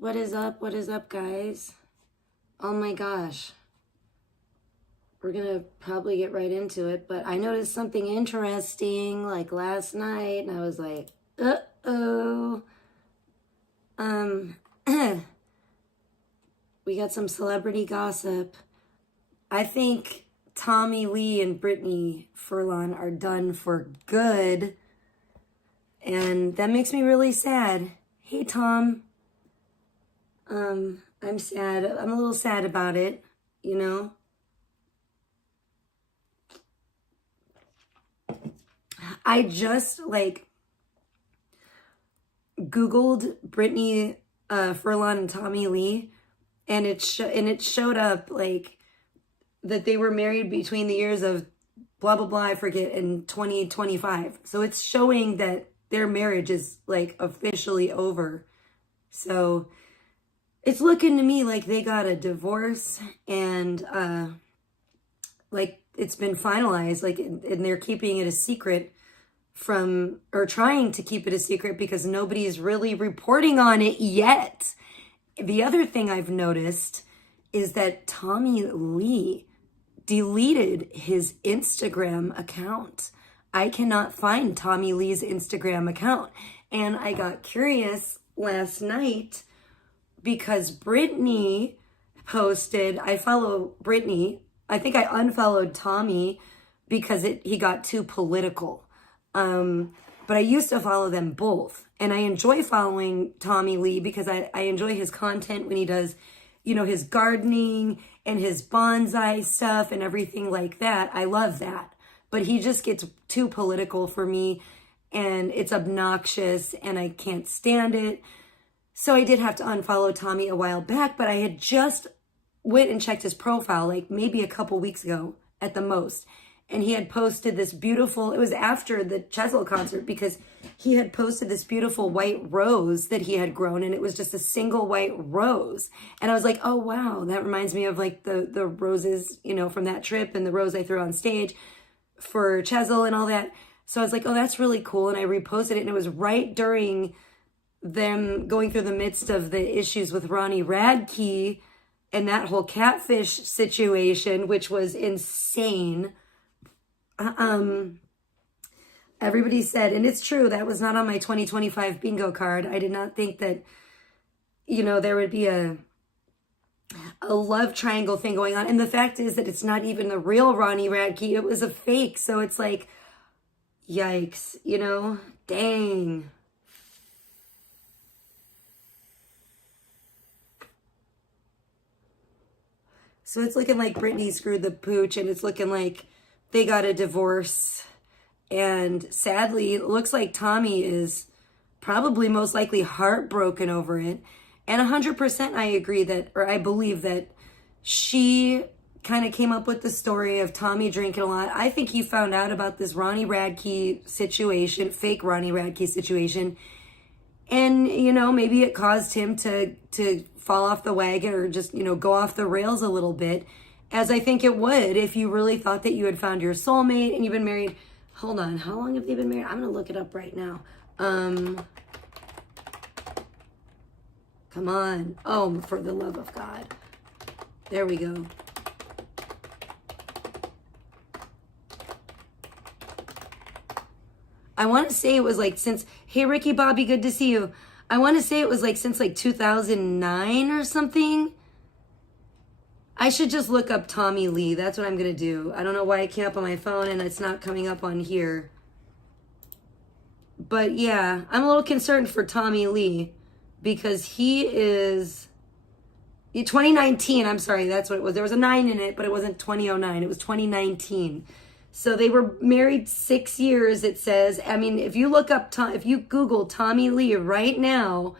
What is up? What is up, guys? Oh my gosh. We're gonna probably get right into it, but I noticed something interesting like last night, and I was like, uh-oh. We got some celebrity gossip. I think Tommy Lee and Britney Furlan are done for good, and that makes me really sad. Hey, Tom. I'm sad. I'm a little sad about it, you know? I just, Googled Britney Furlan and Tommy Lee, and it showed up, that they were married between the years of blah, blah, blah, I forget, in 2025. So it's showing that their marriage is, officially over. So it's looking to me like they got a divorce and, it's been finalized, and they're keeping it a secret or trying to keep it a secret because nobody's really reporting on it yet. The other thing I've noticed is that Tommy Lee deleted his Instagram account. I cannot find Tommy Lee's Instagram account. And I got curious last night because Britney posted, I follow Britney. I think I unfollowed Tommy because he got too political. But I used to follow them both. And I enjoy following Tommy Lee because I enjoy his content when he does, his gardening and his bonsai stuff and everything like that. I love that. But he just gets too political for me and it's obnoxious and I can't stand it. So I did have to unfollow Tommy a while back, but I had just went and checked his profile maybe a couple weeks ago at the most. And he had posted this beautiful, it was after the Chesel concert because he had posted this beautiful white rose that he had grown and it was just a single white rose. And I was like, oh wow, that reminds me of the roses, from that trip and the rose I threw on stage for Chesel and all that. So I was like, oh, that's really cool. And I reposted it and it was right during them going through the midst of the issues with Ronnie Radke and that whole catfish situation, which was insane. Everybody said, and it's true, that was not on my 2025 bingo card. I did not think that, there would be a love triangle thing going on. And the fact is that it's not even the real Ronnie Radke. It was a fake. So it's like, yikes, dang. So it's looking like Britney screwed the pooch and it's looking like they got a divorce. And sadly, it looks like Tommy is probably most likely heartbroken over it. And 100% I agree I believe that she kind of came up with the story of Tommy drinking a lot. I think he found out about this Ronnie Radke situation, fake Ronnie Radke situation. And, maybe it caused him to fall off the wagon or just, go off the rails a little bit, as I think it would if you really thought that you had found your soulmate and you've been married. Hold on. How long have they been married? I'm going to look it up right now. Come on. Oh, for the love of God. There we go. I want to say it was since, hey, Ricky Bobby, good to see you. I want to say it was since 2009 or something. I should just look up Tommy Lee. That's what I'm going to do. I don't know why it came up on my phone and it's not coming up on here. But yeah, I'm a little concerned for Tommy Lee because he is 2019. I'm sorry, that's what it was. There was a 9 in it, but it wasn't 2009. It was 2019. So they were married 6 years, it says. I mean, if you look up, if you Google Tommy Lee right now,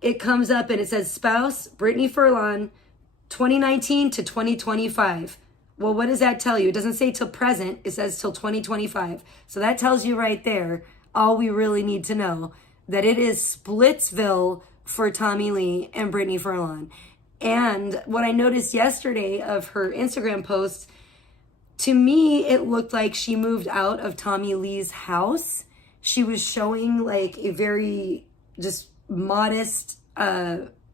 it comes up and it says spouse, Britney Furlan, 2019 to 2025. Well, what does that tell you? It doesn't say till present. It says till 2025. So that tells you right there all we really need to know, that it is Splitsville for Tommy Lee and Britney Furlan. And what I noticed yesterday of her Instagram posts, to me, it looked like she moved out of Tommy Lee's house. She was showing a very just modest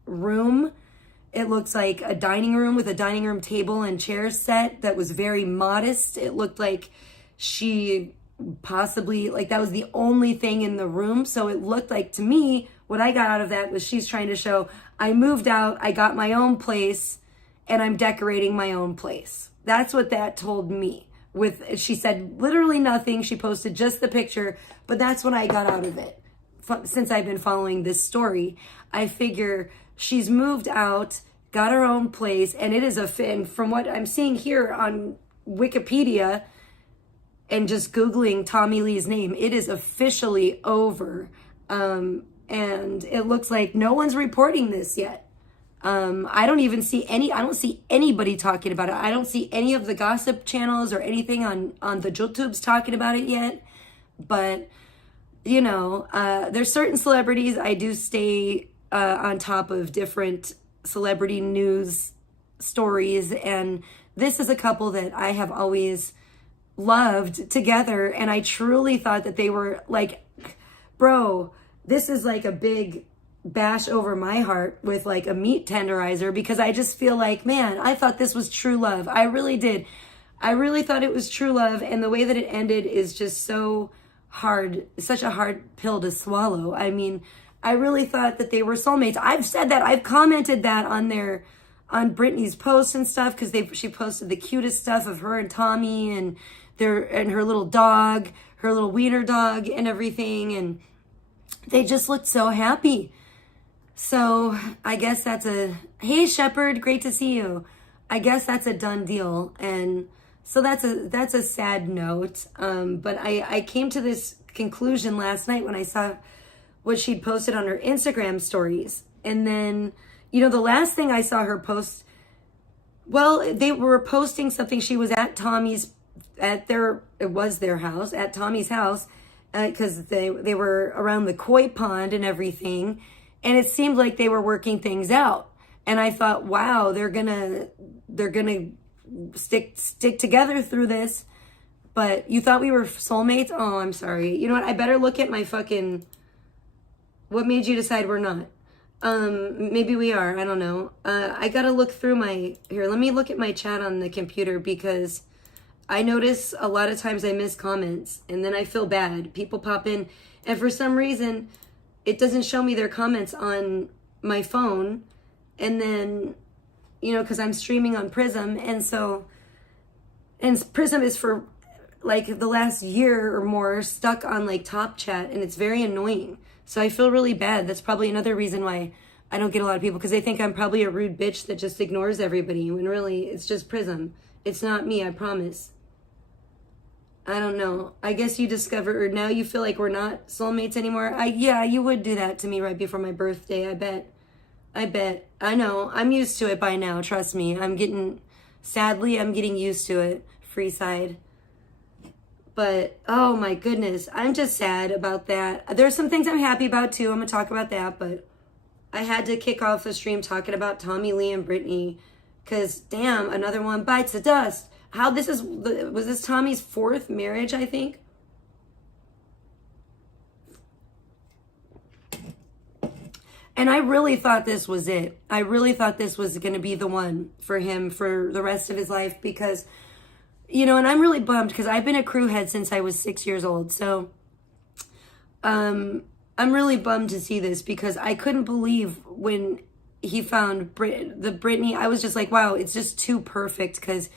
room. It looks like a dining room with a dining room table and chairs set that was very modest. It looked like she possibly, like that was the only thing in the room. So it looked like, to me, what I got out of that was she's trying to show, I moved out, I got my own place, and I'm decorating my own place. That's what that told me. She said literally nothing. She posted just the picture, but that's what I got out of it. Since I've been following this story, I figure she's moved out, got her own place, and it is and from what I'm seeing here on Wikipedia and just Googling Tommy Lee's name, it is officially over. And it looks like no one's reporting this yet. I don't see anybody talking about it. I don't see any of the gossip channels or anything on the YouTubes talking about it yet. But, you know, there's certain celebrities I do stay on top of different celebrity news stories, and this is a couple that I have always loved together, and I truly thought that they were like, bro, this is like a big bash over my heart with like a meat tenderizer, because I just feel like, man, I thought this was true love. I really did. I really thought it was true love, and the way that it ended is just so hard, such a hard pill to swallow. I mean, I really thought that they were soulmates. I've said that. I've commented that on Britney's posts and stuff, because she posted the cutest stuff of her and Tommy and her little dog, her little wiener dog and everything, and they just looked so happy. So I guess hey Shepherd, great to see you. I guess that's a done deal, and so that's a sad note. But I came to this conclusion last night when I saw what she'd posted on her Instagram stories. And then, you know, the last thing I saw her post, well, they were posting something. She was at Tommy's, it was their house, at Tommy's house, because they were around the koi pond and everything. And it seemed like they were working things out. And I thought, wow, they're gonna stick together through this. But you thought we were soulmates? Oh, I'm sorry. You know what? I better look at my fucking... What made you decide we're not? Maybe we are. I don't know. I gotta look through here, let me look at my chat on the computer, because I notice a lot of times I miss comments, and then I feel bad. People pop in, and for some reason, it doesn't show me their comments on my phone. And then, you know, because I'm streaming on Prism, and Prism is for like the last year or more stuck on like Top Chat, and it's very annoying. So I feel really bad. That's probably another reason why I don't get a lot of people, because they think I'm probably a rude bitch that just ignores everybody, when really it's just Prism. It's not me, I promise. I don't know. I guess you discover, or now you feel like we're not soulmates anymore. Yeah, you would do that to me right before my birthday, I bet. I know. I'm used to it by now, trust me. Sadly, I'm getting used to it. Free side. But, oh my goodness, I'm just sad about that. There's some things I'm happy about too. I'm going to talk about that, but I had to kick off the stream talking about Tommy Lee and Britney, because damn, another one bites the dust. Was this Tommy's 4th marriage, I think? And I really thought this was it. I really thought this was going to be the one for him for the rest of his life, because... You know, and I'm really bummed, because I've been a crew head since I was 6 years old. So I'm really bummed to see this, because I couldn't believe when he found the Britney. I was just like, wow, it's just too perfect, because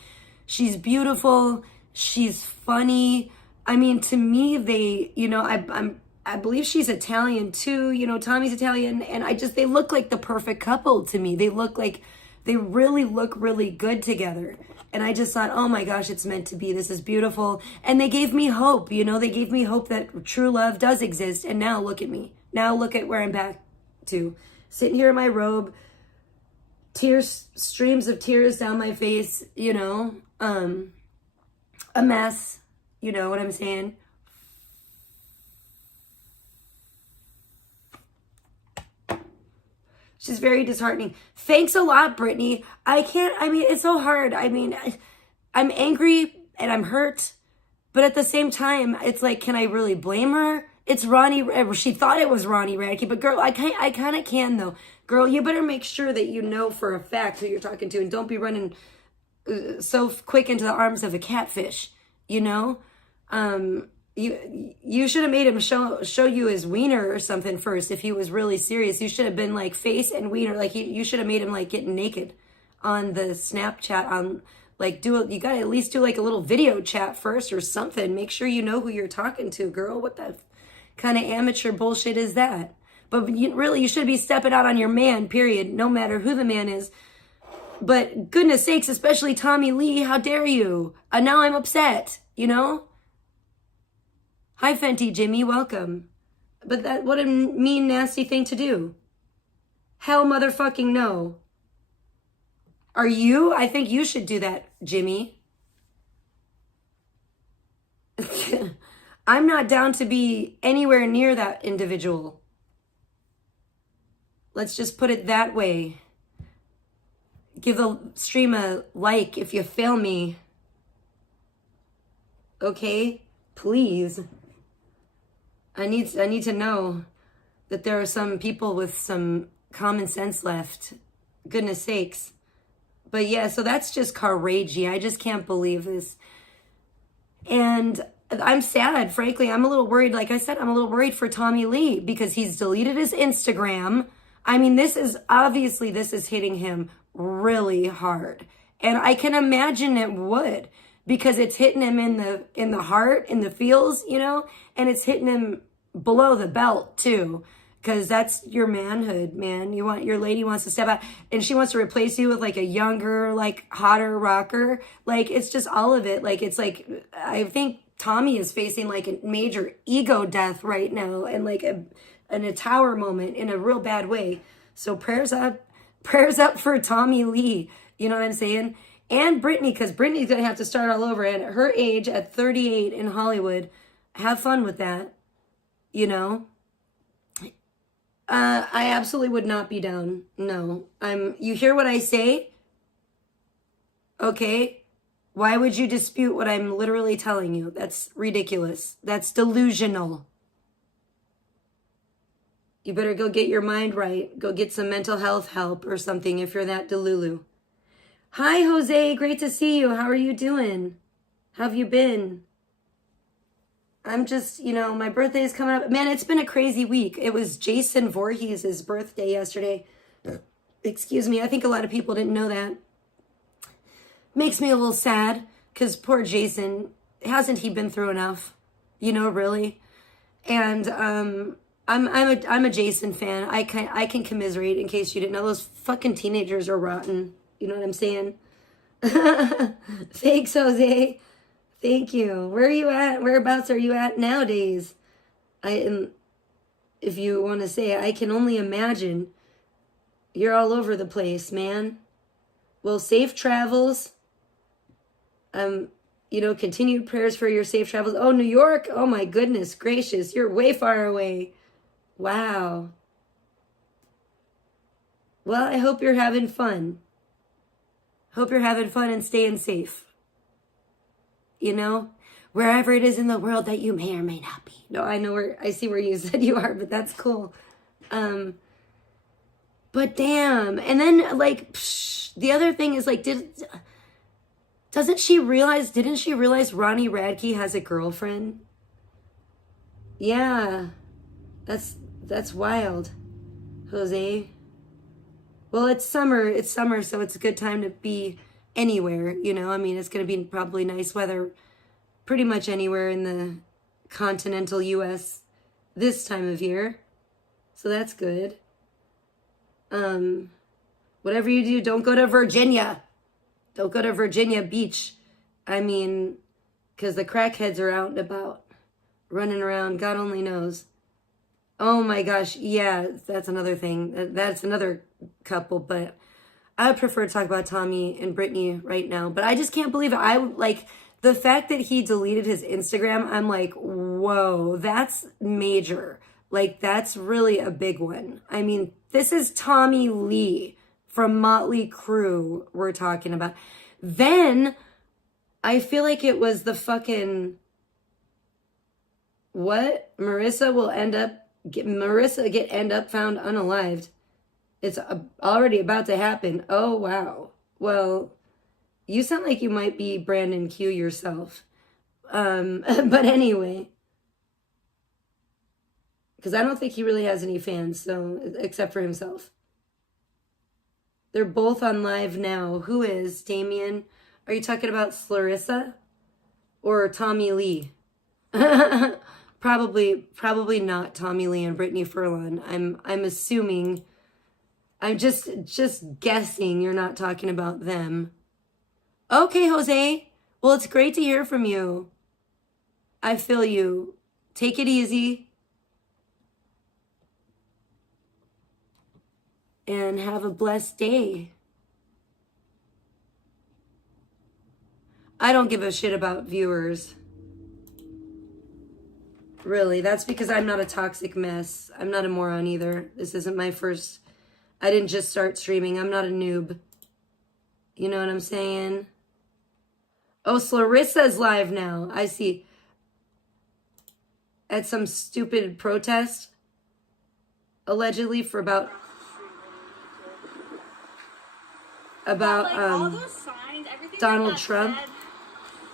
she's beautiful. She's funny. I mean, to me, I believe she's Italian too. You know, Tommy's Italian, and they look like the perfect couple to me. They really look really good together. And I just thought, oh my gosh, it's meant to be. This is beautiful. And they gave me hope, you know, they gave me hope that true love does exist. And now look at me. Now look at where I'm back to. Sitting here in my robe, streams of tears down my face, you know, a mess, you know what I'm saying? She's very disheartening. Thanks a lot, Britney. It's so hard. I mean, I'm angry and I'm hurt, but at the same time, it's like, can I really blame her? It's Ronnie, she thought it was Ronnie Radke, but girl, I kind of can though. Girl, you better make sure that you know for a fact who you're talking to, and don't be running so quick into the arms of a catfish, you know? You should have made him show you his wiener or something first if he was really serious. You should have been like face and wiener, like you should have made him like getting naked on the Snapchat, on like you gotta at least do like a little video chat first or something. Make sure you know who you're talking to, girl. What the kind of amateur bullshit is that? But you should be stepping out on your man, period, no matter who the man is. But goodness sakes, especially Tommy Lee, how dare you? Now I'm upset, you know? Hi, Fenty Jimmy, welcome. But what a mean, nasty thing to do. Hell motherfucking no. Are you? I think you should do that, Jimmy. I'm not down to be anywhere near that individual. Let's just put it that way. Give the stream a like if you feel me. Okay? Please. I need to know that there are some people with some common sense left. Goodness sakes. But yeah, so that's just crazy. I just can't believe this. And I'm sad, frankly. I'm a little worried. Like I said, I'm a little worried for Tommy Lee because he's deleted his Instagram. I mean, this is hitting him really hard. And I can imagine it would, because it's hitting him in the heart, in the feels, you know, and it's hitting him below the belt too. Because that's your manhood, man. Your lady wants to step out and she wants to replace you with like a younger, like hotter rocker. Like it's just all of it. Like it's like, I think Tommy is facing like a major ego death right now, and like a tower moment in a real bad way. So prayers up for Tommy Lee. You know what I'm saying? And Britney, because Britney's going to have to start all over at her age at 38 in Hollywood. Have fun with that. You know? I absolutely would not be down. No. You hear what I say? Okay? Why would you dispute what I'm literally telling you? That's ridiculous. That's delusional. You better go get your mind right. Go get some mental health help or something if you're that delulu. Hi, Jose. Great to see you. How are you doing? How have you been? I'm just, my birthday is coming up. Man, it's been a crazy week. It was Jason Voorhees' birthday yesterday. Excuse me. I think a lot of people didn't know that. Makes me a little sad because poor Jason, hasn't he been through enough? Really? And I'm a Jason fan. I can commiserate in case you didn't know. Those fucking teenagers are rotten. You know what I'm saying? Thanks, Jose. Thank you. Where are you at? Whereabouts are you at nowadays? If you want to say it, I can only imagine. You're all over the place, man. Well, safe travels. Continued prayers for your safe travels. Oh, New York. Oh my goodness gracious. You're way far away. Wow. Well, I hope you're having fun. Hope you're having fun and staying safe. Wherever it is in the world that you may or may not be. No, I see where you said you are, but that's cool. But damn. And then the other thing is didn't she realize Ronnie Radke has a girlfriend? Yeah. That's wild. Jose. Well, it's summer, so it's a good time to be anywhere, it's going to be probably nice weather pretty much anywhere in the continental U.S. this time of year. So that's good. Whatever you do, don't go to Virginia. Don't go to Virginia Beach. Because the crackheads are out and about, running around, God only knows. Oh my gosh, yeah, that's another thing. That's another couple, but I would prefer to talk about Tommy and Britney right now. But I just can't believe it. The fact that he deleted his Instagram, I'm like, whoa, that's major. That's really a big one. This is Tommy Lee from Motley Crue we're talking about. Then I feel like it was the fucking What? Marissa get end up found unalived. It's already about to happen. Oh, wow. Well, you sound like you might be Brandon Q yourself. But anyway, because I don't think he really has any fans, so except for himself. They're both on live now. Who is Damien? Are you talking about Clarissa or Tommy Lee? Probably not Tommy Lee and Brittany Furlan. I'm assuming. I'm just guessing you're not talking about them. Okay, Jose. Well, it's great to hear from you. I feel you. Take it easy. And have a blessed day. I don't give a shit about viewers. Really, that's because I'm not a toxic mess. I'm not a moron either. This isn't my first... I didn't just start streaming. I'm not a noob. You know what I'm saying? Oh, Slarissa's live now. I see. At some stupid protest. Allegedly for about like, all those signs, Donald Trump. Said,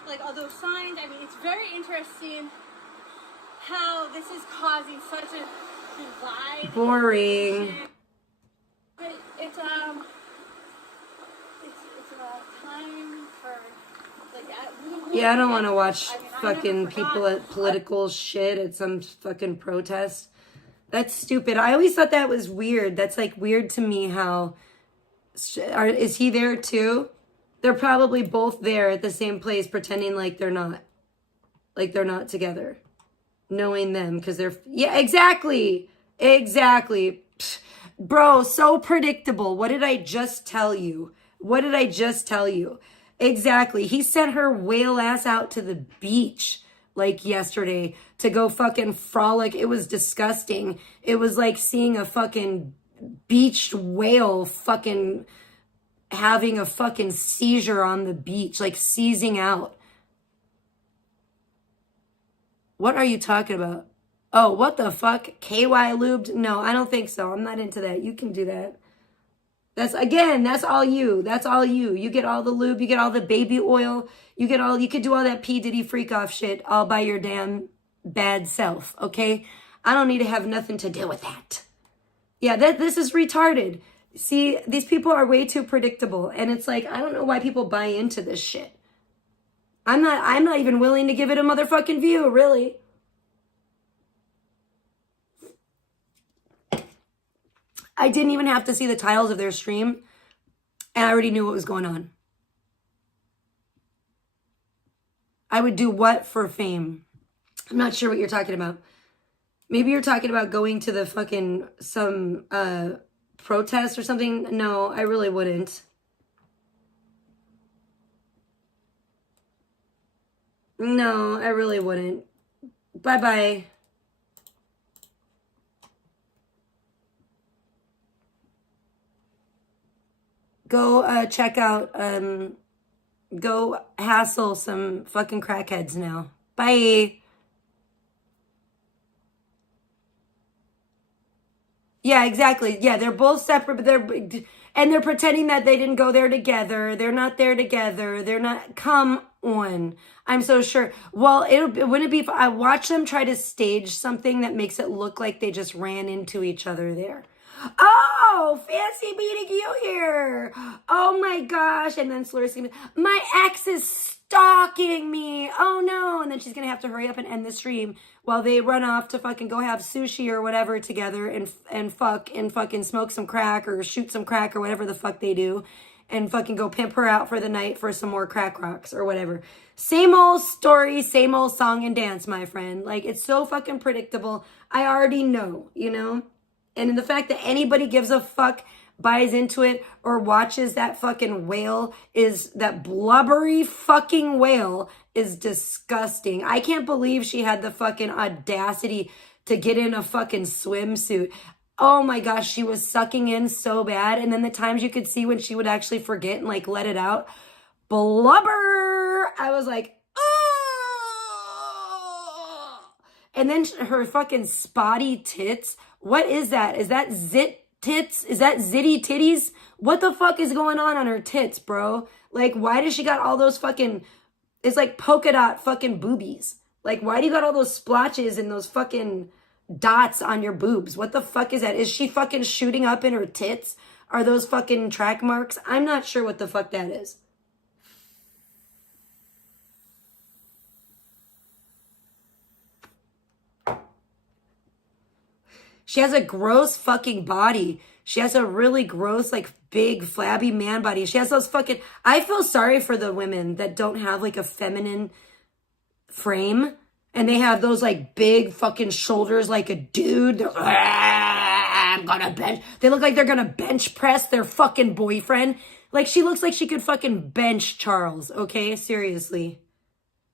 like all those signs, I mean, it's very interesting how this is causing such a divide. Boring. But it's a time for like yeah, I don't want to watch fucking people at political shit at some fucking protest. That's stupid. I always thought that was weird. That's like weird to me how is he there too? They're probably both there at the same place pretending like they're not together. Knowing them because they're yeah, exactly. Pfft. Bro, so predictable. What did I just tell you? Exactly. He sent her whale ass out to the beach like yesterday to go fucking frolic. It was disgusting. It was like seeing a fucking beached whale fucking having a fucking seizure on the beach, like seizing out. What are you talking about? Oh, what the fuck? KY lubed? No, I don't think so. I'm not into that. You can do that. That's all you. You get all the lube, you get all the baby oil, you could do all that P. Diddy freak off shit all by your damn bad self, okay? I don't need to have nothing to do with that. Yeah, this is retarded. See, these people are way too predictable. And it's like, I don't know why people buy into this shit. I'm not even willing to give it a motherfucking view, really. I didn't even have to see the titles of their stream, and I already knew what was going on. I would do what for fame? I'm not sure what you're talking about. Maybe you're talking about going to the fucking, some protest or something. No, I really wouldn't. No, I really wouldn't. Bye-bye. Go check out, go hassle some fucking crackheads now. Bye. Yeah, exactly. Yeah, they're both separate, but they're pretending that they didn't go there together. They're not there together. They're not. Come on. I'm so sure. Well, wouldn't it be if I watch them try to stage something that makes it look like they just ran into each other there? Oh, fancy meeting you here. Oh my gosh. And then Slur's gonna be, my ex is stalking me. Oh no. And then she's gonna have to hurry up and end the stream while they run off to fucking go have sushi or whatever together and fucking smoke some crack or shoot some crack or whatever the fuck they do. And fucking go pimp her out for the night for some more crack rocks or whatever. Same old story, same old song and dance, my friend. Like, it's so fucking predictable. I already know, you know? And the fact that anybody gives a fuck, buys into it, or watches that fucking whale that blubbery fucking whale is disgusting. I can't believe she had the fucking audacity to get in a fucking swimsuit. Oh my gosh, she was sucking in so bad. And then the times you could see when she would actually forget and like let it out. Blubber! I was like, oh! And then her fucking spotty tits. What is that? Is that zit tits? Is that zitty titties? What the fuck is going on her tits, bro? Like, why does she got all those fucking, it's like polka dot fucking boobies. Like, why do you got all those splotches and those fucking dots on your boobs? What the fuck is that? Is she fucking shooting up in her tits? Are those fucking track marks? I'm not sure what the fuck that is. She has a gross fucking body. She has a really gross, like, big, flabby man body. She has those fucking... I feel sorry for the women that don't have, like, a feminine frame. And they have those, like, big fucking shoulders like a dude. They're, I'm gonna bench... They look like they're gonna bench press their fucking boyfriend. Like, she looks like she could fucking bench Charles, okay? Seriously.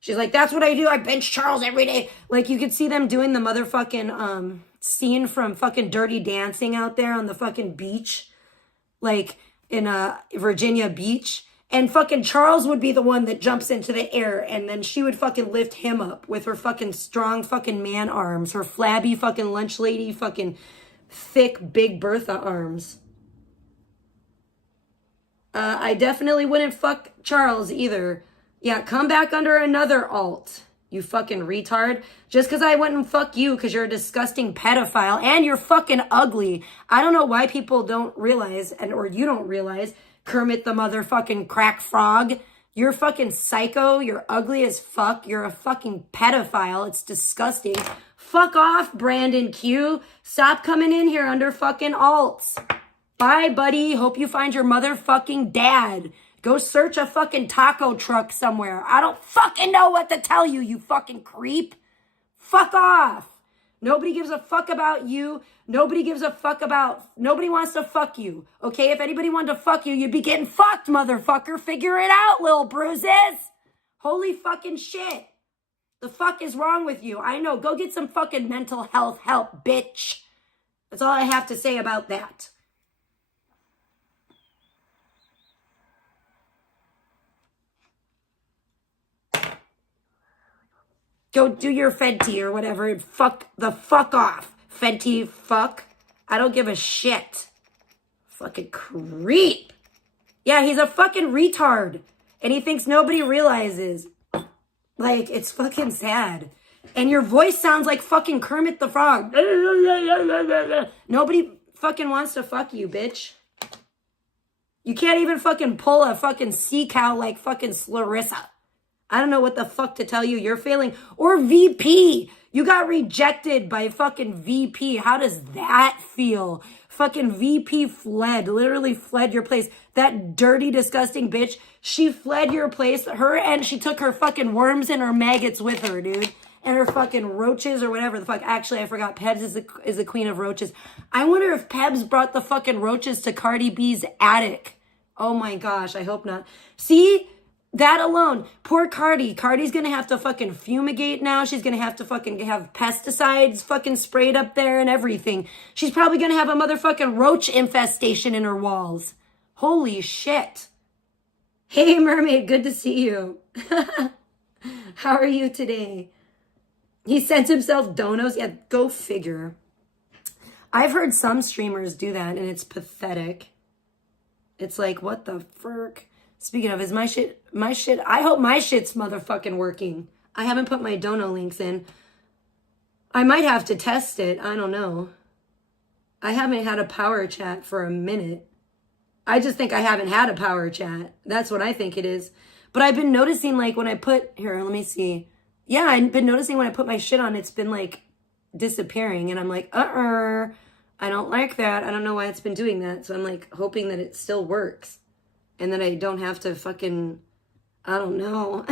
She's like, that's what I do. I bench Charles every day. Like, you could see them doing the motherfucking, scene from fucking Dirty Dancing out there on the fucking beach. Like, in, Virginia Beach. And fucking Charles would be the one that jumps into the air. And then she would fucking lift him up with her fucking strong fucking man arms. Her flabby fucking lunch lady fucking thick Big Bertha arms. I definitely wouldn't fuck Charles either. Yeah, come back under another alt, you fucking retard. Just because I wouldn't fuck you because you're a disgusting pedophile and you're fucking ugly. I don't know why people don't realize, or you don't realize, Kermit the motherfucking crack frog. You're fucking psycho. You're ugly as fuck. You're a fucking pedophile. It's disgusting. Fuck off, Brandon Q. Stop coming in here under fucking alts. Bye, buddy. Hope you find your motherfucking dad. Go search a fucking taco truck somewhere. I don't fucking know what to tell you, you fucking creep. Fuck off. Nobody gives a fuck about you. Nobody gives a fuck about... Nobody wants to fuck you. Okay? If anybody wanted to fuck you, you'd be getting fucked, motherfucker. Figure it out, little bruises. Holy fucking shit. The fuck is wrong with you? I know. Go get some fucking mental health help, bitch. That's all I have to say about that. Go do your Fenty or whatever and fuck the fuck off. Fenty, fuck. I don't give a shit. Fucking creep. Yeah, he's a fucking retard. And he thinks nobody realizes. Like, it's fucking sad. And your voice sounds like fucking Kermit the Frog. Nobody fucking wants to fuck you, bitch. You can't even fucking pull a fucking sea cow like fucking Larissa. I don't know what the fuck to tell you. You're failing. Or VP. You got rejected by fucking VP. How does that feel? Fucking VP fled. Literally fled your place. That dirty, disgusting bitch. She fled your place. Her and she took her fucking worms and her maggots with her, dude. And her fucking roaches or whatever the fuck. Actually, I forgot. Pebs is the queen of roaches. I wonder if Pebs brought the fucking roaches to Cardi B's attic. Oh my gosh. I hope not. See? That alone, poor Cardi. Cardi's gonna have to fucking fumigate now. She's gonna have to fucking have pesticides fucking sprayed up there and everything. She's probably gonna have a motherfucking roach infestation in her walls. Holy shit. Hey, mermaid, good to see you. How are you today? He sends himself donos. Yeah, go figure. I've heard some streamers do that, and it's pathetic. It's like, what the frick? Speaking of, is my shit, I hope my shit's motherfucking working. I haven't put my dono links in. I might have to test it. I don't know. I haven't had a power chat for a minute. I just think I haven't had a power chat. That's what I think it is. But I've been noticing, like, when I put, here, let me see. Yeah, I've been noticing when I put my shit on, it's been, like, disappearing. And I'm like, I don't like that. I don't know why it's been doing that. So I'm, like, hoping that it still works. And that I don't have to fucking, I don't know.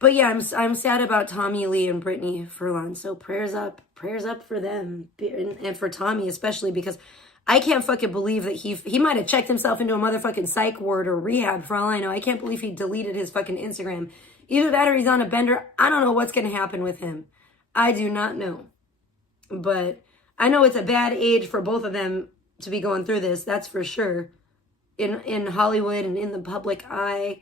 But yeah, I'm sad about Tommy Lee and Britney Furlan. So prayers up for them. And for Tommy especially, because I can't fucking believe that he might have checked himself into a motherfucking psych ward or rehab for all I know. I can't believe he deleted his fucking Instagram. Either that or he's on a bender. I don't know what's going to happen with him. I do not know. But I know it's a bad age for both of them to be going through this. That's for sure. in Hollywood and in the public eye.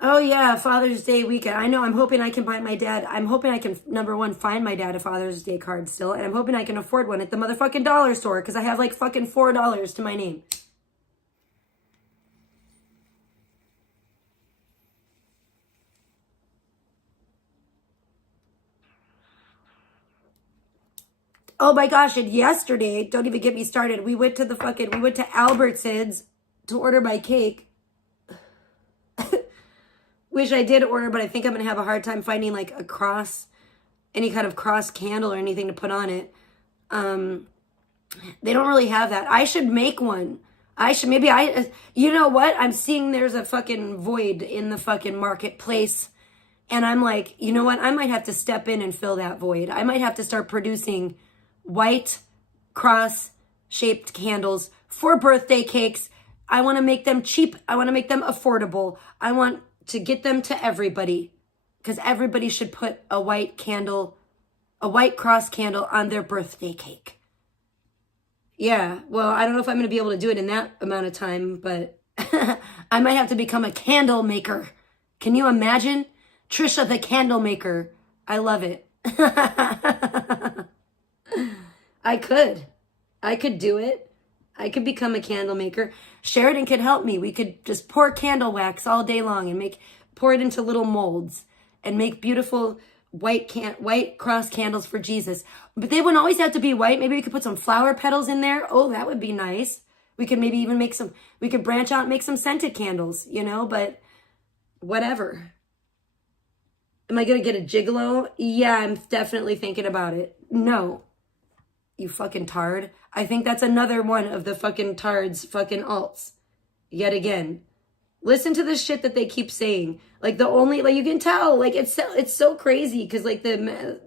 Oh yeah, Father's Day weekend. I know, I'm hoping I can buy my dad. I'm hoping I can, number one, find my dad a Father's Day card still. And I'm hoping I can afford one at the motherfucking dollar store because I have like fucking $4 to my name. Oh my gosh, and yesterday, don't even get me started. We went to Albertsons to order my cake. Wish I did order, but I think I'm going to have a hard time finding like a cross, any kind of cross candle or anything to put on it. They don't really have that. I should make one. You know what? I'm seeing there's a fucking void in the fucking marketplace. And I'm like, you know what? I might have to step in and fill that void. I might have to start producing white cross-shaped candles for birthday cakes. I want to make them cheap. I want to make them affordable. I want to get them to everybody because everybody should put a white cross candle on their birthday cake. Yeah, well, I don't know if I'm going to be able to do it in that amount of time, but I might have to become a candle maker. Can you imagine? Trisha the candle maker. I love it. I could do it. I could become a candle maker. Sheridan could help me. We could just pour candle wax all day long and pour it into little molds and make beautiful white cross candles for Jesus. But they wouldn't always have to be white. Maybe we could put some flower petals in there. Oh, that would be nice. We could maybe even we could branch out and make some scented candles, but whatever. Am I going to get a gigolo? Yeah, I'm definitely thinking about it. No. You fucking tard. I think that's another one of the fucking tards fucking alts. Yet again. Listen to the shit that they keep saying. Like you can tell, like it's so crazy because like the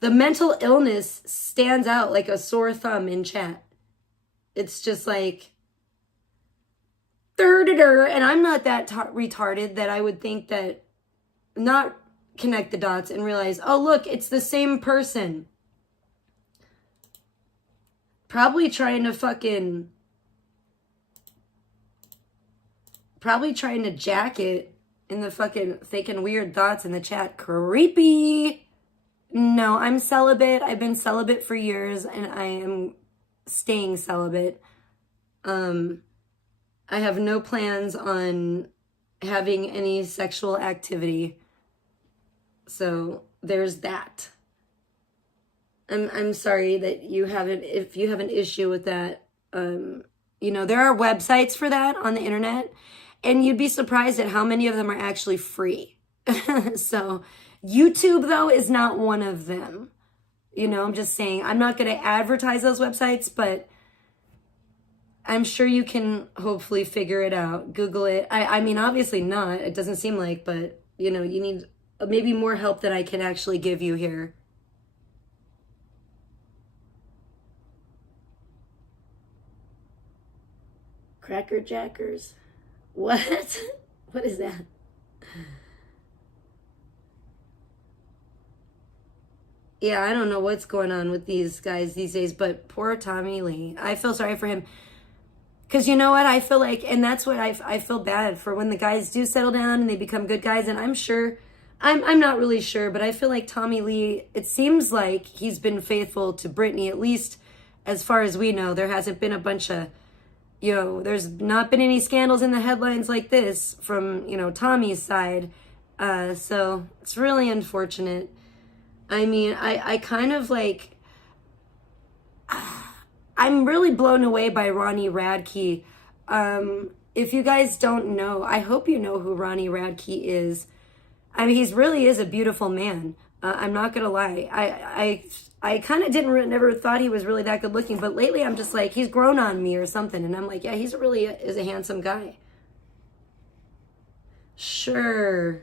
mental illness stands out like a sore thumb in chat. It's just like, and I'm not that retarded that I would think that, not connect the dots and realize, oh look, it's the same person. Probably trying to jack it in the fucking thinking weird thoughts in the chat. Creepy. No, I'm celibate. I've been celibate for years and I am staying celibate. I have no plans on having any sexual activity. So there's that. I'm sorry that if you have an issue with that. There are websites for that on the internet, and you'd be surprised at how many of them are actually free. So YouTube, though, is not one of them. I'm just saying, I'm not going to advertise those websites, but I'm sure you can hopefully figure it out. Google it. I mean, obviously not. It doesn't seem like, but, you need maybe more help than I can actually give you here. Cracker Jackers. What? What is that? Yeah, I don't know what's going on with these guys these days, but poor Tommy Lee. I feel sorry for him. Because you know what? I feel like, and that's what I feel bad for when the guys do settle down and they become good guys. And I'm sure, I'm not really sure, but I feel like Tommy Lee, it seems like he's been faithful to Britney, at least as far as we know. There hasn't been a bunch of, there's not been any scandals in the headlines like this from, Tommy's side. So it's really unfortunate. I mean, I kind of like, I'm really blown away by Ronnie Radke. If you guys don't know, I hope you know who Ronnie Radke is. I mean, he really is a beautiful man. I'm not gonna lie. I kind of never thought he was really that good looking, but lately I'm just like, he's grown on me or something. And I'm like, yeah, he's really is a handsome guy. Sure.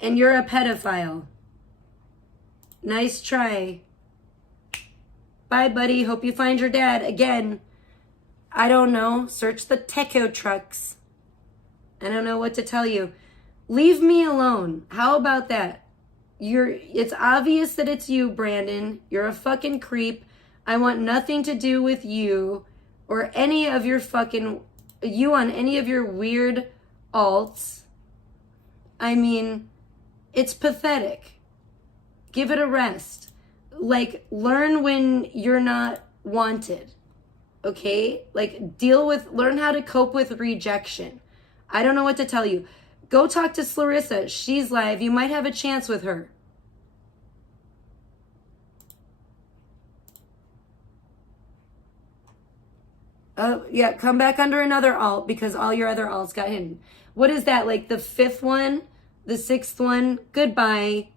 And you're a pedophile. Nice try. Bye, buddy. Hope you find your dad. Again, I don't know. Search the Techo trucks. I don't know what to tell you. Leave me alone. How about that? It's obvious that it's you, Brandon. You're a fucking creep. I want nothing to do with you or any of your fucking, you on any of your weird alts. I mean, it's pathetic. Give it a rest. Like, learn when you're not wanted. Okay? Like, learn how to cope with rejection. I don't know what to tell you. Go talk to Clarissa. She's live. You might have a chance with her. Yeah, come back under another alt because all your other alts got hidden. What is that? Like the 5th one? The 6th one? Goodbye.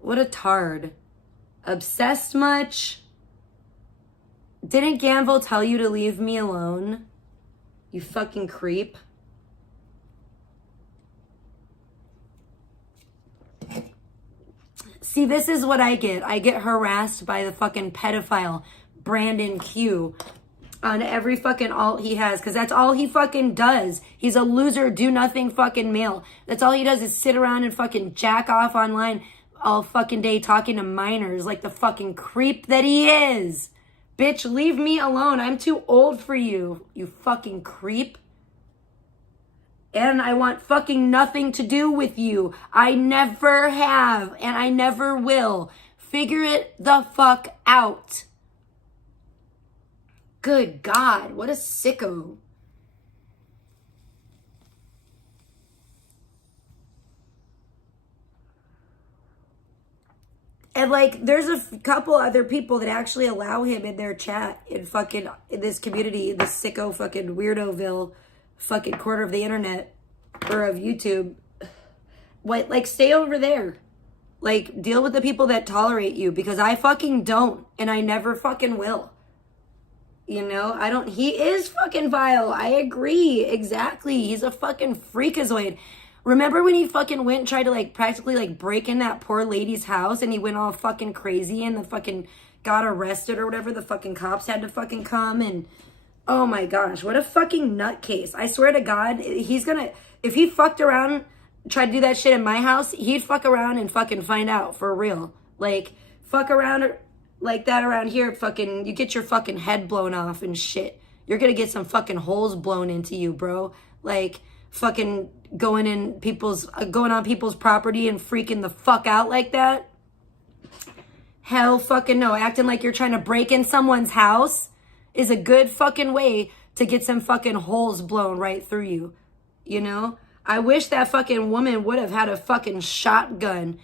What a tard. Obsessed much? Didn't Ganville tell you to leave me alone? You fucking creep. See, this is what I get. I get harassed by the fucking pedophile Brandon Q on every fucking alt he has, because that's all he fucking does. He's a loser, do nothing fucking male. That's all he does is sit around and fucking jack off online all fucking day talking to minors like the fucking creep that he is. Bitch, leave me alone. I'm too old for you, you fucking creep. And I want fucking nothing to do with you. I never have, and I never will. Figure it the fuck out. Good God, what a sicko. And like, there's a couple other people that actually allow him in their chat in this community, this sicko fucking weirdo-ville fucking corner of the internet or of YouTube. What, like, stay over there. Like, deal with the people that tolerate you, because I fucking don't, and I never fucking will. You know, he is fucking vile. I agree. Exactly. He's a fucking freakazoid. Remember when he fucking went and tried to like practically like break in that poor lady's house and he went all fucking crazy and the fucking got arrested or whatever? The fucking cops had to fucking come and oh my gosh, what a fucking nutcase. I swear to God, if he fucked around, tried to do that shit in my house, he'd fuck around and fucking find out for real. Like, fuck around like that around here, fucking, you get your fucking head blown off and shit. You're gonna get some fucking holes blown into you, bro. Like, fucking going on people's property and freaking the fuck out like that. Hell fucking no. Acting like you're trying to break in someone's house is a good fucking way to get some fucking holes blown right through you. You know? I wish that fucking woman would have had a fucking shotgun.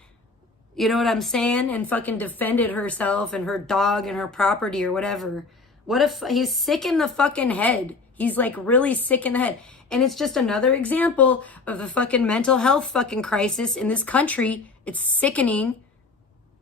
You know what I'm saying? And fucking defended herself and her dog and her property or whatever. What if he's sick in the fucking head? He's like really sick in the head. And it's just another example of the fucking mental health fucking crisis in this country. It's sickening.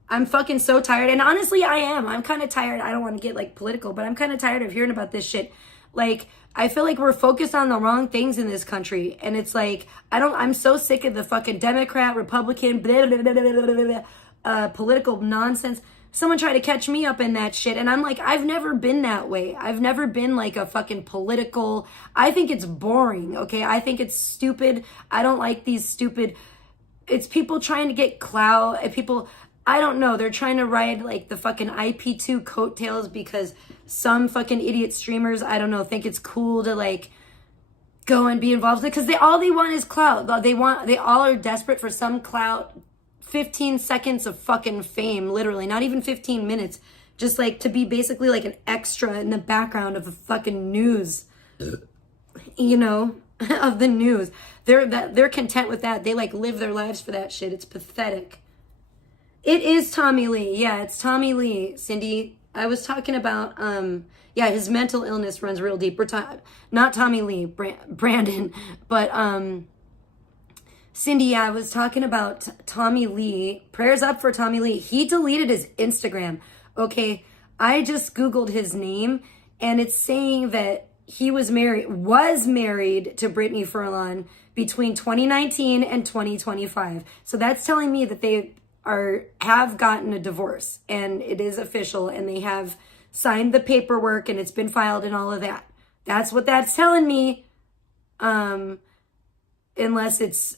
I'm fucking so tired. And honestly, I am. I'm kind of tired. I don't want to get like political, but I'm kind of tired of hearing about this shit. Like, I feel like we're focused on the wrong things in this country. And it's like, I'm so sick of the fucking Democrat, Republican, blah, blah, blah, blah, blah, blah, political nonsense. Someone tried to catch me up in that shit. And I'm like, I've never been that way. I've never been like a fucking political. I think it's boring, okay? I think it's stupid. I don't like these stupid. It's people trying to get clout. People, I don't know. They're trying to ride like the fucking IP2 coattails because some fucking idiot streamers, I don't know, think it's cool to like go and be involved with it because all they want is clout. They all are desperate for some clout. 15 seconds of fucking fame, literally, not even 15 minutes, just like to be basically like an extra in the background of the fucking news, you know, of the news. They're content with that. They like live their lives for that shit. It's pathetic. It is Tommy Lee. Yeah, it's Tommy Lee, Cindy. I was talking about, yeah, his mental illness runs real deep. Not Tommy Lee, Brandon, but, Cindy, I was talking about Tommy Lee. Prayers up for Tommy Lee. He deleted his Instagram. Okay, I just Googled his name, and it's saying that he was married to Britney Furlan between 2019 and 2025. So that's telling me that they have gotten a divorce, and it is official, and they have signed the paperwork, and it's been filed and all of that. That's what that's telling me. unless it's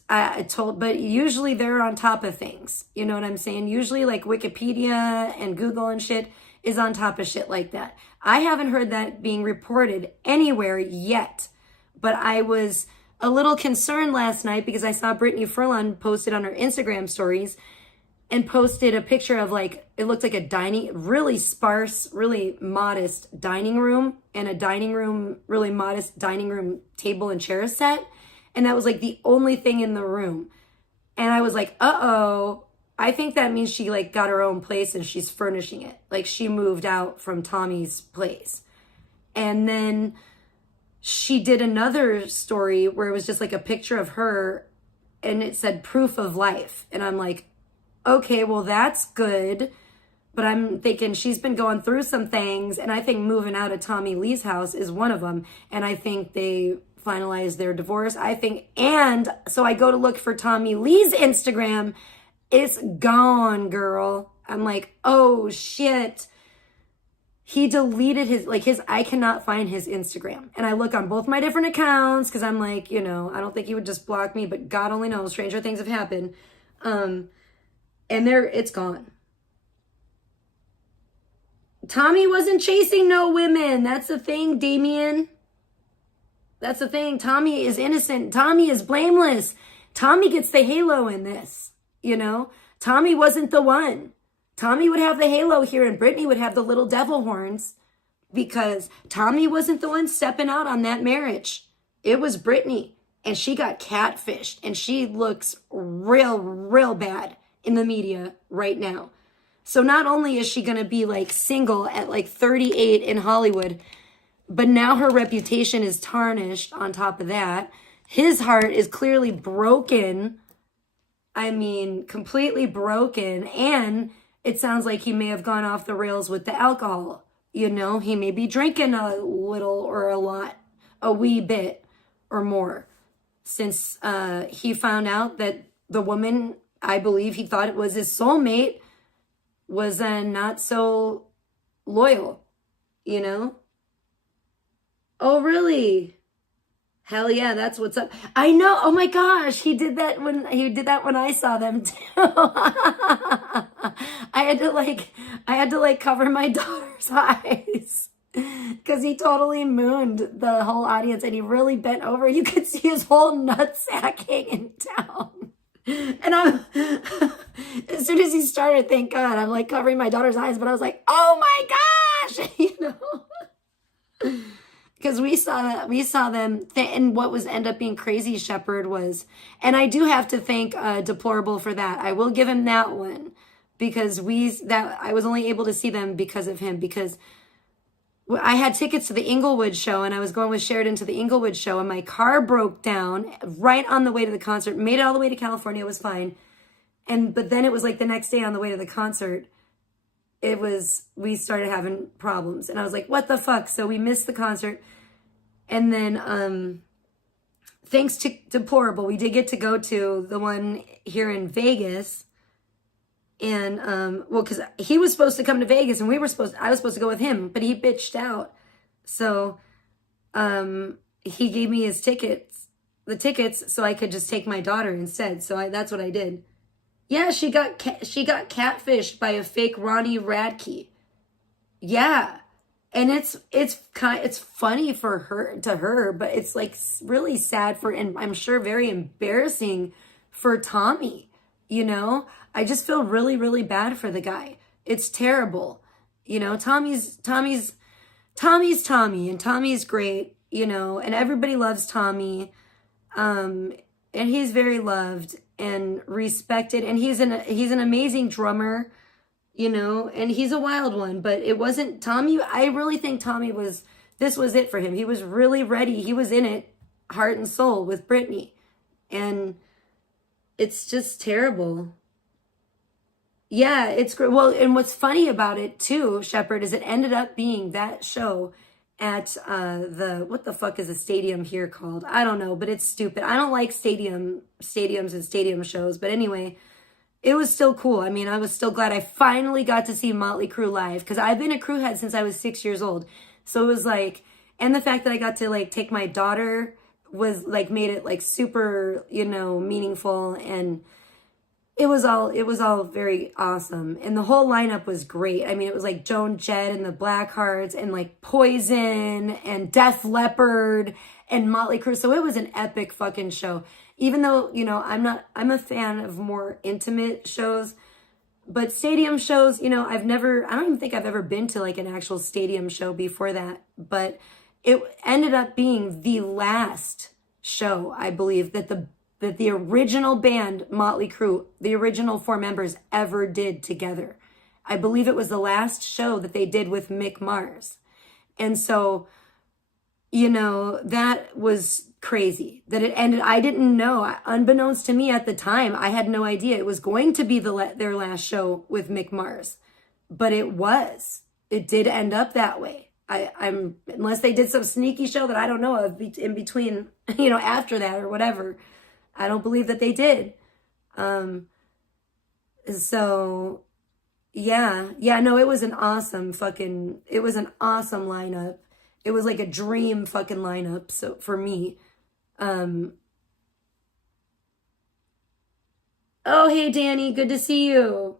told, but usually they're on top of things. You know what I'm saying? Usually like Wikipedia and Google and shit is on top of shit like that. I haven't heard that being reported anywhere yet, but I was a little concerned last night because I saw Brittany Furlan posted on her Instagram stories and posted a picture of like, it looked like a really sparse, really modest dining room, and a really modest dining room table and chair set. And that was like the only thing in the room. And I was like, uh-oh, I think that means she like got her own place and she's furnishing it. Like she moved out from Tommy's place. And then she did another story where it was just like a picture of her and it said proof of life. And I'm like, okay, well, that's good. But I'm thinking she's been going through some things. And I think moving out of Tommy Lee's house is one of them. And I think they finalized their divorce. And so I go to look for Tommy Lee's Instagram. It's gone, girl. I'm like, oh shit. He deleted I cannot find his Instagram. And I look on both my different accounts because I'm like, I don't think he would just block me, but God only knows, stranger things have happened. And it's gone. Tommy wasn't chasing no women. That's the thing, Damien. That's the thing. Tommy is innocent. Tommy is blameless. Tommy gets the halo in this, Tommy wasn't the one. Tommy would have the halo here and Britney would have the little devil horns because Tommy wasn't the one stepping out on that marriage. It was Britney, and she got catfished, and she looks real, real bad in the media right now. So not only is she going to be like single at like 38 in Hollywood, but now her reputation is tarnished on top of that. His heart is clearly broken. I mean, completely broken. And it sounds like he may have gone off the rails with the alcohol. He may be drinking a little or a lot, a wee bit or more, since he found out that the woman, I believe he thought it was his soulmate, was not so loyal, Oh, really? Hell yeah, that's what's up. I know. Oh my gosh, he did that when I saw them too. I had to cover my daughter's eyes because he totally mooned the whole audience, and he really bent over. You could see his whole nutsack hanging down. And as soon as he started, thank God, I'm like covering my daughter's eyes, but I was like, oh my gosh, because we saw them, and what was end up being crazy, Shepherd, was, and I do have to thank Deplorable for that. I will give him that one, because I was only able to see them because of him, because I had tickets to the Inglewood show, and I was going with Sheridan to the Inglewood show, and my car broke down right on the way to the concert. Made it all the way to California, it was fine. But then it was like the next day on the way to the concert, we started having problems. And I was like, what the fuck? So we missed the concert. And then, thanks to Deplorable, we did get to go to the one here in Vegas. And, because he was supposed to come to Vegas and I was supposed to go with him, but he bitched out. So, he gave me the tickets so I could just take my daughter instead. So that's what I did. Yeah, she got catfished by a fake Ronnie Radke. Yeah. And it's funny for her, but it's like really sad and I'm sure very embarrassing for Tommy, I just feel really, really bad for the guy. It's terrible. Tommy's Tommy, and Tommy's great, and everybody loves Tommy. And he's very loved and respected, and he's an amazing drummer, and he's a wild one, but it wasn't Tommy. I really think this was it for him. He was really ready. He was in it, heart and soul, with Britney, and it's just terrible. Yeah, it's great. Well, and what's funny about it too, Shepherd, is it ended up being that show at what the fuck is the stadium here called? I don't know, but it's stupid. I don't like stadiums and stadium shows, but anyway, it was still cool. I mean, I was still glad I finally got to see Motley Crue live, because I've been a Crue head since I was 6 years old. So it was like, and the fact that I got to like take my daughter, was like made it like super, you know, meaningful, and it was all very awesome. And the whole lineup was great. I mean, it was like Joan Jett and the Blackhearts and like Poison and Def Leppard and Motley Crue. So it was an epic fucking show. Even though, you know, I'm a fan of more intimate shows, but stadium shows, you know, I don't even think I've ever been to like an actual stadium show before that, but it ended up being the last show, I believe, that the original band, Motley Crue, the original 4 members ever did together. I believe it was the last show that they did with Mick Mars. And so, you know, that was crazy that it ended. I didn't know, unbeknownst to me at the time, I had no idea it was going to be their last show with Mick Mars, but it did end up that way. I'm unless they did some sneaky show that I don't know of in between, you know, after that or whatever. I don't believe that they did. So yeah, no, it was an awesome lineup. It was like a dream fucking lineup. So for me, oh, hey, Danny, good to see you.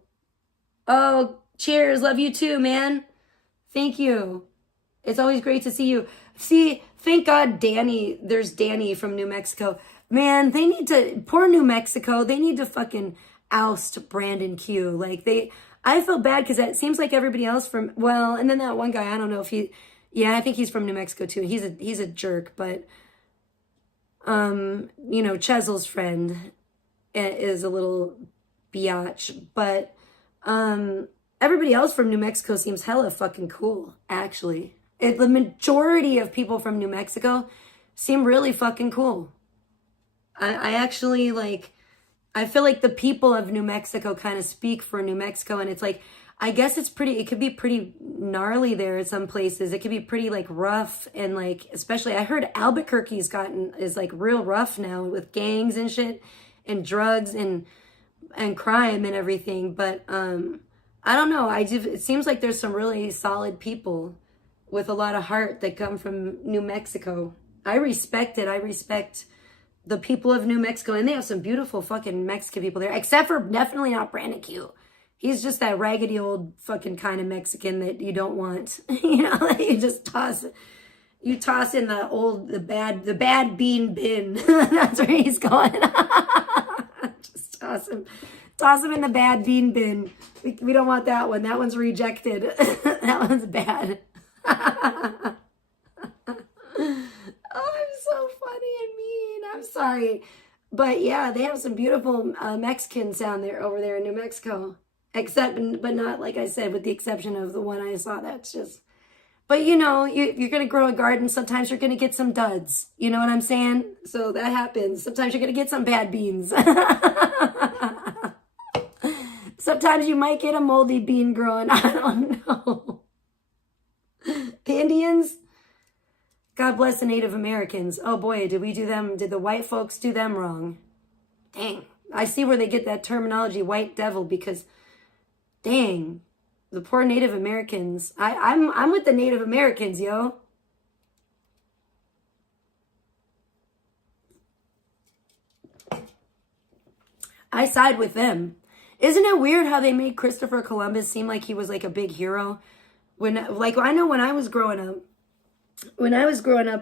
Oh, cheers. Love you too, man. Thank you. It's always great to see you. See, thank God there's Danny from New Mexico. Man, poor New Mexico, they need to fucking oust Brandon Q. Like I feel bad because it seems like everybody else and then that one guy, I don't know if I think he's from New Mexico too. He's a jerk, but, you know, Chesel's friend is a little biatch, but, everybody else from New Mexico seems hella fucking cool, actually. The majority of people from New Mexico seem really fucking cool. I actually I feel like the people of New Mexico kind of speak for New Mexico, and it's like, I guess it could be pretty gnarly there in some places. It could be pretty like rough, and like, especially I heard Albuquerque's is like real rough now with gangs and shit and drugs and crime and everything. But I don't know. It seems like there's some really solid people with a lot of heart that come from New Mexico. I respect it. I respect the people of New Mexico, and they have some beautiful fucking Mexican people there, except for definitely not Brandon Q. He's just that raggedy old fucking kind of Mexican that you don't want. You know, that you just toss in the bad bean bin. That's where he's going. Just toss him in the bad bean bin. We don't want that one. That one's rejected. That one's bad. Oh, I'm so funny and mean. I'm sorry. But yeah, they have some beautiful Mexicans over there in New Mexico. But not, like I said, with the exception of the one I saw. That's just, but you know, you're going to grow a garden. Sometimes you're going to get some duds. You know what I'm saying? So that happens. Sometimes you're going to get some bad beans. Sometimes you might get a moldy bean growing. I don't know. Indians? God bless the Native Americans. Oh boy, did the white folks do them wrong? Dang. I see where they get that terminology, white devil, because dang, the poor Native Americans. I'm with the Native Americans, yo. I side with them. Isn't it weird how they made Christopher Columbus seem like he was like a big hero? I know when I was growing up,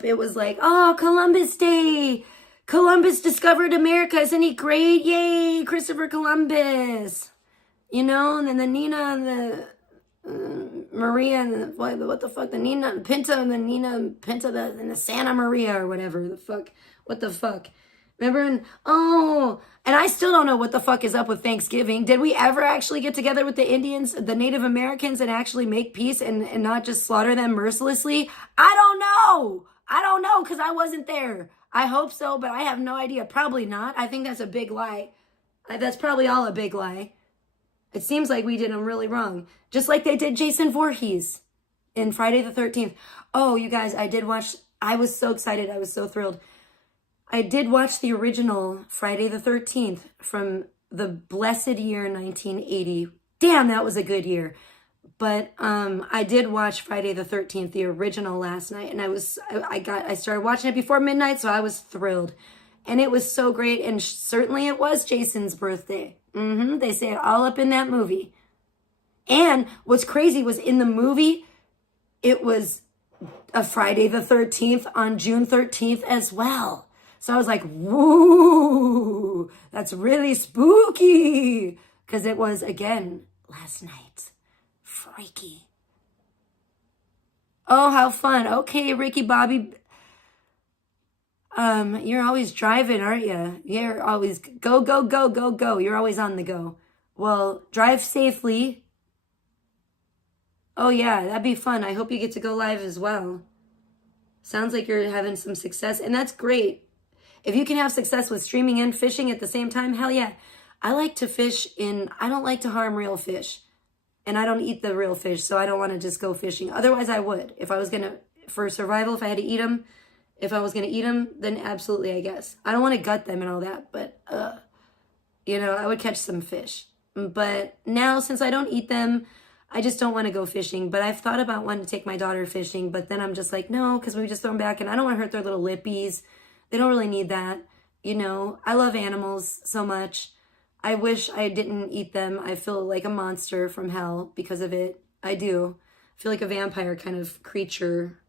it was like, oh, Columbus Day. Columbus discovered America. Isn't he great? Yay, Christopher Columbus. You know, and then the Nina and the Maria and what the fuck? The Nina and Pinta and the Nina and Pinta and the Santa Maria or whatever the fuck. What the fuck? Remember? And I still don't know what the fuck is up with Thanksgiving. Did we ever actually get together with the Indians, the Native Americans, and actually make peace and not just slaughter them mercilessly? I don't know because I wasn't there. I hope so, but I have no idea. Probably not. I think that's a big lie. That's probably all a big lie. It seems like we did them really wrong. Just like they did Jason Voorhees in Friday the 13th. Oh, you guys, I was so excited. I was so thrilled. I did watch the original Friday the 13th from the blessed year 1980. Damn, that was a good year. But I did watch Friday the 13th, the original, last night, and I started watching it before midnight, so I was thrilled. And it was so great, and certainly it was Jason's birthday. They say it all up in that movie. And what's crazy was in the movie, it was a Friday the 13th on June 13th as well. So I was like, woo, that's really spooky. Because it was, again, last night. Freaky. Oh, how fun. Okay, Ricky Bobby. You're always driving, aren't you? You're always go, go, go, go, go. You're always on the go. Well, drive safely. Oh, yeah, that'd be fun. I hope you get to go live as well. Sounds like you're having some success, and that's great. If you can have success with streaming and fishing at the same time, hell yeah. I like to fish I don't like to harm real fish. And I don't eat the real fish, so I don't want to just go fishing. Otherwise, I would. If I was going to, for survival, if I had to eat them, if I was going to eat them, then absolutely, I guess. I don't want to gut them and all that, but, I would catch some fish. But now, since I don't eat them, I just don't want to go fishing. But I've thought about wanting to take my daughter fishing, but then I'm just like, no, because we just throw them back, and I don't want to hurt their little lippies. They don't really need that. I love animals so much. I wish I didn't eat them. I feel like a monster from hell because of it. I do. I feel like a vampire kind of creature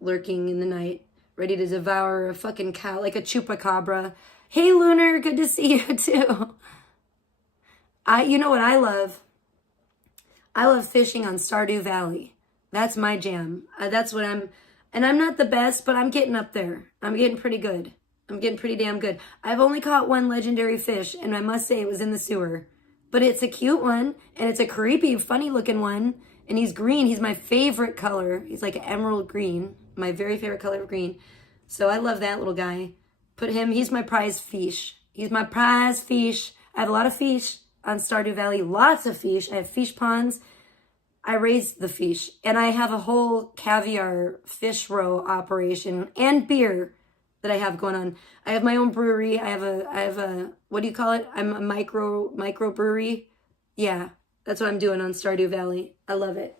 lurking in the night, ready to devour a fucking cow, like a chupacabra. Hey, Lunar, good to see you too. You know what I love? I love fishing on Stardew Valley. That's my jam. And I'm not the best, but I'm getting up there. I'm getting pretty good. I'm getting pretty damn good. I've only caught one legendary fish, and I must say it was in the sewer. But it's a cute one, and it's a creepy, funny-looking one. And he's green. He's my favorite color. He's like an emerald green. My very favorite color of green. So I love that little guy. He's my prize fish. He's my prize fish. I have a lot of fish on Stardew Valley. Lots of fish. I have fish ponds. I raise the fish. And I have a whole caviar fish roe operation and beer that I have going on. I have my own brewery. I have a what do you call it? I'm a micro brewery. Yeah, that's what I'm doing on Stardew Valley. I love it.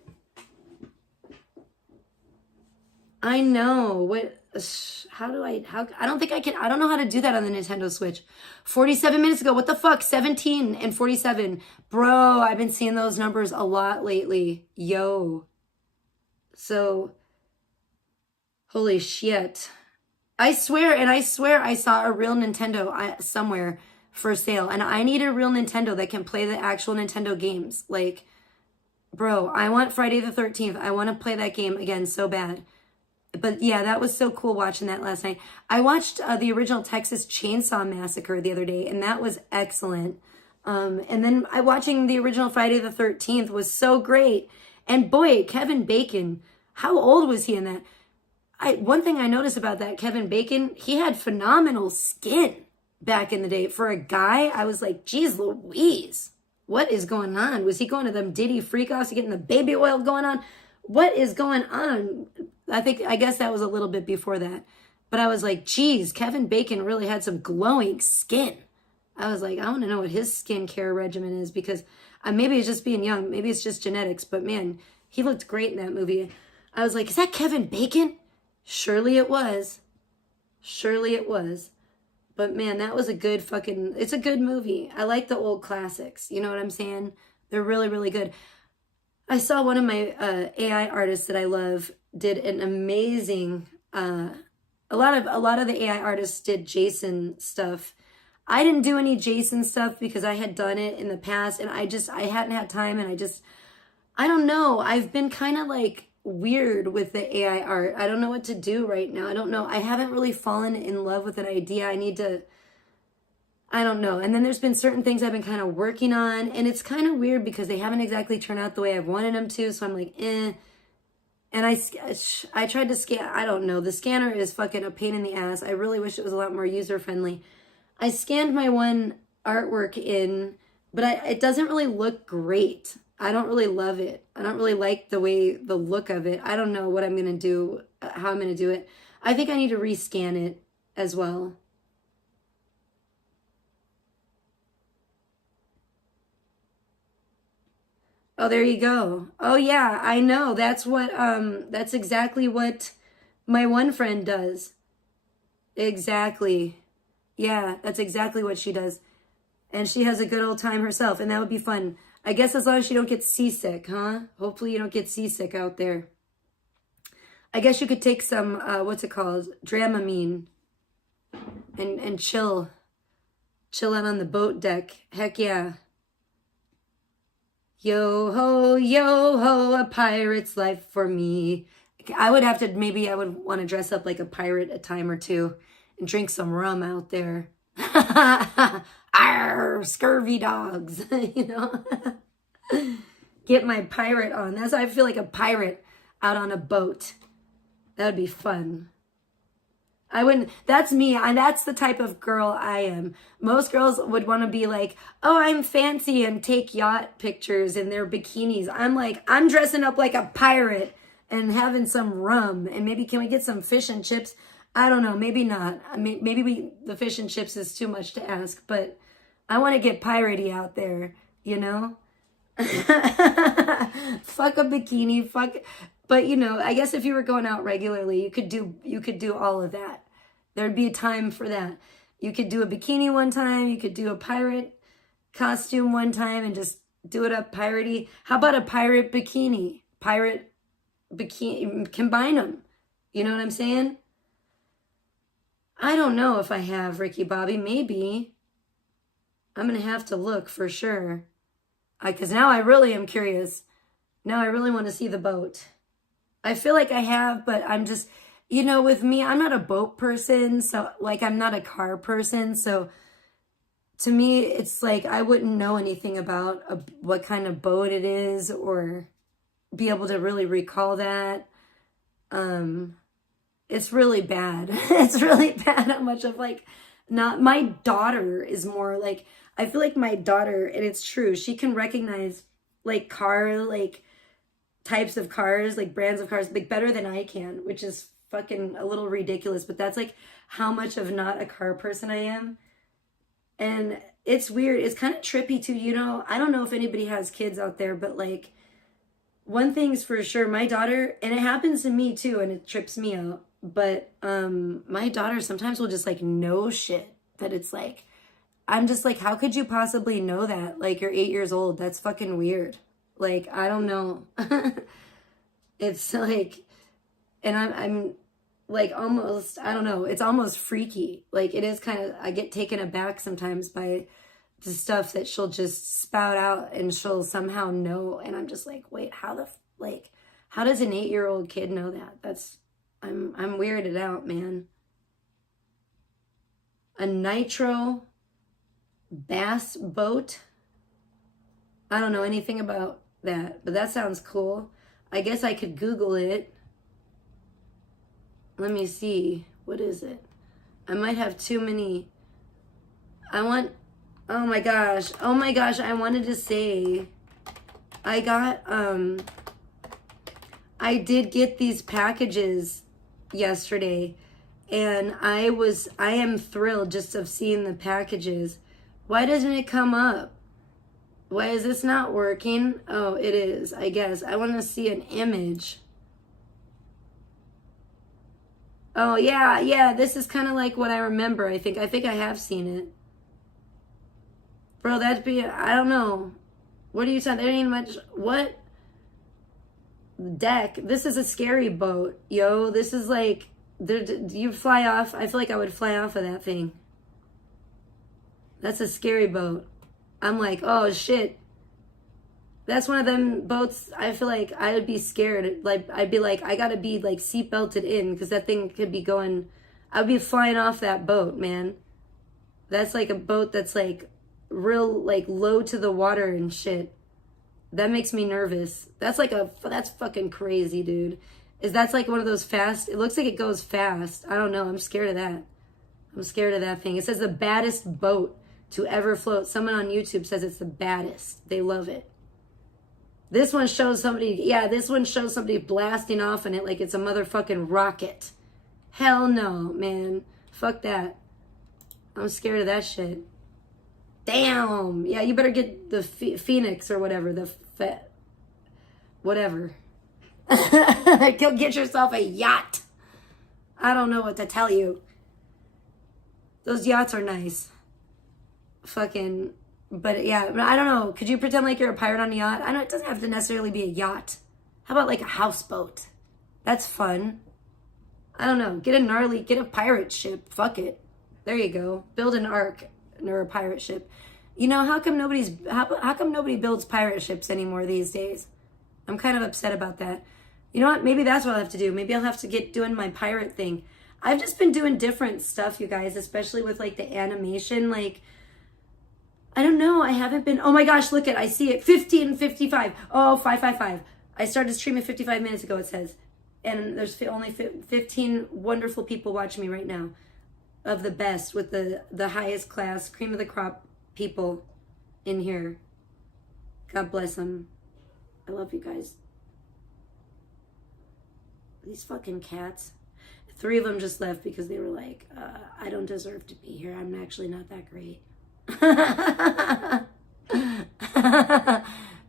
I know. I don't think I can. I don't know how to do that on the Nintendo Switch. 47 minutes ago. What the fuck? 17 and 47. Bro, I've been seeing those numbers a lot lately. Yo. So, holy shit. I swear I saw a real Nintendo somewhere for sale. And I need a real Nintendo that can play the actual Nintendo games. Like, bro, I want Friday the 13th. I want to play that game again so bad. But yeah, that was so cool watching that last night. I watched the original Texas Chainsaw Massacre the other day, and that was excellent. And then watching the original Friday the 13th was so great. And boy, Kevin Bacon, how old was he in that? One thing I noticed about that Kevin Bacon, he had phenomenal skin back in the day. For a guy, I was like, geez Louise, what is going on? Was he going to them Diddy freak-offs, getting the baby oil going on? What is going on? I guess that was a little bit before that. But I was like, geez, Kevin Bacon really had some glowing skin. I was like, I want to know what his skincare regimen is because maybe it's just being young. Maybe it's just genetics. But man, he looked great in that movie. I was like, is that Kevin Bacon? Surely it was. Surely it was. But man, that was it's a good movie. I like the old classics. You know what I'm saying? They're really, really good. I saw one of my AI artists that I love did an amazing, a lot of the AI artists did Jason stuff. I didn't do any Jason stuff because I had done it in the past and I hadn't had time and I don't know. I've been kind of like weird with the AI art. I don't know what to do right now. I don't know. I haven't really fallen in love with an idea. I don't know. And then there's been certain things I've been kind of working on and it's kind of weird because they haven't exactly turned out the way I've wanted them to. So I'm like, eh. And I tried to scan. I don't know. The scanner is fucking a pain in the ass. I really wish it was a lot more user friendly. I scanned my one artwork in, but it doesn't really look great. I don't really love it. I don't really like the look of it. I don't know what I'm going to do, how I'm going to do it. I think I need to rescan it as well. Oh, there you go. Oh yeah, I know. That's exactly what my one friend does. Exactly. Yeah, that's exactly what she does. And she has a good old time herself, and that would be fun. I guess as long as you don't get seasick, huh? Hopefully you don't get seasick out there. I guess you could take some, what's it called? Dramamine and chill. Chill out on the boat deck. Heck yeah. Yo ho, a pirate's life for me. I would have to, maybe I would want to dress up like a pirate a time or two and drink some rum out there. Arr, scurvy dogs, you know? Get my pirate on. That's how I feel, like a pirate out on a boat. That would be fun. I wouldn't, that's me, and that's the type of girl I am. Most girls would want to be like, oh, I'm fancy and take yacht pictures in their bikinis. I'm like, I'm dressing up like a pirate and having some rum, and maybe can we get some fish and chips? I don't know, maybe not. Maybe the fish and chips is too much to ask, but I want to get piratey out there, you know? Fuck a bikini, fuck. But you know, I guess if you were going out regularly, you could do all of that. There'd be a time for that. You could do a bikini one time, you could do a pirate costume one time and just do it up piratey. How about a pirate bikini? Pirate bikini, combine them. You know what I'm saying? I don't know if I have, Ricky Bobby, maybe. I'm going to have to look for sure. Because now I really am curious. Now I really want to see the boat. I feel like I have, but I'm just, you know, with me, I'm not a boat person. So, like, I'm not a car person. So, to me, it's like I wouldn't know anything about what kind of boat it is or be able to really recall that. It's really bad. It's really bad how much of, like, not, my daughter is more like, I feel like my daughter, and it's true, she can recognize, like, like, types of cars, like, brands of cars, like, better than I can, which is fucking a little ridiculous, but that's, like, how much of not a car person I am. And it's weird. It's kind of trippy, too, you know? I don't know if anybody has kids out there, but, like, one thing's for sure, my daughter, and it happens to me, too, and it trips me out, but my daughter sometimes will just, like, know shit that it's, like, I'm just like, how could you possibly know that? Like, you're 8 years old. That's fucking weird. Like, I don't know. It's like, and I'm like almost, I don't know. It's almost freaky. Like, it is kind of, I get taken aback sometimes by the stuff that she'll just spout out and she'll somehow know. And I'm just like, wait, how does an 8-year-old kid know that? I'm weirded out, man. A nitro bass boat. I don't know anything about that, but that sounds cool. I guess I could Google it. Let me see. What is it? I might have too many. Oh my gosh, I wanted to say, I did get these packages yesterday, and I am thrilled just of seeing the packages. Why doesn't it come up? Why is this not working? Oh, it is, I guess. I want to see an image. Oh, yeah, this is kind of like what I remember, I think. I think I have seen it. Bro, I don't know. What are you saying? There ain't much, what? Deck. This is a scary boat, yo. This is like, you fly off. I feel like I would fly off of that thing. That's a scary boat. I'm like, oh shit. That's one of them boats I feel like I would be scared. Like, I'd be like, I gotta be like seatbelted in because that thing could be going, I'd be flying off that boat, man. That's like a boat that's like real, like low to the water and shit. That makes me nervous. That's fucking crazy, dude. That's like one of those fast, it looks like it goes fast. I don't know, I'm scared of that. I'm scared of that thing. It says the baddest boat to ever float. Someone on YouTube says it's the baddest. They love it. This one shows somebody blasting off in it like it's a motherfucking rocket. Hell no, man. Fuck that. I'm scared of that shit. Damn. Yeah, you better get the Phoenix or whatever. whatever. Go get yourself a yacht. I don't know what to tell you. Those yachts are nice. Fucking, but yeah, I don't know. Could you pretend like you're a pirate on a yacht? I know it doesn't have to necessarily be a yacht. How about like a houseboat? That's fun. I don't know. Get a pirate ship. Fuck it. There you go. Build an ark or a pirate ship. You know, how come nobody builds pirate ships anymore these days? I'm kind of upset about that. You know what? Maybe that's what I'll have to do. Maybe I'll have to get doing my pirate thing. I've just been doing different stuff, you guys, especially with like the animation. Like, I don't know. I haven't been. Oh my gosh, look at, I see it. 15:55. Oh, 5:55. I started streaming 55 minutes ago, it says. And there's only 15 wonderful people watching me right now. Of the best, with the highest class, cream of the crop people in here. God bless them. I love you guys. These fucking cats. 3 of them just left because they were like, I don't deserve to be here. I'm actually not that great.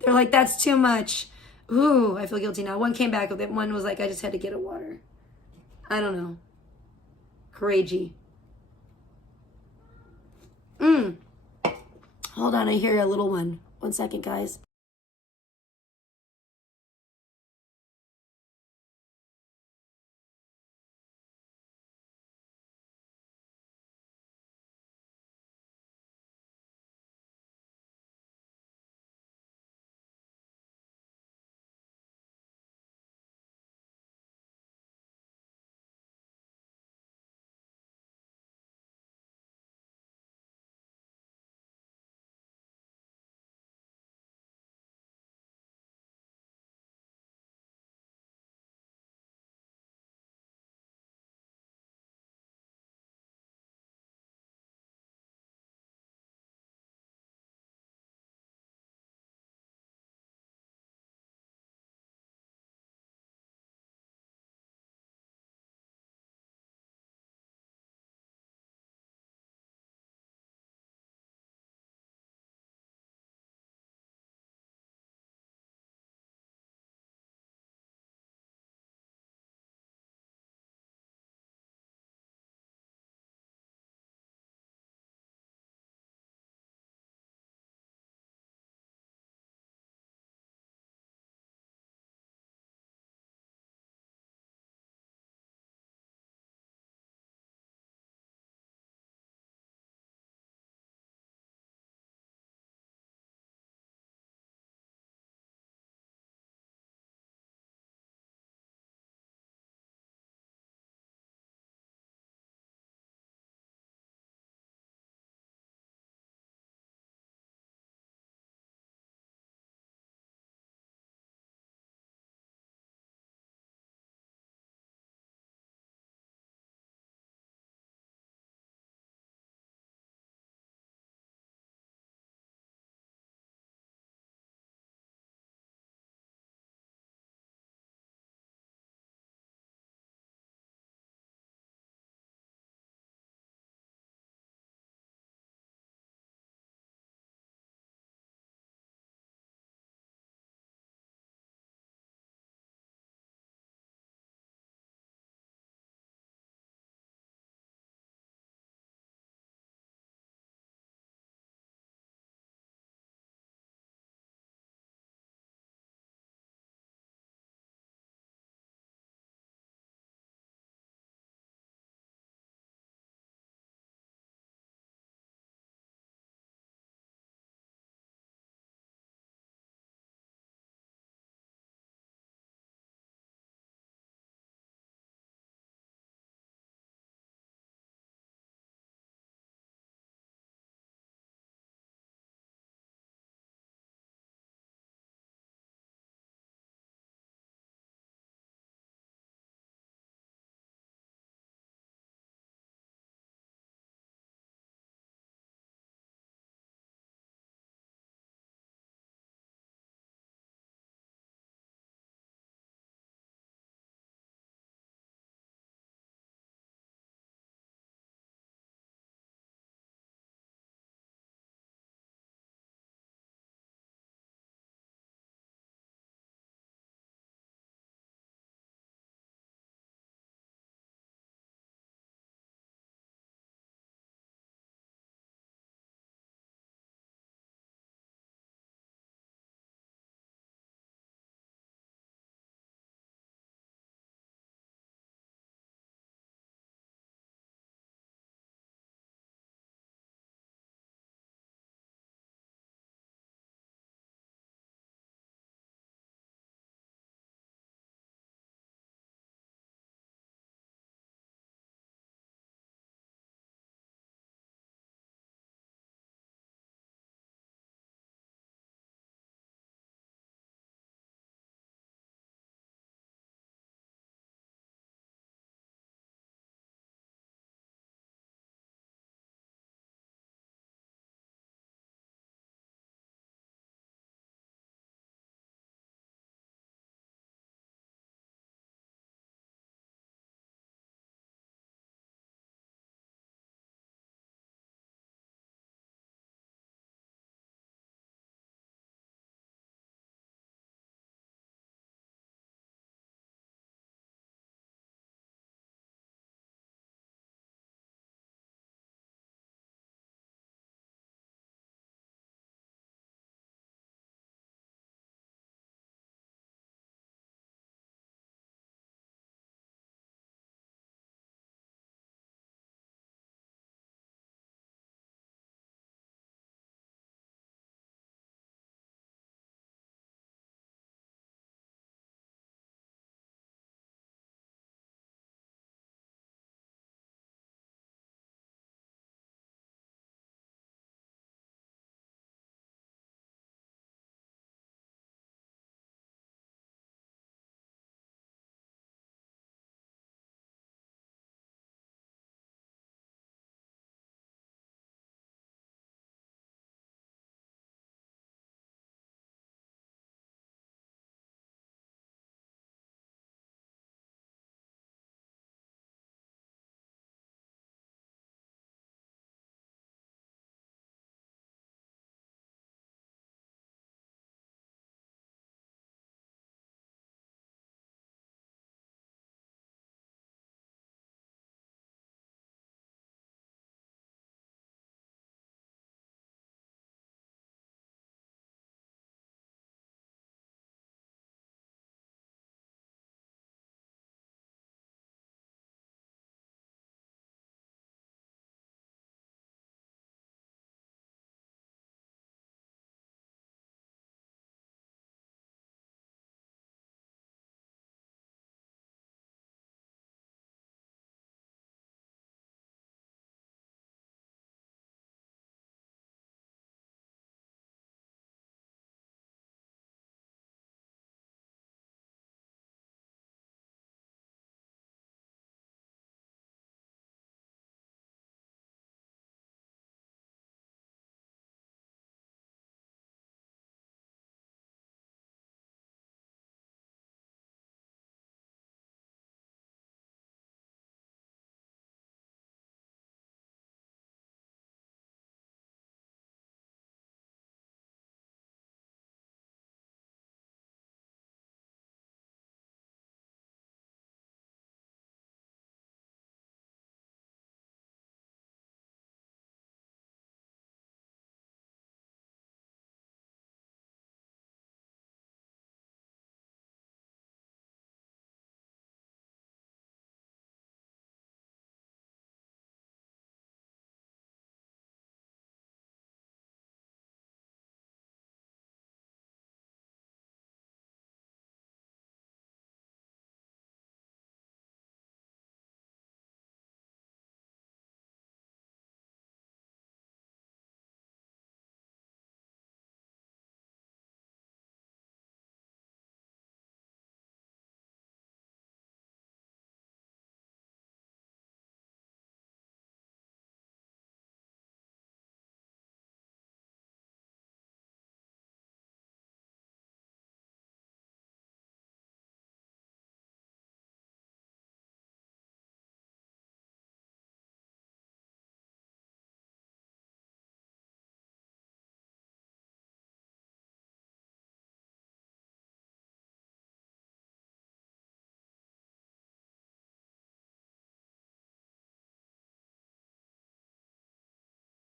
They're like, that's too much. Ooh, I feel guilty now. One came back with it. One was like, I just had to get a water. I don't know. Couragey. Hold on, I hear a little one. 1 second, guys.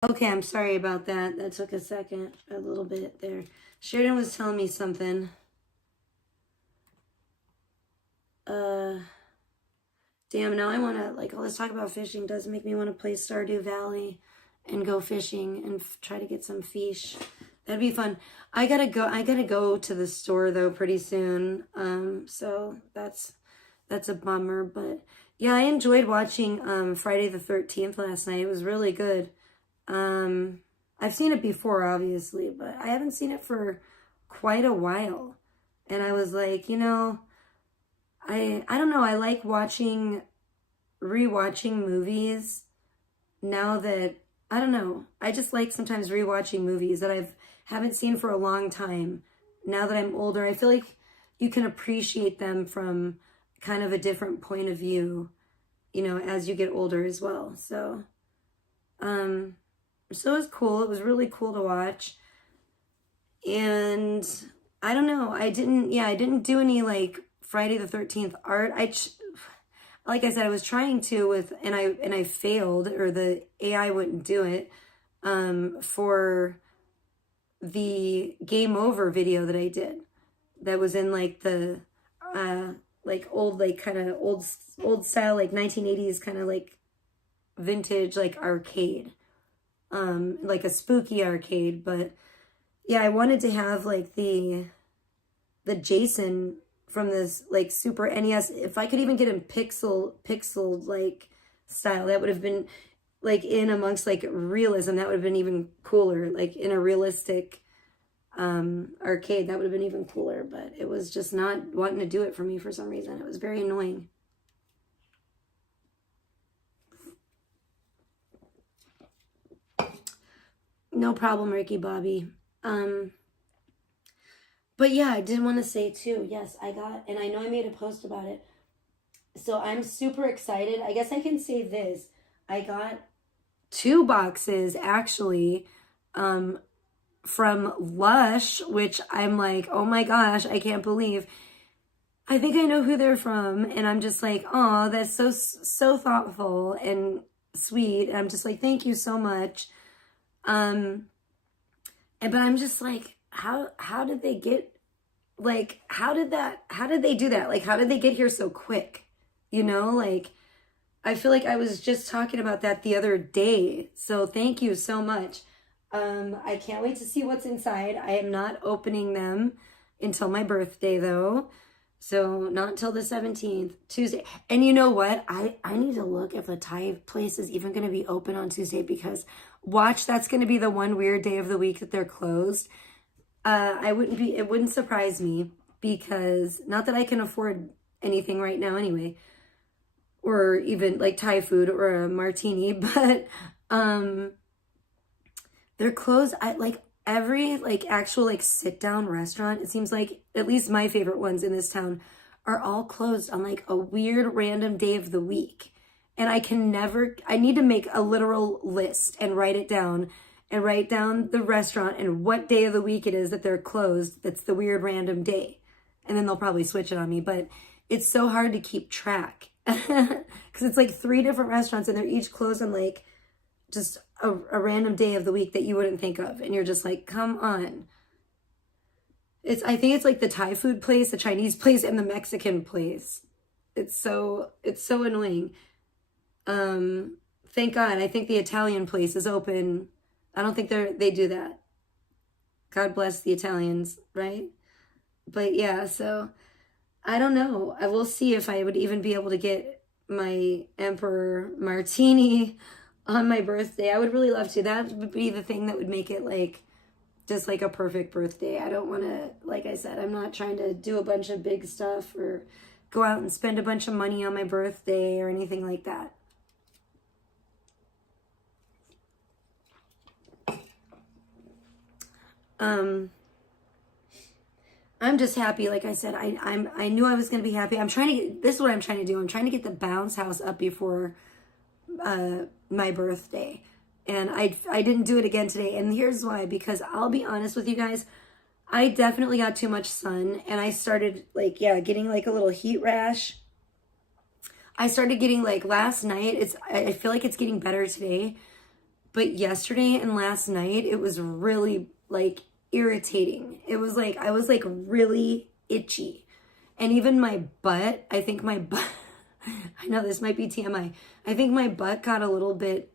Okay, I'm sorry about that. That took a second, a little bit there. Sheridan was telling me something. Damn, now I want to, like, all this talk about fishing does make me want to play Stardew Valley and go fishing and try to get some fish. That'd be fun. I gotta go to the store though pretty soon. So that's a bummer, but yeah, I enjoyed watching Friday the 13th last night. It was really good. I've seen it before obviously, but I haven't seen it for quite a while. And I was like, you know, I don't know, I like rewatching movies now that, I don't know, I just like sometimes rewatching movies that haven't seen for a long time. Now that I'm older, I feel like you can appreciate them from kind of a different point of view, you know, as you get older as well. So it was cool. It was really cool to watch. And I don't know, I didn't do any like Friday the 13th art. Like I said, I was trying to and I failed, or the AI wouldn't do it, for the game over video that I did. That was in like the, like old, like kind of old style, like 1980s kind of like vintage, like arcade, like a spooky arcade. But yeah, I wanted to have like the Jason from this like Super NES. If I could even get him pixel like style, that would have been like in amongst like realism. That would have been even cooler. Like in a realistic arcade, that would have been even cooler. But it was just not wanting to do it for me for some reason. It was very annoying. No problem, Ricky Bobby. But yeah, I did want to say too, yes, and I know I made a post about it. So I'm super excited. I guess I can say this. I got 2 boxes actually, from Lush, which I'm like, oh my gosh, I can't believe. I think I know who they're from, and I'm just like, oh, that's so thoughtful and sweet. And I'm just like, thank you so much. But I'm just like, how did they get, like, how did they do that? Like, how did they get here so quick? You know, like, I feel like I was just talking about that the other day. So thank you so much. I can't wait to see what's inside. I am not opening them until my birthday though. So not until the 17th, Tuesday. And you know what? I need to look if the Thai place is even going to be open on Tuesday, because watch, that's going to be the one weird day of the week that they're closed. It wouldn't surprise me, because not that I can afford anything right now anyway, or even like Thai food or a martini, but, they're closed. Like every like actual like sit down restaurant, it seems like, at least my favorite ones in this town, are all closed on like a weird random day of the week. And I need to make a literal list and write it down, and write down the restaurant and what day of the week it is that they're closed. That's the weird random day. And then they'll probably switch it on me, but it's so hard to keep track because it's like 3 different restaurants and they're each closed on like just a random day of the week that you wouldn't think of. And you're just like, come on. I think it's like the Thai food place, the Chinese place, and the Mexican place. It's so annoying. Thank God. I think the Italian place is open. I don't think they do that. God bless the Italians, right? But yeah, so I don't know. I will see if I would even be able to get my Emperor Martini on my birthday. I would really love to. That would be the thing that would make it like just like a perfect birthday. I don't want to, like I said, I'm not trying to do a bunch of big stuff or go out and spend a bunch of money on my birthday or anything like that. I'm just happy. Like I said, I knew I was going to be happy. This is what I'm trying to do. I'm trying to get the bounce house up before my birthday. And I didn't do it again today. And here's why, because I'll be honest with you guys, I definitely got too much sun, and I started like, getting like a little heat rash. I started getting like last night, I feel like it's getting better today, But yesterday and last night, it was really like irritating. It was like, I was like really itchy. And even my butt, I think my butt, I know this might be TMI. I think my butt got a little bit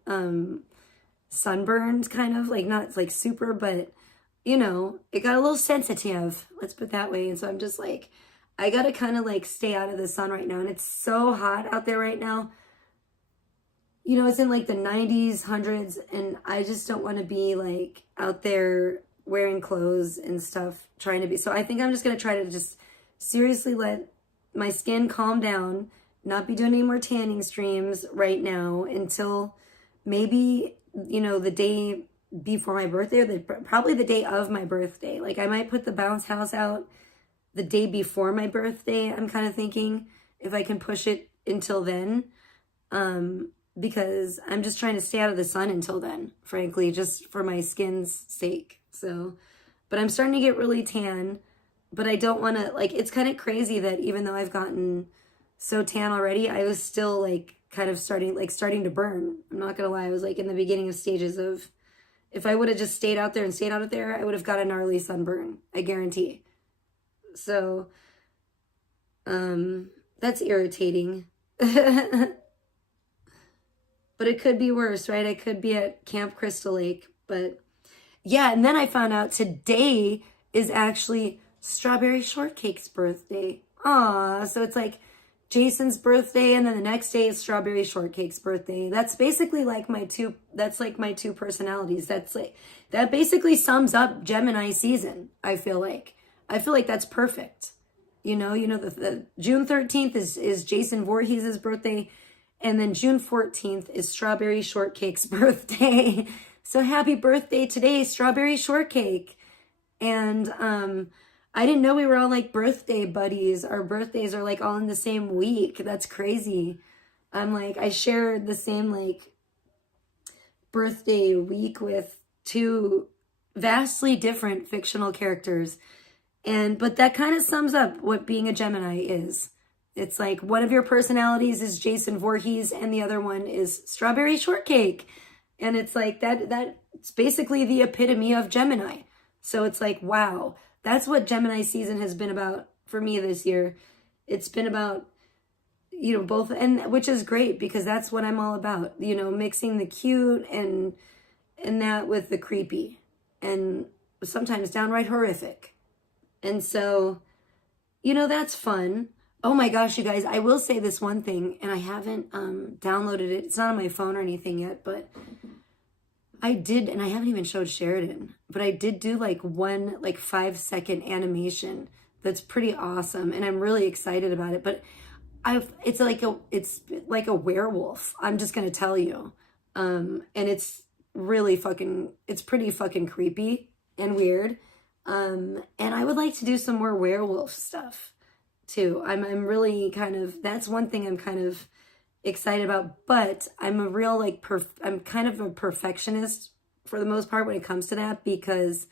sunburned, kind of like, not like super, but you know, it got a little sensitive, let's put it that way. And so I'm just like, I gotta kind of like stay out of the sun right now. And it's so hot out there right now. You know, it's in like the 90s, hundreds, and I just don't want to be like out there wearing clothes and stuff, trying to be. So I think I'm just going to try to just seriously let my skin calm down, not be doing any more tanning streams right now until maybe, you know, the day before my birthday, or probably the day of my birthday. Like I might put the bounce house out the day before my birthday. I'm kind of thinking if I can push it until then. Because I'm just trying to stay out of the sun until then, frankly, just for my skin's sake. So, but I'm starting to get really tan, but I don't want to, like, it's kind of crazy that even though I've gotten so tan already, I was still like kind of starting to burn. I'm not gonna lie. I was like in the beginning of stages of, if I would have just stayed out there and stayed out there, I would have got a gnarly sunburn. I guarantee. So, that's irritating. But it could be worse, right? I could be at Camp Crystal Lake. But yeah, and then I found out today is actually Strawberry Shortcake's birthday. Aw, so it's like Jason's birthday, and then the next day is Strawberry Shortcake's birthday. That's basically like my two personalities. That basically sums up Gemini season, I feel like. I feel like that's perfect. You know, the June 13th is Jason Voorhees' birthday. And then June 14th is Strawberry Shortcake's birthday. So happy birthday today, Strawberry Shortcake. And I didn't know we were all like birthday buddies. Our birthdays are like all in the same week. That's crazy. I'm like, I share the same like birthday week with two vastly different fictional characters. But that kind of sums up what being a Gemini is. It's like one of your personalities is Jason Voorhees and the other one is Strawberry Shortcake. And it's like it's basically the epitome of Gemini. So it's like, wow, that's what Gemini season has been about for me this year. It's been about, you know, both, and which is great because that's what I'm all about, you know, mixing the cute and that with the creepy and sometimes downright horrific. And so, you know, that's fun. Oh my gosh, you guys, I will say this one thing, and I haven't downloaded it. It's not on my phone or anything yet, but I did, and I haven't even showed Sheridan, but I did do like one 5-second animation that's pretty awesome, and I'm really excited about it. But it's like a werewolf. I'm just gonna tell you, and it's really it's pretty fucking creepy and weird. And I would like to do some more werewolf stuff too. I'm really that's one thing I'm kind of excited about, but I'm a real I'm kind of a perfectionist for the most part when it comes to that, because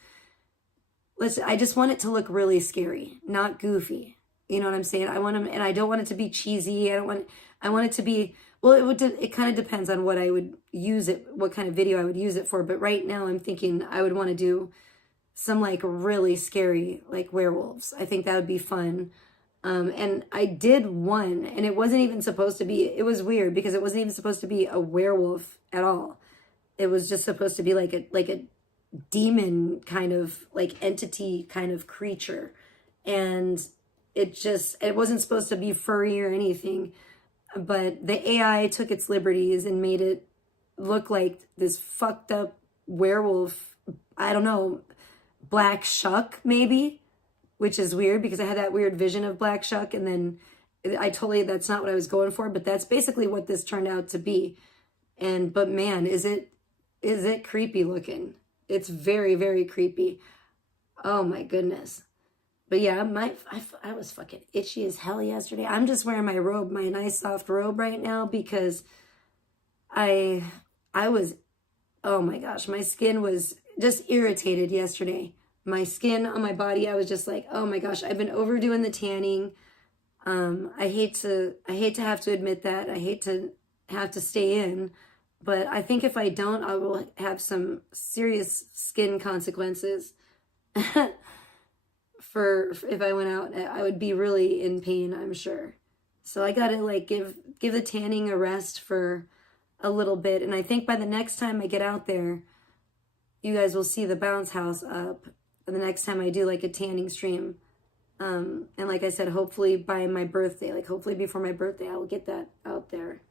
I just want it to look really scary, not goofy. You know what I'm saying? And I don't want it to be cheesy. I want it to be, well, it kind of depends on what I would use it, what kind of video I would use it for. But right now I'm thinking I would want to do some really scary werewolves. I think that would be fun. And I did one, and it wasn't even supposed to be, it was weird because it wasn't even supposed to be a werewolf at all. It was just supposed to be like a demon kind of entity kind of creature. And it wasn't supposed to be furry or anything, but the AI took its liberties and made it look like this fucked up werewolf. I don't know, Black Shuck maybe, which is weird because I had that weird vision of Black Shuck, and then that's not what I was going for, but that's basically what this turned out to be. But man, is it creepy looking. It's very, very creepy. Oh my goodness. But yeah, I was fucking itchy as hell yesterday. I'm just wearing my robe, my nice soft robe right now because I was, oh my gosh, my skin was just irritated yesterday. My skin on my body, I was just like, oh my gosh, I've been overdoing the tanning. I hate to have to admit that. I hate to have to stay in. But I think if I don't, I will have some serious skin consequences. For if I went out, I would be really in pain, I'm sure. So I gotta like give the tanning a rest for a little bit. And I think by the next time I get out there, you guys will see the bounce house up. And the next time I do like a tanning stream. And like I said, hopefully by my birthday, like hopefully before my birthday, I will get that out there.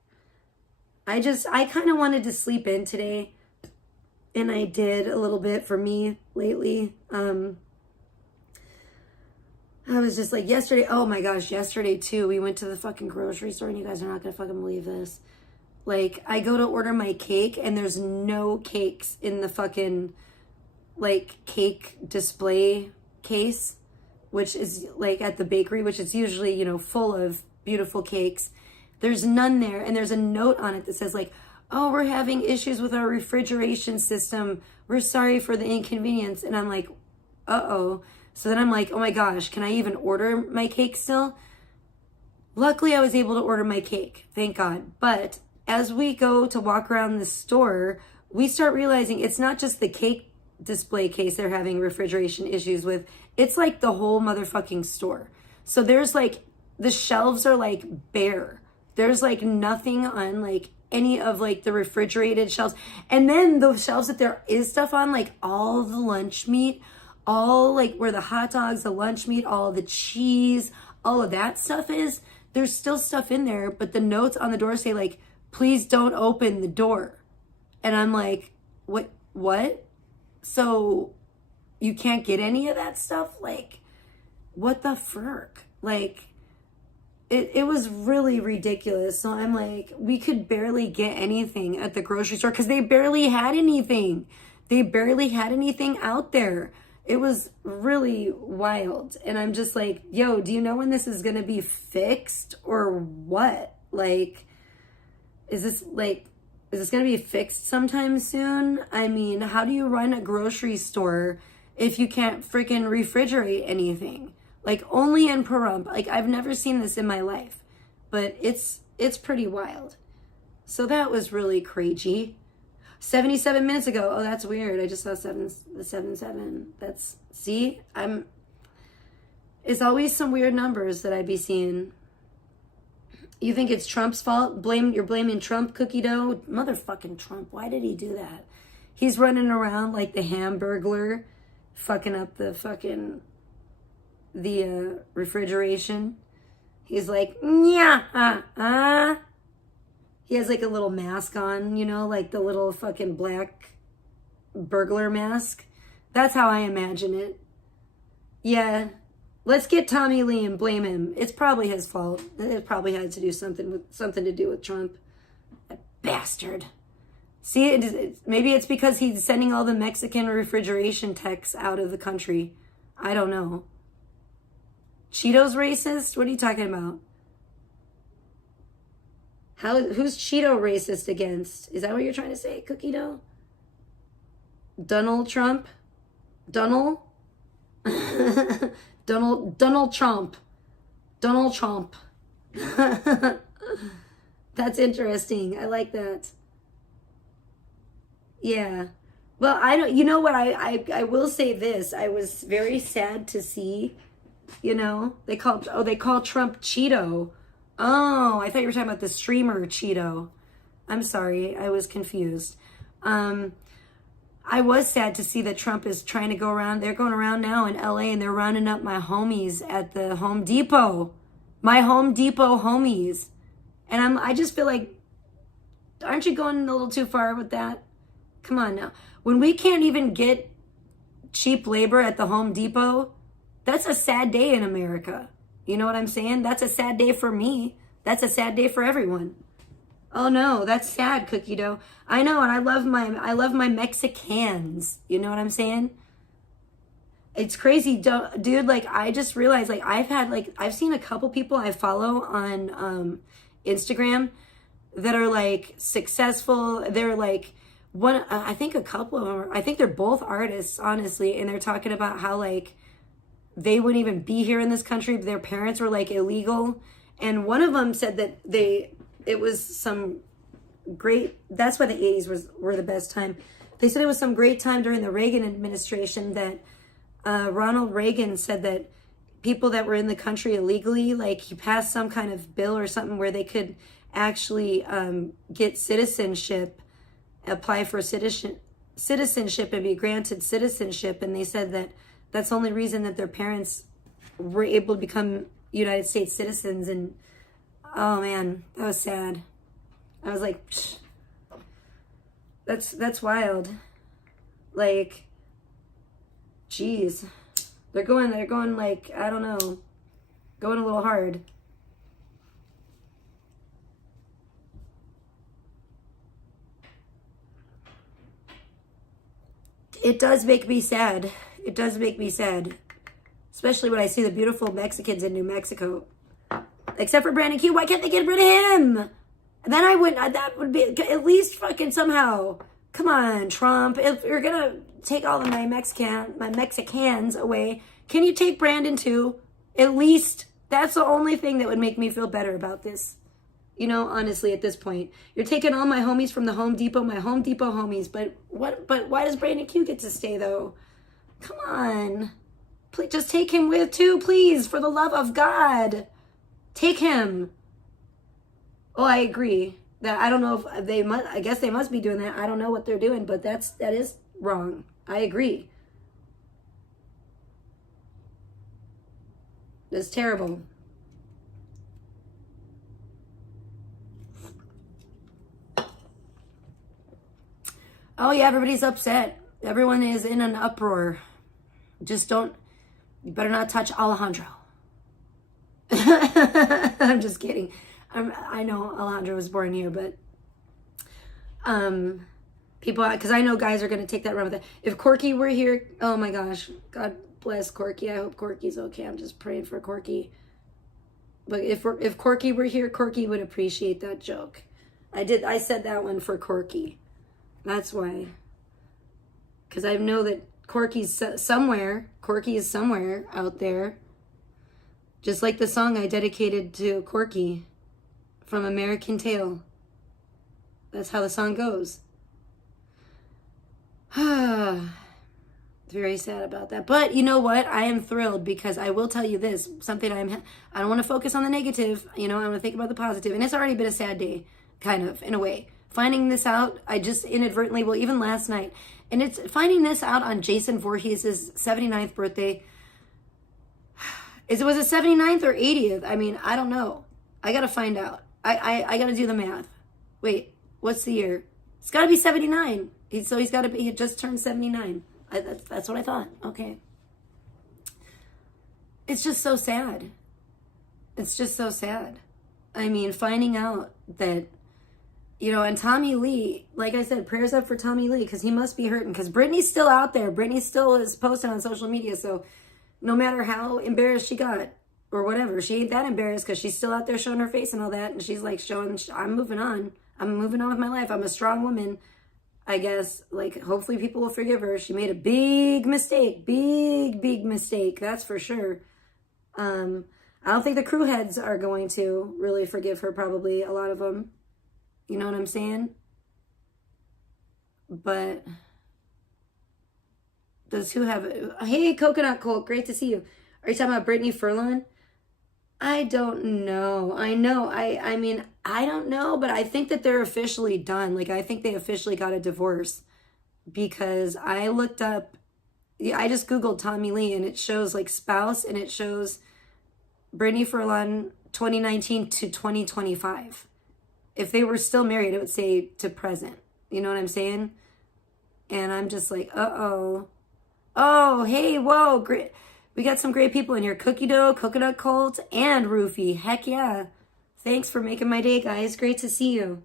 I kind of wanted to sleep in today. And I did a little bit for me lately. I was just like yesterday, oh my gosh, yesterday too, we went to the fucking grocery store and you guys are not gonna fucking believe this. Like, I go to order my cake and there's no cakes in the fucking, like, cake display case, which is, like, at the bakery, which is usually, you know, full of beautiful cakes. There's none there, and there's a note on it that says, like, oh, we're having issues with our refrigeration system. We're sorry for the inconvenience. And I'm like, uh-oh. So then I'm like, oh my gosh, can I even order my cake still? Luckily, I was able to order my cake, thank God. But as we go to walk around the store, we start realizing it's not just the cake display case they're having refrigeration issues with. It's like the whole motherfucking store. So there's like, the shelves are like bare. There's like nothing on like any of like the refrigerated shelves. And then the shelves that there is stuff on, like all the lunch meat, all like where the hot dogs, the lunch meat, all the cheese, all of that stuff is, there's still stuff in there, but the notes on the door say like, please don't open the door. And I'm like, what? So you can't get any of that stuff? Like, what the frick? Like, it was really ridiculous. So I'm like, we could barely get anything at the grocery store because they barely had anything. They barely had anything out there. It was really wild. And I'm just like, yo, do you know when this is going to be fixed or what? Like, is this going to be fixed sometime soon? I mean, how do you run a grocery store if you can't freaking refrigerate anything? Like, only in Pahrump. Like, I've never seen this in my life. But it's pretty wild. So that was really crazy. 77 minutes ago. Oh, that's weird. I just saw 7. That's, see? It's always some weird numbers that I be seeing. You think it's Trump's fault? You're blaming Trump, cookie dough? Motherfucking Trump. Why did he do that? He's running around like the Hamburglar, fucking up the refrigeration. He's like, yeah, He has like a little mask on, you know, like the little fucking black burglar mask. That's how I imagine it. Yeah. Let's get Tommy Lee and blame him. It's probably his fault. It probably had to do something to do with Trump. That bastard. See, maybe it's because he's sending all the Mexican refrigeration techs out of the country. I don't know. Cheetos racist? What are you talking about? Who's Cheeto racist against? Is that what you're trying to say, Cookie Dough? Donald Trump? Donald? Donald Trump. Donald Trump. That's interesting. I like that. Yeah. Well, I don't, you know what, I will say this. I was very sad to see, you know, they call Trump Cheeto. Oh, I thought you were talking about the streamer Cheeto. I'm sorry, I was confused. I was sad to see that Trump is trying to go around. They're going around now in LA and they're rounding up my homies at the Home Depot. My Home Depot homies. And I just feel like, aren't you going a little too far with that? Come on now. When we can't even get cheap labor at the Home Depot, that's a sad day in America. You know what I'm saying? That's a sad day for me. That's a sad day for everyone. Oh no, that's sad, Cookie Dough. I know, and I love my Mexicans. You know what I'm saying? It's crazy, dude. Like, I just realized, like, I've seen a couple people I follow on Instagram that are like successful. They're like I think a couple of them. I think they're both artists, honestly, and they're talking about how like they wouldn't even be here in this country. Their parents were like illegal, and one of them said that it was some great, that's why the 80s were the best time. They said it was some great time during the Reagan administration that Ronald Reagan said that people that were in the country illegally, like he passed some kind of bill or something where they could actually get citizenship, apply for citizenship and be granted citizenship. And they said that that's the only reason that their parents were able to become United States citizens. And oh man, that was sad. I was like, psh, that's wild. Like, geez, they're going like, I don't know, going a little hard. It does make me sad. It does make me sad. Especially when I see the beautiful Mexicans in New Mexico. Except for Brandon Q. Why can't they get rid of him? Then that would be, at least fucking somehow. Come on, Trump. If you're gonna take all of my Mexicans away, can you take Brandon too? At least, that's the only thing that would make me feel better about this. You know, honestly, at this point, you're taking all my homies from the Home Depot, my Home Depot homies. But why does Brandon Q get to stay though? Come on, please, just take him with too, please, for the love of God, take him. Oh, I agree that I don't know if they must. I guess they must be doing that. I don't know what they're doing, but that is wrong. I agree. It's terrible. Oh yeah, everybody's upset. Everyone is in an uproar. Just you better not touch Alejandro. I'm just kidding. I know Alejandro was born here, but people, because I know guys are going to take that run with it. If Corky were here, oh my gosh, God bless Corky. I hope Corky's okay. I'm just praying for Corky. But if Corky were here, Corky would appreciate that joke. I said that one for Corky. That's why. Because I know that Corky's somewhere. Corky is somewhere out there. Just like the song I dedicated to Corky from American Tail. That's how the song goes. Very sad about that. But you know what? I am thrilled because I will tell you this. Something I don't want to focus on the negative. You know, I want to think about the positive. And it's already been a sad day, kind of, in a way. Finding this out, I just inadvertently, well, even last night. And it's finding this out on Jason Voorhees' 79th birthday. Was it 79th or 80th? I mean, I don't know. I got to find out. I got to do the math. Wait, what's the year? It's got to be 79. He just turned 79. That's what I thought. Okay. It's just so sad. It's just so sad. I mean, finding out that, you know, and Tommy Lee, like I said, prayers up for Tommy Lee because he must be hurting because Britney's still out there. Britney still is posting on social media. So no matter how embarrassed she got or whatever, she ain't that embarrassed because she's still out there showing her face and all that. And she's like I'm moving on. I'm moving on with my life. I'm a strong woman. I guess, like, hopefully people will forgive her. She made a big mistake. Big mistake. That's for sure. I don't think the crew heads are going to really forgive her, probably. A lot of them. You know what I'm saying? But those who have... Hey, Coconut Colt. Great to see you. Are you talking about Brittany Furlan? I don't know. I know. I mean, I don't know, but I think that they're officially done. Like, I think they officially got a divorce because I looked up, I just Googled Tommy Lee and it shows like spouse and it shows Brittany Furlan 2019 to 2025. If they were still married, it would say to present. You know what I'm saying? And I'm just like, uh-oh. Oh, hey, whoa, great. We got some great people in here. Cookie Dough, Coconut Colt, and Roofie. Heck yeah. Thanks for making my day, guys. Great to see you.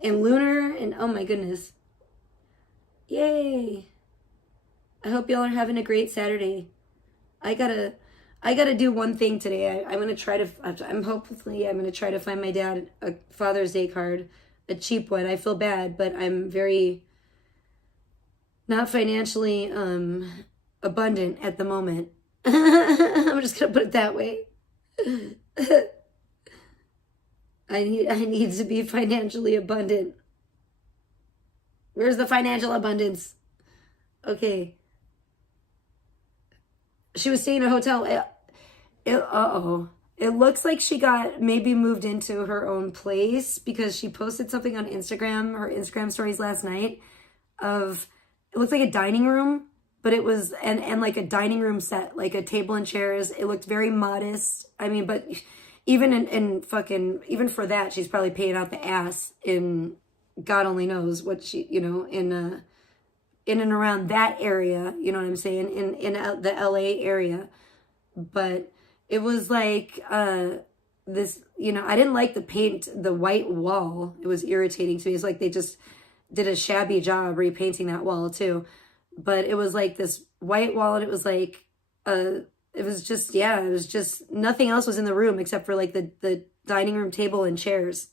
And Lunar, and oh my goodness. Yay. I hope y'all are having a great Saturday. I gotta do one thing today. I'm gonna try to find my dad a Father's Day card, a cheap one. I feel bad, but I'm very not financially abundant at the moment. I'm just gonna put it that way. I need to be financially abundant. Where's the financial abundance? Okay. She was staying in a hotel. Uh-oh. It looks like she got maybe moved into her own place because she posted something on Instagram, her Instagram stories last night of, it looked like a dining room, but it was, and like a dining room set, like a table and chairs. It looked very modest. I mean, but even in fucking, even for that, she's probably paying out the ass in God only knows what she, in and around that area, you know what I'm saying, in the LA area. But it was like this, I didn't like the white wall. It was irritating to me. It's like they just did a shabby job repainting that wall too. But it was like this white wall, and it was like it was just, yeah, it was just nothing else was in the room except for like the dining room table and chairs.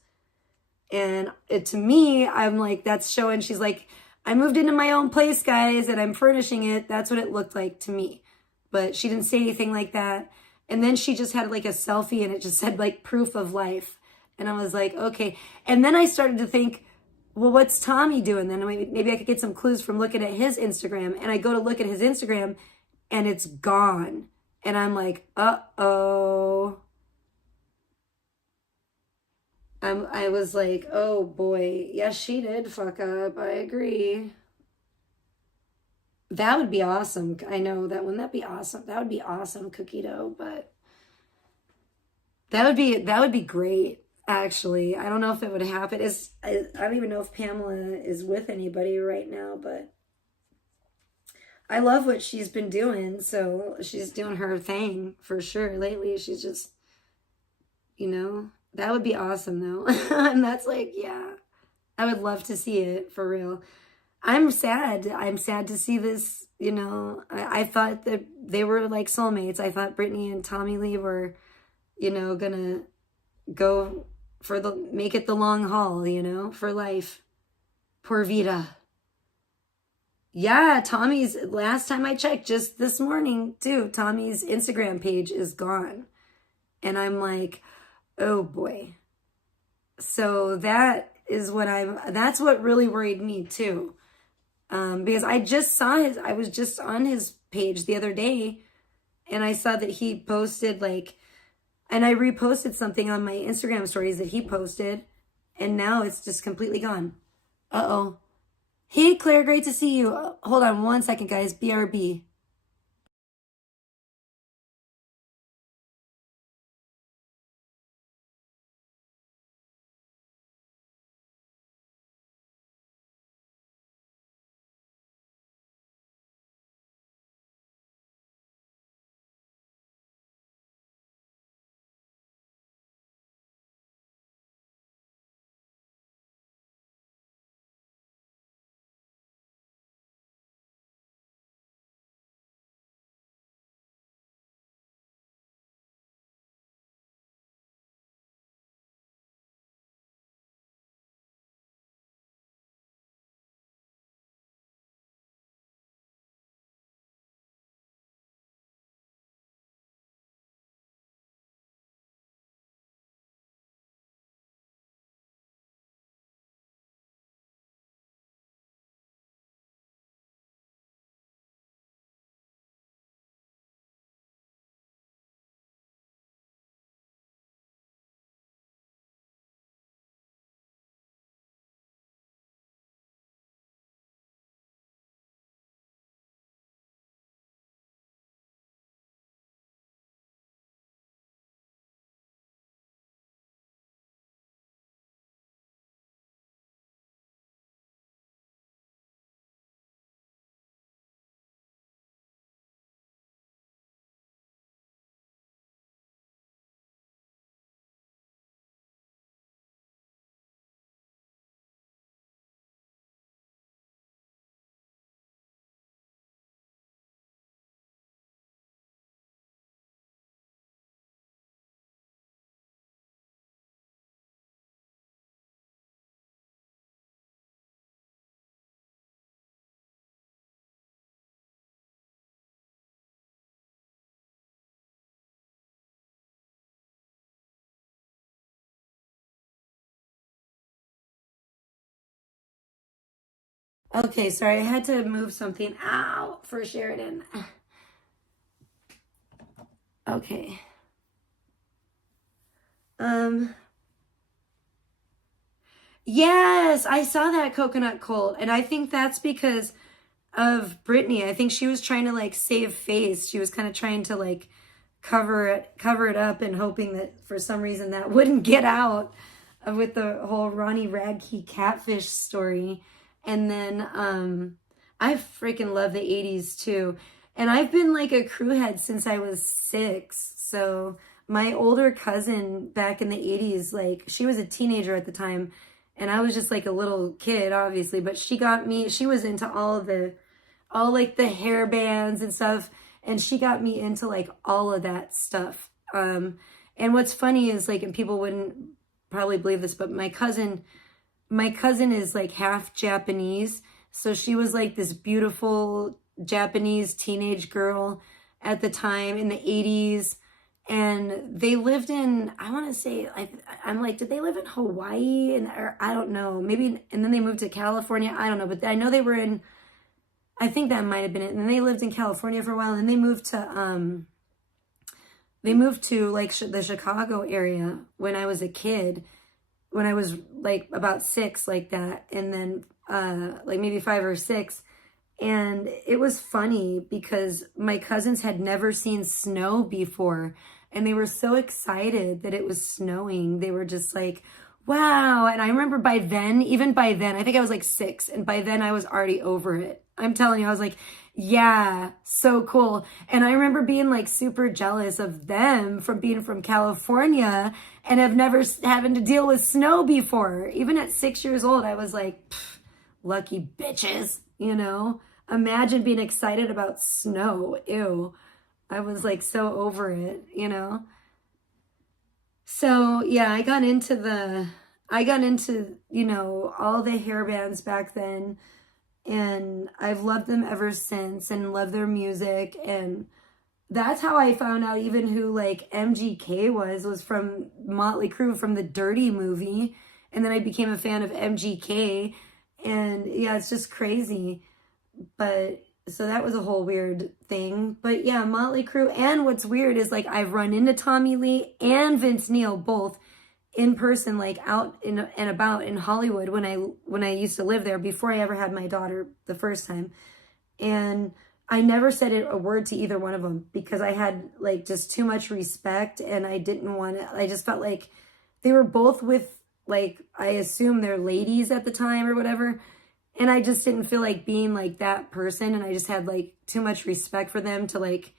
And to me, I'm like, that's showing, she's like, I moved into my own place, guys, and I'm furnishing it. That's what it looked like to me. But she didn't say anything like that. And then she just had like a selfie, and it just said like proof of life. And I was like, okay. And then I started to think, well, what's Tommy doing then? Maybe I could get some clues from looking at his Instagram. And I go to look at his Instagram, and it's gone. And I'm like, uh-oh. I was like, oh boy, yes, she did fuck up. I agree. That would be awesome. I know that. Wouldn't that be awesome? That would be awesome, cookie dough. But that would be great. Actually, I don't know if it would happen. I don't even know if Pamela is with anybody right now, but I love what she's been doing. So she's doing her thing for sure. Lately, she's just, that would be awesome though. And that's like, yeah, I would love to see it for real. I'm sad. I'm sad to see this. I thought that they were like soulmates. I thought Britney and Tommy Lee were, gonna go make it the long haul, for life. Por vida. Yeah, Tommy's, last time I checked, just this morning too, Tommy's Instagram page is gone. And I'm like, oh boy. So that's what really worried me too. Because I was just on his page the other day, and I saw that he posted and I reposted something on my Instagram stories that he posted, and now it's just completely gone. Uh-oh. Hey, Claire, great to see you. Hold on one second, guys. BRB. Okay, sorry, I had to move something out for Sheridan. Okay. Um, yes, I saw that coconut cult, and I think that's because of Britney. I think she was trying to like save face. She was kind of trying to like cover it up and hoping that for some reason that wouldn't get out with the whole Ronnie Radke catfish story. And then I freaking love the 80s too. And I've been like a crew head since I was 6. So my older cousin back in the 80s, like she was a teenager at the time and I was just like a little kid, obviously, but she was into all like the hair bands and stuff. And she got me into like all of that stuff. And what's funny is like, and people wouldn't probably believe this, but my cousin is like half Japanese. So she was like this beautiful Japanese teenage girl at the time in the 80s. And they lived in, I want to say, I'm like, did they live in Hawaii? And or, I don't know, maybe, and then they moved to California. I don't know, but I know they were in, I think that might have been it. And then they lived in California for a while, and then they moved to like the Chicago area when I was a kid, when I was like about 6, like that, and then like maybe 5 or 6. And it was funny because my cousins had never seen snow before, and they were so excited that it was snowing. They were just like, wow. And I remember even by then, I think I was like 6, and by then I was already over it. I'm telling you, I was like, yeah, so cool. And I remember being like super jealous of them from being from California and have never having to deal with snow before. Even at 6 years old, I was like, lucky bitches, you know? Imagine being excited about snow. Ew. I was like so over it, you know? So yeah, I got into, all the hair bands back then, and I've loved them ever since and love their music. And that's how I found out even who like MGK was from Motley Crue, from the Dirty movie. And then I became a fan of MGK, and yeah, it's just crazy. But so that was a whole weird thing. But yeah, Motley Crue. And what's weird is like I've run into Tommy Lee and Vince Neil both in person, like out in and about in Hollywood when I used to live there before I ever had my daughter the first time. And I never said a word to either one of them because I had like just too much respect, and I didn't want to, I just felt like they were both with, like, I assume they're ladies at the time or whatever. And I just didn't feel like being like that person. And I just had like too much respect for them to like,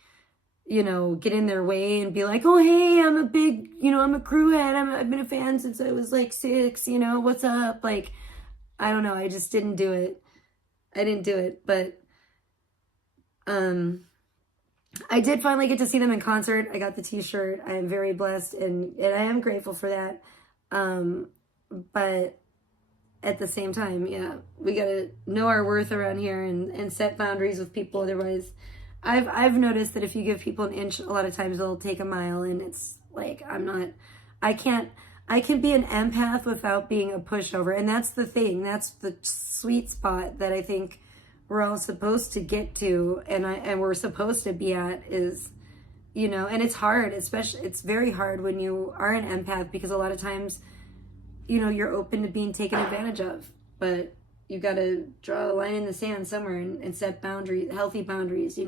get in their way and be like, oh, hey, I'm a big, I'm a crew head. I've been a fan since I was like 6, what's up? Like, I don't know. I just didn't do it. I didn't do it. But I did finally get to see them in concert. I got the t-shirt. I am very blessed, and I am grateful for that. But at the same time, yeah, we gotta know our worth around here and set boundaries with people. Otherwise, I've noticed that if you give people an inch, a lot of times they'll take a mile, and it's like, I can be an empath without being a pushover. And that's the thing. That's the sweet spot that I think we're all supposed to get to, and we're supposed to be at, is, and it's hard, especially, it's very hard when you are an empath, because a lot of times, you're open to being taken advantage of, but you got to draw a line in the sand somewhere and set boundaries, healthy boundaries,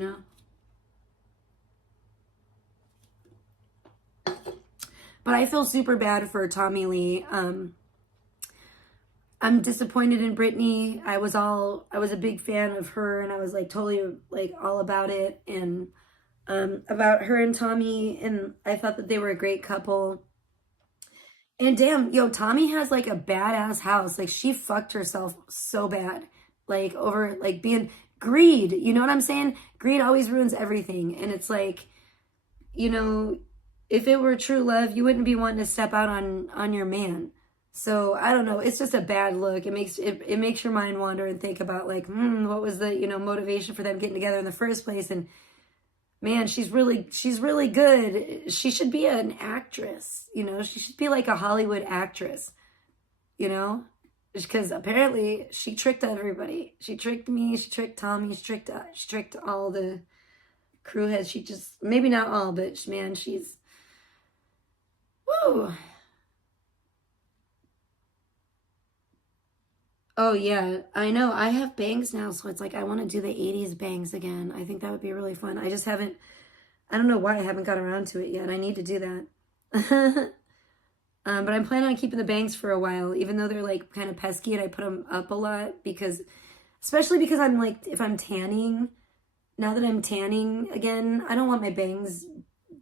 But I feel super bad for Tommy Lee. I'm disappointed in Britney. I was a big fan of her, and I was like totally like all about it, and about her and Tommy, and I thought that they were a great couple. And damn, Tommy has like a badass house. Like, she fucked herself so bad, like over like being greed. You know what I'm saying? Greed always ruins everything. And it's like, if it were true love, you wouldn't be wanting to step out on your man. So I don't know. It's just a bad look. It makes your mind wander and think about like, what was the motivation for them getting together in the first place? And man, she's really good. She should be an actress. She should be like a Hollywood actress. because apparently she tricked everybody. She tricked me, she tricked Tommy, she tricked all the crew heads. She just, maybe not all, but man, she's, woo. Oh yeah, I know. I have bangs now, so it's like I want to do the 80s bangs again. I think that would be really fun. I just haven't, I don't know why I haven't got around to it yet. I need to do that. But I'm planning on keeping the bangs for a while, even though they're like kind of pesky and I put them up a lot because, especially because I'm like, if I'm tanning, now that I'm tanning again, I don't want my bangs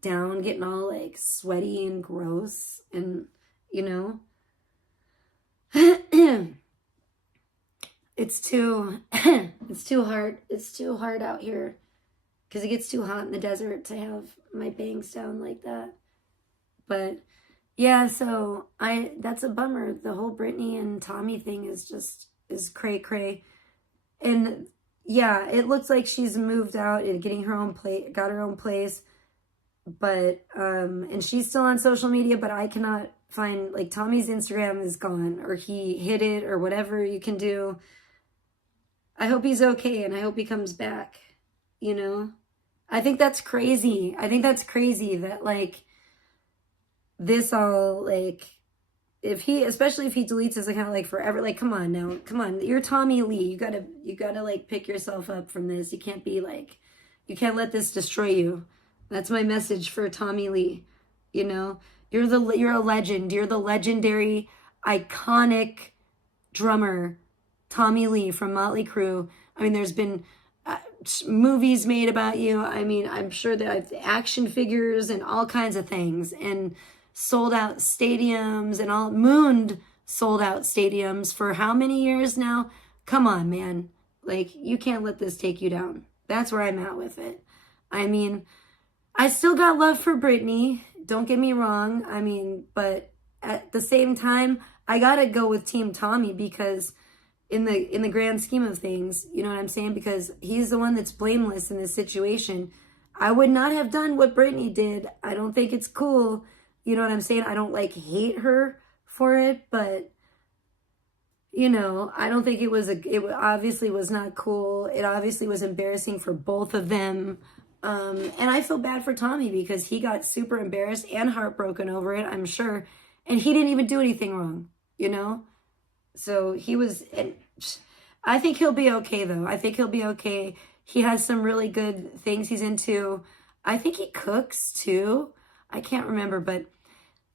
down, getting all like sweaty and gross and, you know, it's too, it's too hard. It's too hard out here because it gets too hot in the desert to have my bangs down like that. But yeah, so that's a bummer. The whole Britney and Tommy thing is cray cray. And yeah, it looks like she's moved out and getting her own place, got her own place. But and she's still on social media, but I cannot find, like, Tommy's Instagram is gone, or he hid it, or whatever you can do. I hope he's okay and I hope he comes back, you know? I think that's crazy. I think that's crazy that, like, this all, like, especially if he deletes his account, like, forever, like, come on now, come on, you're Tommy Lee, you gotta like pick yourself up from this. You can't be like, you can't let this destroy you. That's my message for Tommy Lee. You know, you're a legend. You're the legendary, iconic drummer, Tommy Lee from Motley Crue. I mean, there's been movies made about you. I mean, I'm sure that action figures and all kinds of things, and sold out stadiums and all, mooned sold out stadiums for how many years now? Come on, man. Like, you can't let this take you down. That's where I'm at with it. I mean, I still got love for Britney. Don't get me wrong. I mean, but at the same time, I gotta go with Team Tommy because in the grand scheme of things, you know what I'm saying? Because he's the one that's blameless in this situation. I would not have done what Britney did. I don't think it's cool. You know what I'm saying? I don't like hate her for it, but you know, I don't think it obviously was not cool. It obviously was embarrassing for both of them. And I feel bad for Tommy because he got super embarrassed and heartbroken over it, I'm sure. And he didn't even do anything wrong, you know? So I think he'll be okay though. I think he'll be okay. He has some really good things he's into. I think he cooks too. I can't remember, but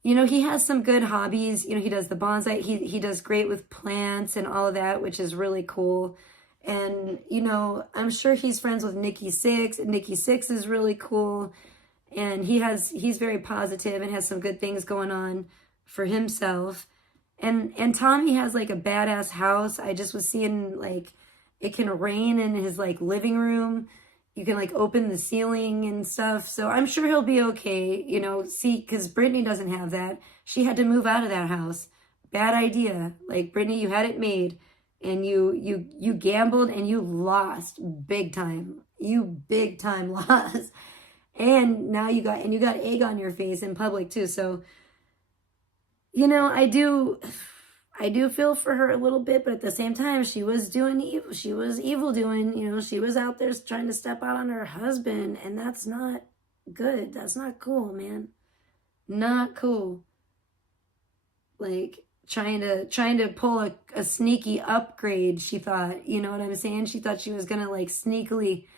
you know, he has some good hobbies. You know, he does the bonsai. He does great with plants and all of that, which is really cool. And, you know, I'm sure he's friends with Nikki Sixx, and Nikki Sixx is really cool. And he's very positive and has some good things going on for himself. And Tommy has like a badass house. I just was seeing, like, it can rain in his like living room. You can like open the ceiling and stuff. So I'm sure he'll be okay, you know, because Britney doesn't have that. She had to move out of that house. Bad idea. Like, Britney, you had it made and you gambled and you lost big time. You big time lost. And now you got egg on your face in public too. So, you know, I do feel for her a little bit, but at the same time, she was doing evil. She was evil doing, you know, she was out there trying to step out on her husband, and that's not good. That's not cool, man. Not cool. Like, trying to pull a sneaky upgrade, she thought, you know what I'm saying? She thought she was gonna like sneakily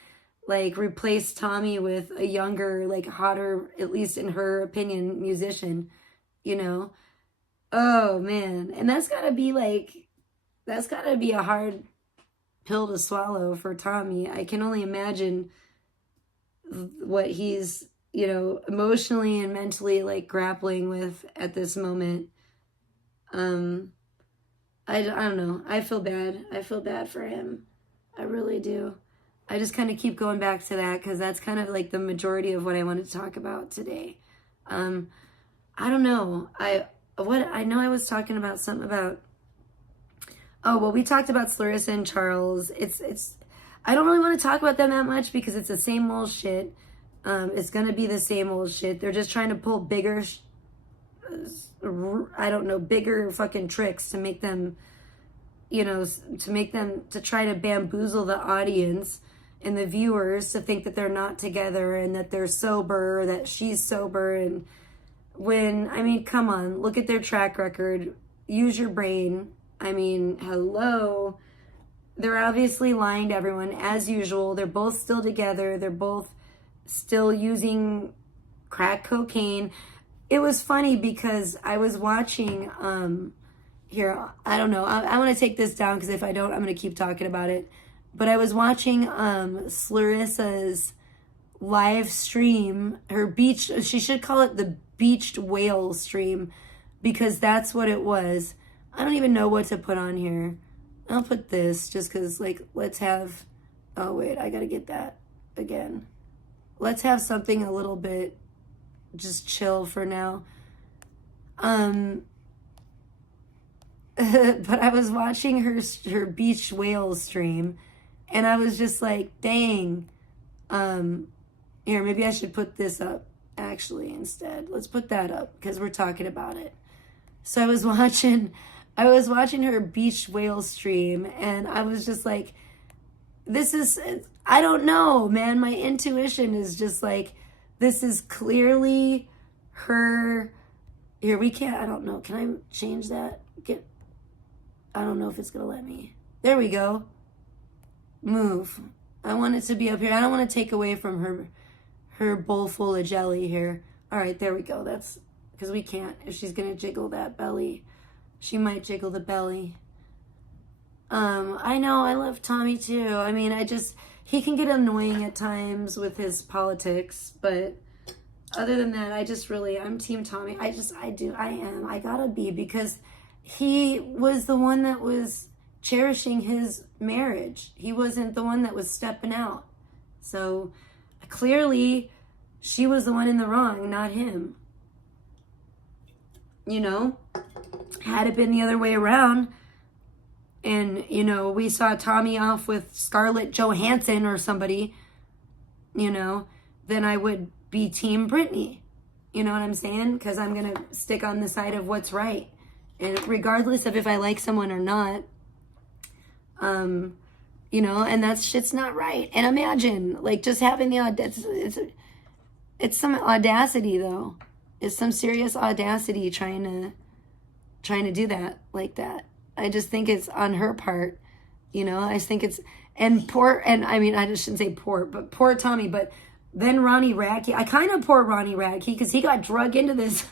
like replace Tommy with a younger, like hotter, at least in her opinion, musician, you know? Oh man. And that's gotta be a hard pill to swallow for Tommy. I can only imagine what he's, you know, emotionally and mentally like grappling with at this moment. I don't know. I feel bad. I feel bad for him. I really do. I just kind of keep going back to that because that's kind of like the majority of what I wanted to talk about today. I don't know. I know I was talking about something about, oh, well, we talked about Clarissa and Charles. I don't really want to talk about them that much because it's the same old shit. It's going to be the same old shit. They're just trying to pull bigger fucking tricks to make them you know, to make them, to try to bamboozle the audience and the viewers to think that they're not together and that they're sober, that she's sober. And when, I mean, come on, look at their track record. Use your brain. I mean, hello. They're obviously lying to everyone as usual. They're both still together. They're both still using crack cocaine. It was funny because I was watching, here, I don't know. I want to take this down because if I don't, I'm going to keep talking about it. But I was watching Slarissa's live stream, her beach, she should call it the beached whale stream because that's what it was. I don't even know what to put on here. I'll put this just because, like, let's have, oh wait, I got to get that again. Let's have something a little bit just chill for now. But I was watching her beach whale stream and I was just like, dang. Here, maybe I should put this up actually instead. Let's put that up because we're talking about it. So I was watching her beach whale stream and I was just like, this is, I don't know, man. My intuition is just like, this is clearly her. Here, we can't, I don't know. Can I change that? I don't know if it's going to let me. There we go. Move. I want it to be up here. I don't want to take away from her bowl full of jelly here. All right, there we go. That's because we can't. If she's going to jiggle that belly, she might jiggle the belly. I know, I love Tommy too. I mean, he can get annoying at times with his politics, but other than that, I'm Team Tommy. I gotta be because he was the one that was cherishing his marriage. He wasn't the one that was stepping out. So clearly she was the one in the wrong, not him. You know, had it been the other way around and, you know, we saw Tommy off with Scarlett Johansson or somebody, you know, then I would be Team Britney. You know what I'm saying? Because I'm going to stick on the side of what's right. And regardless of if I like someone or not, you know, and that shit's not right. And imagine, like, just having the audacity, it's some audacity, though. It's some serious audacity trying to do that like that. I just think it's on her part, you know. I just think it's, and I mean, I just shouldn't say poor Tommy, but then Ronnie Radke. I kind of poor Ronnie Radke because he got drug into this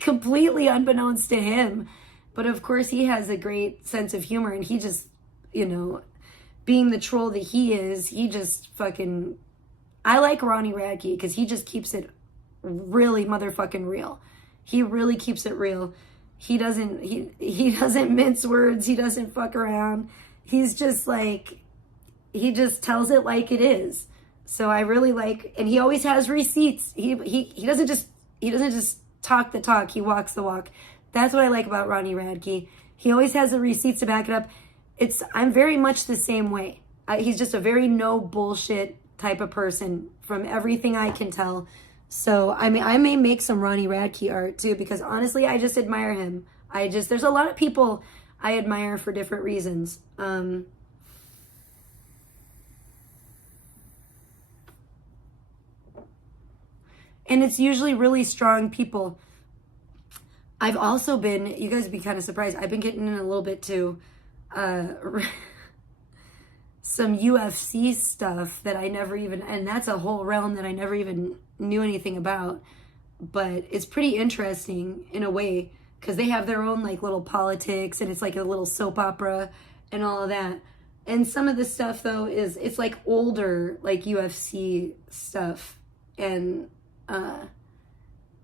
completely unbeknownst to him. But of course, he has a great sense of humor, and he just, you know, being the troll that he is, he just fucking. I like Ronnie Radke because he just keeps it really motherfucking real. He really keeps it real. He doesn't mince words. He doesn't fuck around. He's just like, he just tells it like it is. So I really like, and he always has receipts. He doesn't just talk the talk. He walks the walk. That's what I like about Ronnie Radke. He always has the receipts to back it up. I'm very much the same way. He's just a very no bullshit type of person from everything I can tell. So, I mean, I may make some Ronnie Radke art too, because honestly, I just admire him. There's a lot of people I admire for different reasons. And it's usually really strong people. I've also been, you guys would be kind of surprised, I've been getting in a little bit too, some UFC stuff that I never even, and that's a whole realm that I never even knew anything about, but it's pretty interesting in a way because they have their own like little politics and it's like a little soap opera and all of that. And some of the stuff though it's like older like UFC stuff, and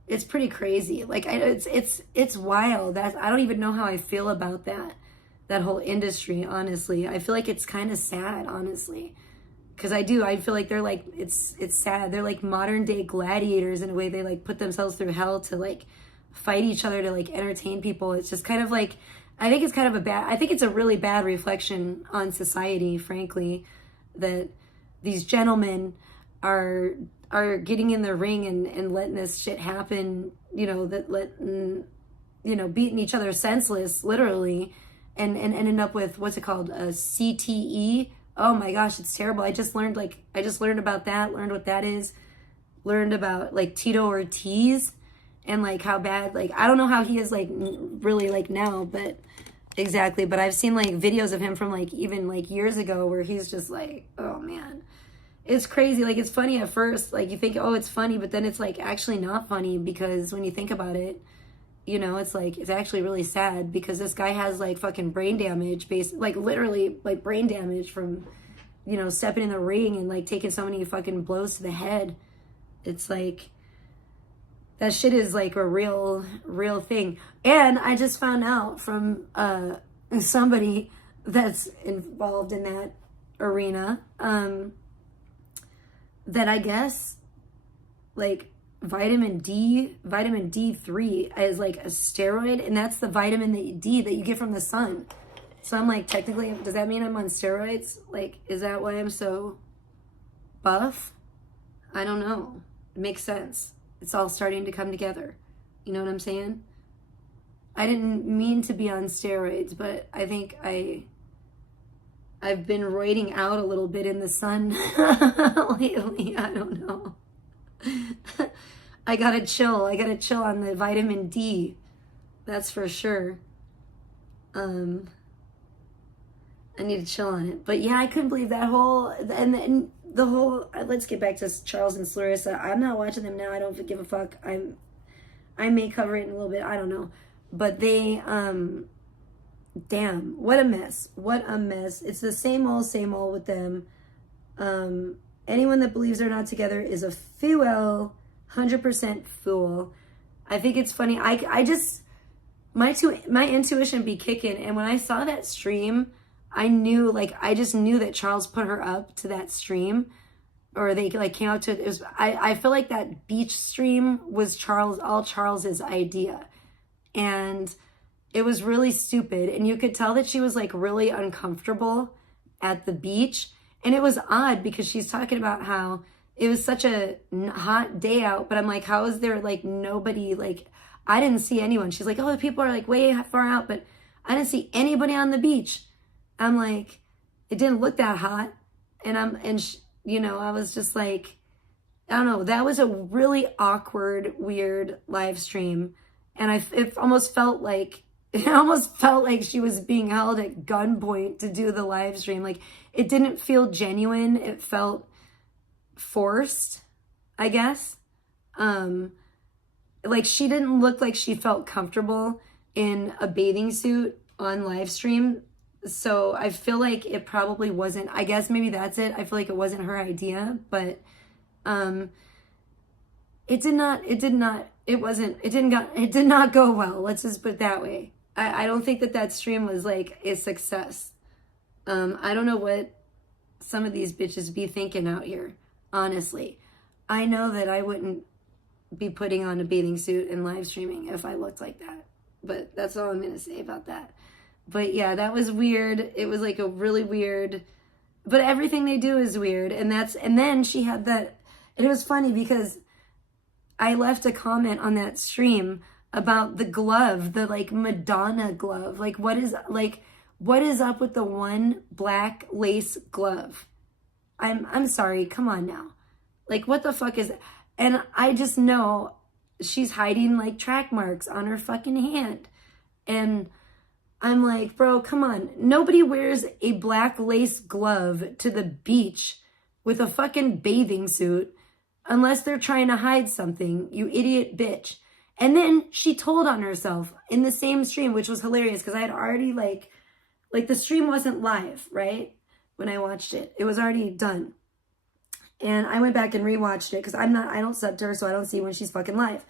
it's pretty crazy. Like it's wild. I don't even know how I feel about that whole industry, honestly. I feel like it's kind of sad, honestly. Because I feel like they're like, it's sad. They're like modern day gladiators in a way. They like put themselves through hell to like fight each other to like entertain people. It's just kind of like, I think it's a really bad reflection on society, frankly, that these gentlemen are getting in the ring and letting this shit happen, you know, beating each other senseless, literally. and ended up with, what's it called, a CTE. Oh my gosh, it's terrible. I just learned about that, learned what that is, learned about like Tito Ortiz and like how bad, like I don't know how he is like really like now, but exactly, but I've seen like videos of him from like even like years ago where he's just like, oh man, it's crazy. Like it's funny at first, like you think, oh, it's funny, but then it's like actually not funny, because when you think about it, you know, it's like, it's actually really sad, because this guy has like fucking brain damage, like literally like brain damage from, you know, stepping in the ring and like taking so many fucking blows to the head. It's like, that shit is like a real thing. And I just found out from somebody that's involved in that arena, that I guess like vitamin D3 is like a steroid, and that's the vitamin D that you get from the sun. So I'm like, technically, does that mean I'm on steroids? Like, is that why I'm so buff? I don't know. It makes sense. It's all starting to come together. You know what I'm saying? I didn't mean to be on steroids, but I think I've been roiding out a little bit in the sun lately. I don't know. I gotta chill on the vitamin D. That's for sure. I need to chill on it. But yeah, I couldn't believe that whole, and then the whole, let's get back to Charles and Clarissa. I'm not watching them now. I don't give a fuck. I may cover it in a little bit. I don't know. But they, damn, what a mess. What a mess. It's the same old with them. Anyone that believes they're not together is a fool, 100% fool. I think it's funny. I just, my intuition be kicking. And when I saw that stream, I knew, like, I just knew that Charles put her up to that stream, or they like came out to it. It was, I feel like that beach stream was all Charles's idea. And it was really stupid. And you could tell that she was like really uncomfortable at the beach. And it was odd because she's talking about how it was such a hot day out, but I'm like, how is there like nobody, like, I didn't see anyone. She's like, oh, the people are like way far out, but I didn't see anybody on the beach. I'm like, it didn't look that hot. And you know, I was just like, I don't know. That was a really awkward, weird live stream. And it almost felt like she was being held at gunpoint to do the live stream. Like, it didn't feel genuine. It felt forced, I guess. Like, she didn't look like she felt comfortable in a bathing suit on live stream. So I feel like it probably wasn't, I guess maybe that's it. I feel like it wasn't her idea, but it did not go well. Let's just put it that way. I don't think that stream was like a success. I don't know what some of these bitches be thinking out here, honestly. I know that I wouldn't be putting on a bathing suit and live streaming if I looked like that. But that's all I'm going to say about that. But yeah, that was weird. It was like a really weird, but everything they do is weird. And then she had that, and it was funny because I left a comment on that stream about the glove, the like Madonna glove. Like, what is up with the one black lace glove? I'm sorry, come on now. Like, what the fuck is that? And I just know she's hiding like track marks on her fucking hand. And I'm like, bro, come on. Nobody wears a black lace glove to the beach with a fucking bathing suit unless they're trying to hide something, you idiot bitch. And then she told on herself in the same stream, which was hilarious because I had already like the stream wasn't live, right? When I watched it, it was already done. And I went back and rewatched it because I don't sub to her, so I don't see when she's fucking live.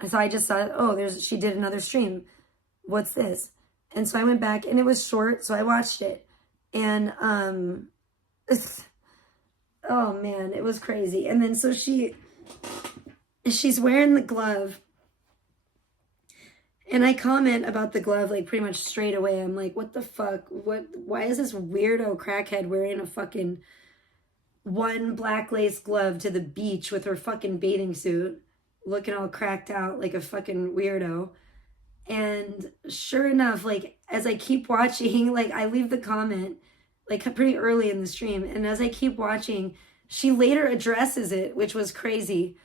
And so I just saw, oh, she did another stream. What's this? And so I went back and it was short, so I watched it. And oh man, it was crazy. And then so she's wearing the glove. And I comment about the glove like pretty much straight away. I'm like, what the fuck? Why is this weirdo crackhead wearing a fucking one black lace glove to the beach with her fucking bathing suit, looking all cracked out like a fucking weirdo? And sure enough, like as I keep watching, like I leave the comment like pretty early in the stream, and as I keep watching, she later addresses it, which was crazy.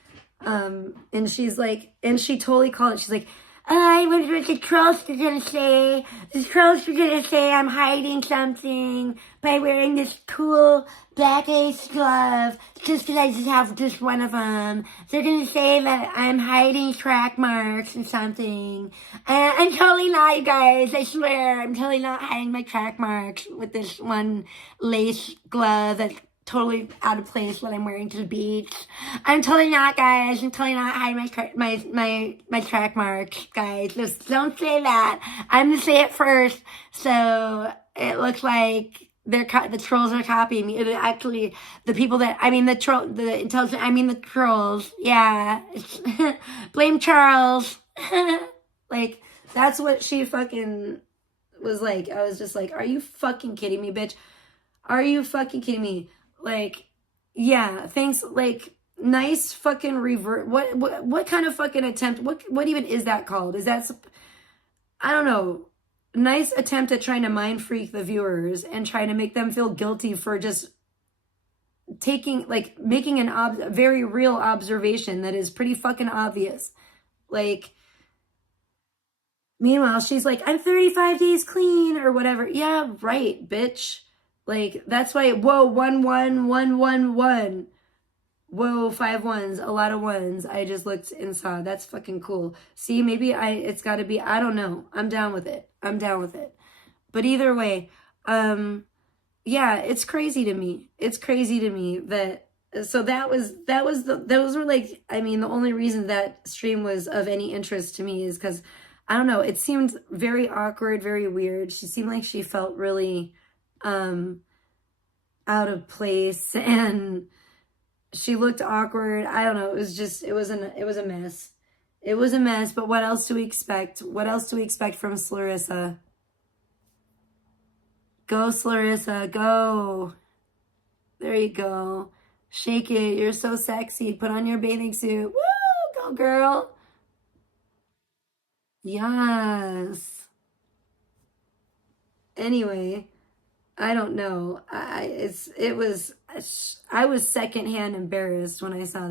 And she's like, and she totally called it. She's like, I wonder what the trolls are gonna say. The trolls are gonna say I'm hiding something by wearing this cool black ace glove just because I just have just one of them. They're gonna say that I'm hiding track marks and something. I'm totally not, you guys. I swear, I'm totally not hiding my track marks with this one lace glove that's totally out of place what I'm wearing to the beach. I'm totally not, guys. I'm totally not hiding my track marks, guys. Just don't say that. I'm gonna say it first. So it looks like the trolls are copying me. It actually, the people that the intelligent. The trolls. Yeah, blame Charles. Like that's what she fucking was like. I was just like, are you fucking kidding me, bitch? Are you fucking kidding me? Like, yeah, thanks. Like, nice fucking revert. What kind of fucking attempt? What even is that called? Is that, I don't know. Nice attempt at trying to mind freak the viewers and trying to make them feel guilty for just making a very real observation that is pretty fucking obvious. Like, meanwhile, she's like, I'm 35 days clean or whatever. Yeah, right, bitch. Like, that's why, whoa, 11111. Whoa, 5 ones, a lot of ones. I just looked and saw. That's fucking cool. See, maybe it's got to be, I don't know. I'm down with it. I'm down with it. But either way, yeah, it's crazy to me. It's crazy to me that, so those were like, the only reason that stream was of any interest to me is because, I don't know, it seemed very awkward, very weird. She seemed like she felt really, out of place, and she looked awkward. I don't know. It was just, it was a mess. It was a mess, but what else do we expect? What else do we expect from Clarissa? Go, Clarissa, go. There you go. Shake it. You're so sexy. Put on your bathing suit. Woo! Go, girl. Yes. Anyway, I don't know. I was secondhand embarrassed when I saw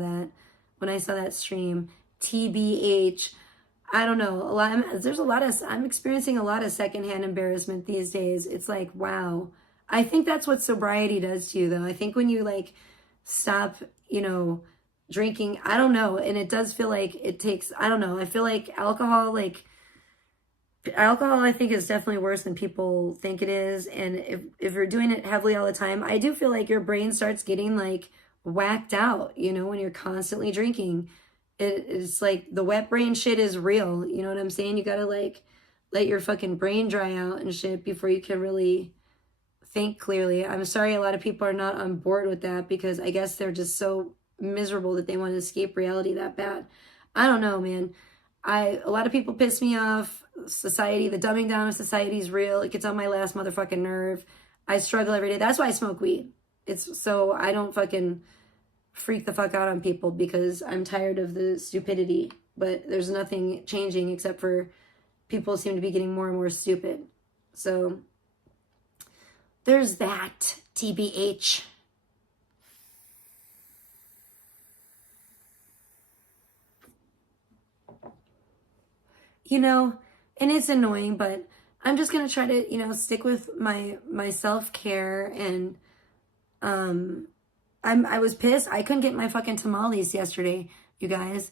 that stream. TBH. I don't know. I'm experiencing a lot of secondhand embarrassment these days. It's like, wow. I think that's what sobriety does to you, though. I think when you like stop, drinking, I don't know. And it does feel like it takes, I don't know. I feel like alcohol, I think is definitely worse than people think it is. And if you're doing it heavily all the time, I do feel like your brain starts getting like whacked out, when you're constantly drinking. It's like the wet brain shit is real. You know what I'm saying? You gotta like let your fucking brain dry out and shit before you can really think clearly. I'm sorry a lot of people are not on board with that because I guess they're just so miserable that they want to escape reality that bad. I don't know, man. A lot of people piss me off. Society, the dumbing down of society is real. It gets on my last motherfucking nerve. I struggle every day. That's why I smoke weed. It's so I don't fucking freak the fuck out on people because I'm tired of the stupidity. But there's nothing changing except for people seem to be getting more and more stupid. So there's that, TBH. And it's annoying, but I'm just going to try to, stick with my self-care. And I was pissed. I couldn't get my fucking tamales yesterday, you guys.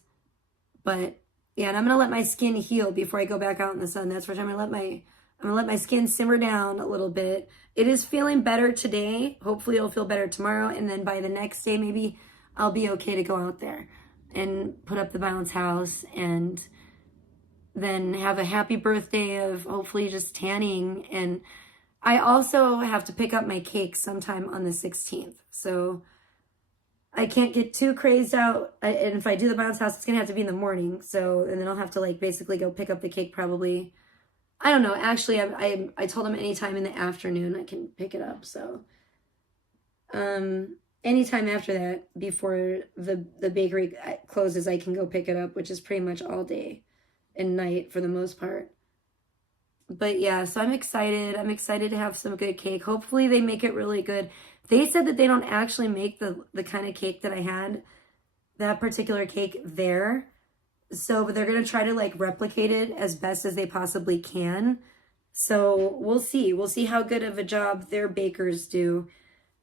But yeah, and I'm going to let my skin heal before I go back out in the sun. That's for sure. I'm going to let my skin simmer down a little bit. It is feeling better today. Hopefully it'll feel better tomorrow. And then by the next day, maybe I'll be okay to go out there and put up the bounce house and then have a happy birthday of hopefully just tanning. And I also have to pick up my cake sometime on the 16th. So I can't get too crazed out. And if I do the bounce house, it's going to have to be in the morning. So, and then I'll have to basically go pick up the cake probably. I don't know. Actually, I told him anytime in the afternoon I can pick it up. So, anytime after that, before the bakery closes, I can go pick it up, which is pretty much all day. and night for the most part. But yeah, so I'm excited. I'm excited to have some good cake. Hopefully they make it really good. They said that they don't actually make the kind of cake that I had, that particular cake there. So, but they're going to try to like replicate it as best as they possibly can. So we'll see. We'll see how good of a job their bakers do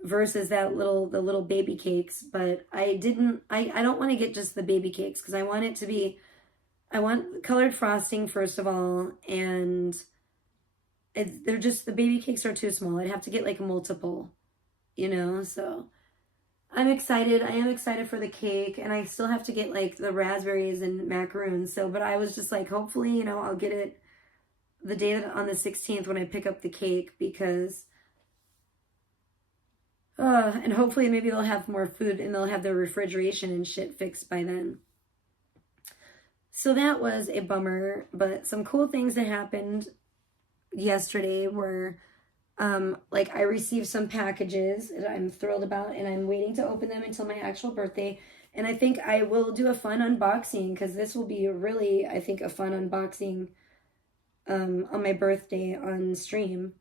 versus the little baby cakes. But I don't want to get just the baby cakes because I want it to be, I want colored frosting first of all, and they're just, the baby cakes are too small. I'd have to get like multiple, so I'm excited. I am excited for the cake, and I still have to get like the raspberries and macaroons. So, but I was just like, hopefully, I'll get it the day on the 16th when I pick up the cake, because and hopefully maybe they'll have more food and they'll have their refrigeration and shit fixed by then. So that was a bummer, but some cool things that happened yesterday were like I received some packages that I'm thrilled about, and I'm waiting to open them until my actual birthday. And I think I will do a fun unboxing, because this will be really, I think, a fun unboxing on my birthday on stream.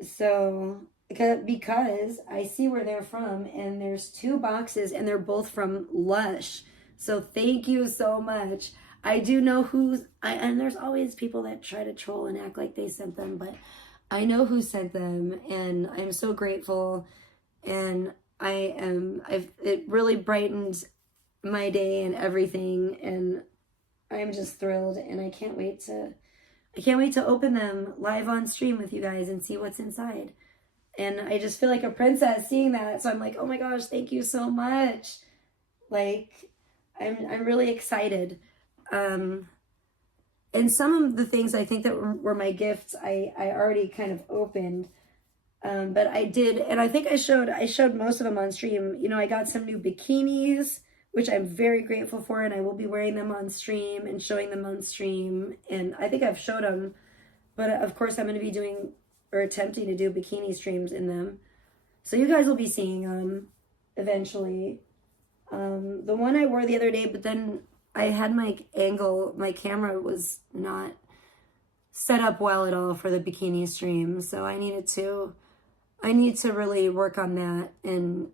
So because I see where they're from, and there's 2 boxes and they're both from Lush. So thank you so much. I do know and there's always people that try to troll and act like they sent them, but I know who sent them, and I'm so grateful. And it really brightened my day and everything, and I'm just thrilled, and I can't wait to open them live on stream with you guys and see what's inside. And I just feel like a princess seeing that. So I'm like, oh my gosh, thank you so much. Like, I'm really excited. And some of the things I think that were my gifts, I already kind of opened. But I did, and I think I showed most of them on stream. I got some new bikinis, which I'm very grateful for, and I will be wearing them on stream and showing them on stream. And I think I've showed them, but of course I'm going to be doing or attempting to do bikini streams in them. So you guys will be seeing them eventually. The one I wore the other day, but then I had my camera was not set up well at all for the bikini stream. So I need to really work on that and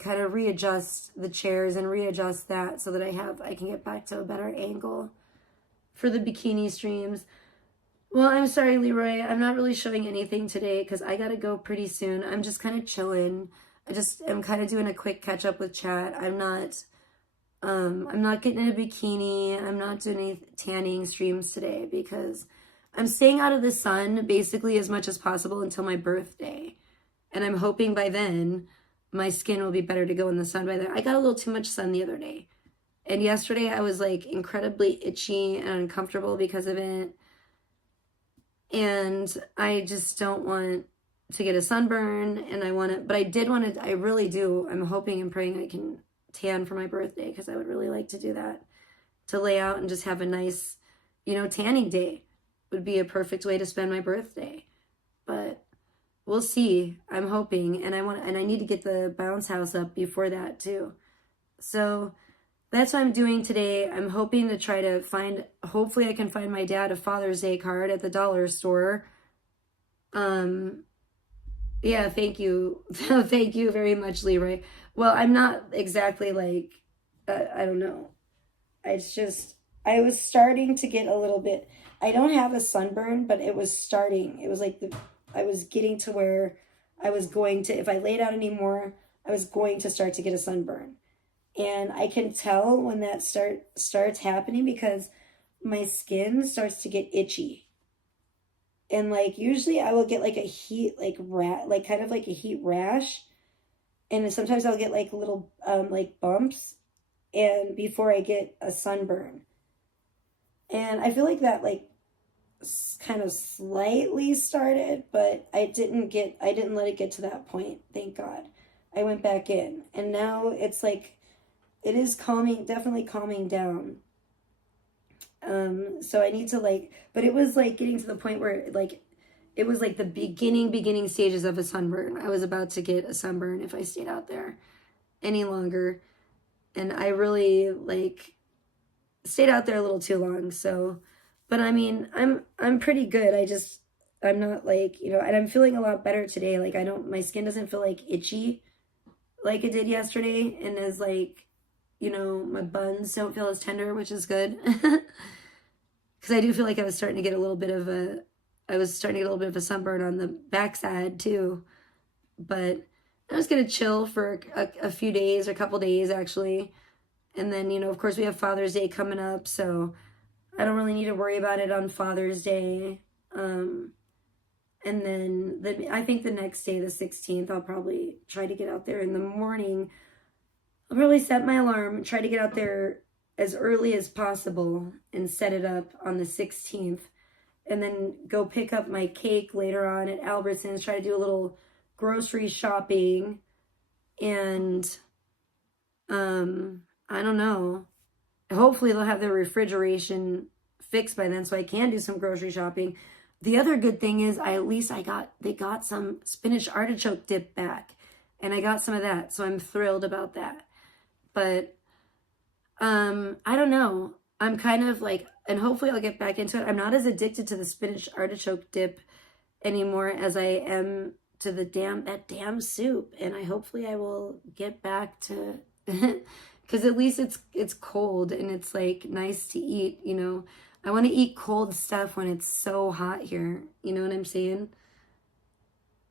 kind of readjust the chairs and readjust that so that I can get back to a better angle for the bikini streams. Well, I'm sorry, Leroy. I'm not really showing anything today because I gotta go pretty soon. I'm just kind of chilling. I'm kind of doing a quick catch up with chat. I'm not getting in a bikini. I'm not doing any tanning streams today because I'm staying out of the sun basically as much as possible until my birthday. And I'm hoping by then my skin will be better to go in the sun by then. I got a little too much sun the other day. And yesterday I was like incredibly itchy and uncomfortable because of it. And I just don't want to get a sunburn, and I really do. I'm hoping and praying I can tan for my birthday, because I would really like to do that, to lay out and just have a nice, tanning day would be a perfect way to spend my birthday. But we'll see. I'm hoping, and I need to get the bounce house up before that too. So that's what I'm doing today. I'm hoping to try to hopefully I can find my dad a Father's Day card at the dollar store. Yeah, thank you. Thank you very much, Leroy. Well, I'm not exactly like, I don't know. I was starting to get a little bit, I don't have a sunburn, but it was starting. It was like I was getting to where I was going to, if I laid out anymore, I was going to start to get a sunburn. And I can tell when that starts happening because my skin starts to get itchy. And like usually I will get like a heat kind of like a heat rash, and sometimes I'll get like little like bumps, and before I get a sunburn. And I feel like that like kind of slightly started, but I didn't let it get to that point. Thank God. I went back in, and now it's like it is definitely calming down. So I need to but it was like getting to the point where it was like the beginning stages of a sunburn. I was about to get a sunburn if I stayed out there any longer. And I really stayed out there a little too long. So, but I mean, I'm pretty good. I'm not like, you know, and I'm feeling a lot better today. Like my skin doesn't feel like itchy like it did yesterday, and is like, you know, my buns don't feel as tender, which is good. Because I do feel like I was starting to get a little bit of a sunburn on the backside too. But I'm just gonna chill for a few days, or a couple days actually. And then, you know, of course we have Father's Day coming up, so I don't really need to worry about it on Father's Day. And then I think the next day, the 16th, I'll probably try to get out there in the morning. I'll probably set my alarm, try to get out there as early as possible and set it up on the 16th. And then go pick up my cake later on at Albertsons, try to do a little grocery shopping. And I don't know. Hopefully they'll have their refrigeration fixed by then so I can do some grocery shopping. The other good thing is they got some spinach artichoke dip back, and I got some of that, so I'm thrilled about that. But I don't know. I'm kind of like, and hopefully I'll get back into it. I'm not as addicted to the spinach artichoke dip anymore as I am to that damn soup, and hopefully I will get back to because at least it's cold and it's like nice to eat, you know. I want to eat cold stuff when it's so hot here. You know what I'm saying?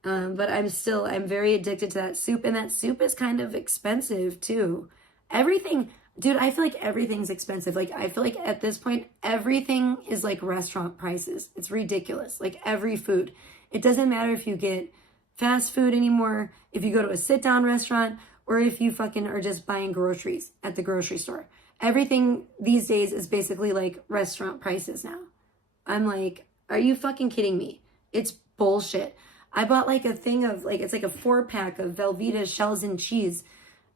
But I'm very addicted to that soup. And that soup is kind of expensive too. Everything, dude, I feel like everything's expensive. Like, I feel like at this point, everything is like restaurant prices. It's ridiculous. Like every food. It doesn't matter if you get fast food anymore, if you go to a sit down restaurant, or if you fucking are just buying groceries at the grocery store. Everything these days is basically like restaurant prices now. I'm like, are you fucking kidding me? It's bullshit. I bought like a thing of like, it's like a 4-pack of Velveeta shells and cheese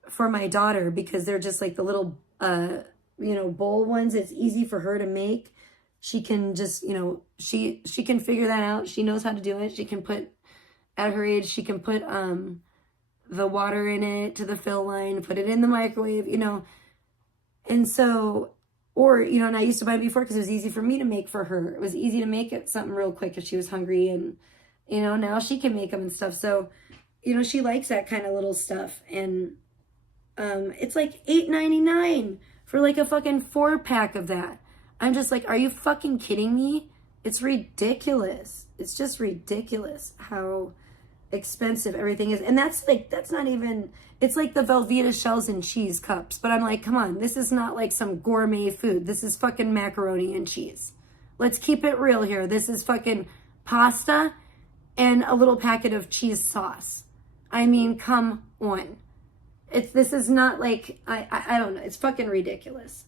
for my daughter because they're just like the little, you know, bowl ones. It's easy for her to make. She can just, you know, she can figure that out. She knows how to do it. She can put, at her age, she can put the water in it to the fill line, put it in the microwave, you know. And so, or, you know, and I used to buy it before because it was easy for me to make for her. It was easy to make it something real quick if she was hungry, and, you know, now she can make them and stuff. So, you know, she likes that kind of little stuff. And it's like $8.99 for like a fucking 4-pack of that. I'm just like, are you fucking kidding me? It's ridiculous. It's just ridiculous how expensive everything is. And that's not even, it's like the Velveeta shells and cheese cups. But I'm like, come on, this is not like some gourmet food. This is fucking macaroni and cheese. Let's keep it real here. This is fucking pasta and a little packet of cheese sauce. I mean, come on. This is not like, I don't know. It's fucking ridiculous.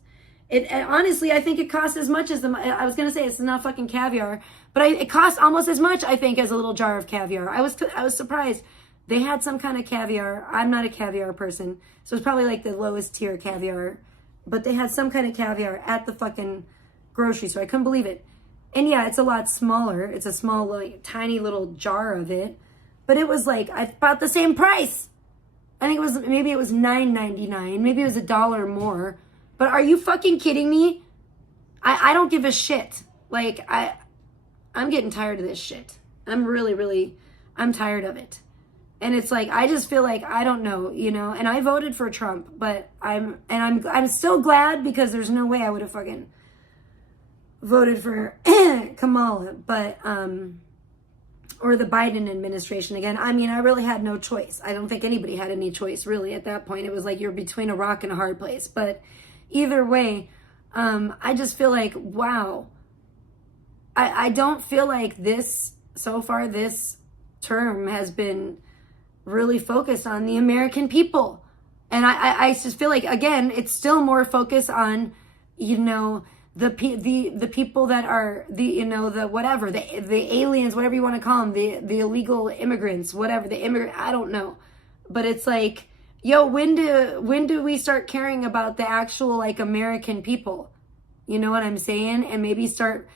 Honestly, I think it costs as much as I was going to say it's not fucking caviar, but it costs almost as much, I think, as a little jar of caviar. I was surprised. They had some kind of caviar. I'm not a caviar person, so it's probably like the lowest tier caviar, but they had some kind of caviar at the fucking grocery store. I couldn't believe it. And yeah, it's a lot smaller. It's a small, like, tiny little jar of it, but it was like about the same price. I think maybe it was $9.99. Maybe it was $1 more. But are you fucking kidding me? I don't give a shit. Like, I'm getting tired of this shit. I'm really, I'm tired of it. And it's like, I just feel like, I don't know, you know, and I voted for Trump, but I'm still glad because there's no way I would have fucking voted for Kamala, but, or the Biden administration again. I mean, I really had no choice. I don't think anybody had any choice really at that point. It was like you're between a rock and a hard place, but either way, I just feel like, wow, I don't feel like this, so far this term has been really focused on the American people. And I just feel like, again, it's still more focused on, you know, the people that are you know, the whatever, the aliens, whatever you want to call them, the illegal immigrants, whatever, I don't know. But it's like, yo, when do we start caring about the actual, like, American people? You know what I'm saying? And maybe start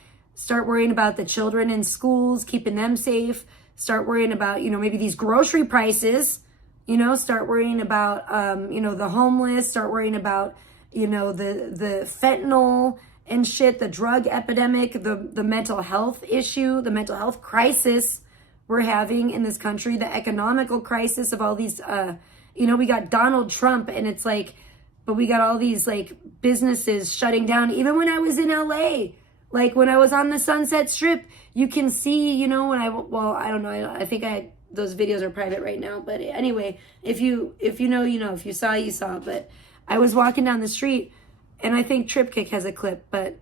worrying about the children in schools, keeping them safe. Start worrying about, you know, maybe these grocery prices, you know, start worrying about, you know, the homeless, start worrying about, you know, the fentanyl and shit, the drug epidemic, the mental health issue, the mental health crisis we're having in this country, the economical crisis of all these, you know, we got Donald Trump, and it's like, but we got all these like businesses shutting down. Even when I was in LA, like when I was on the Sunset Strip, you can see, you know, well, I don't know. I think those videos are private right now. But anyway, if you know, you know, if you saw, you saw. But I was walking down the street, and I think Tripkick has a clip, but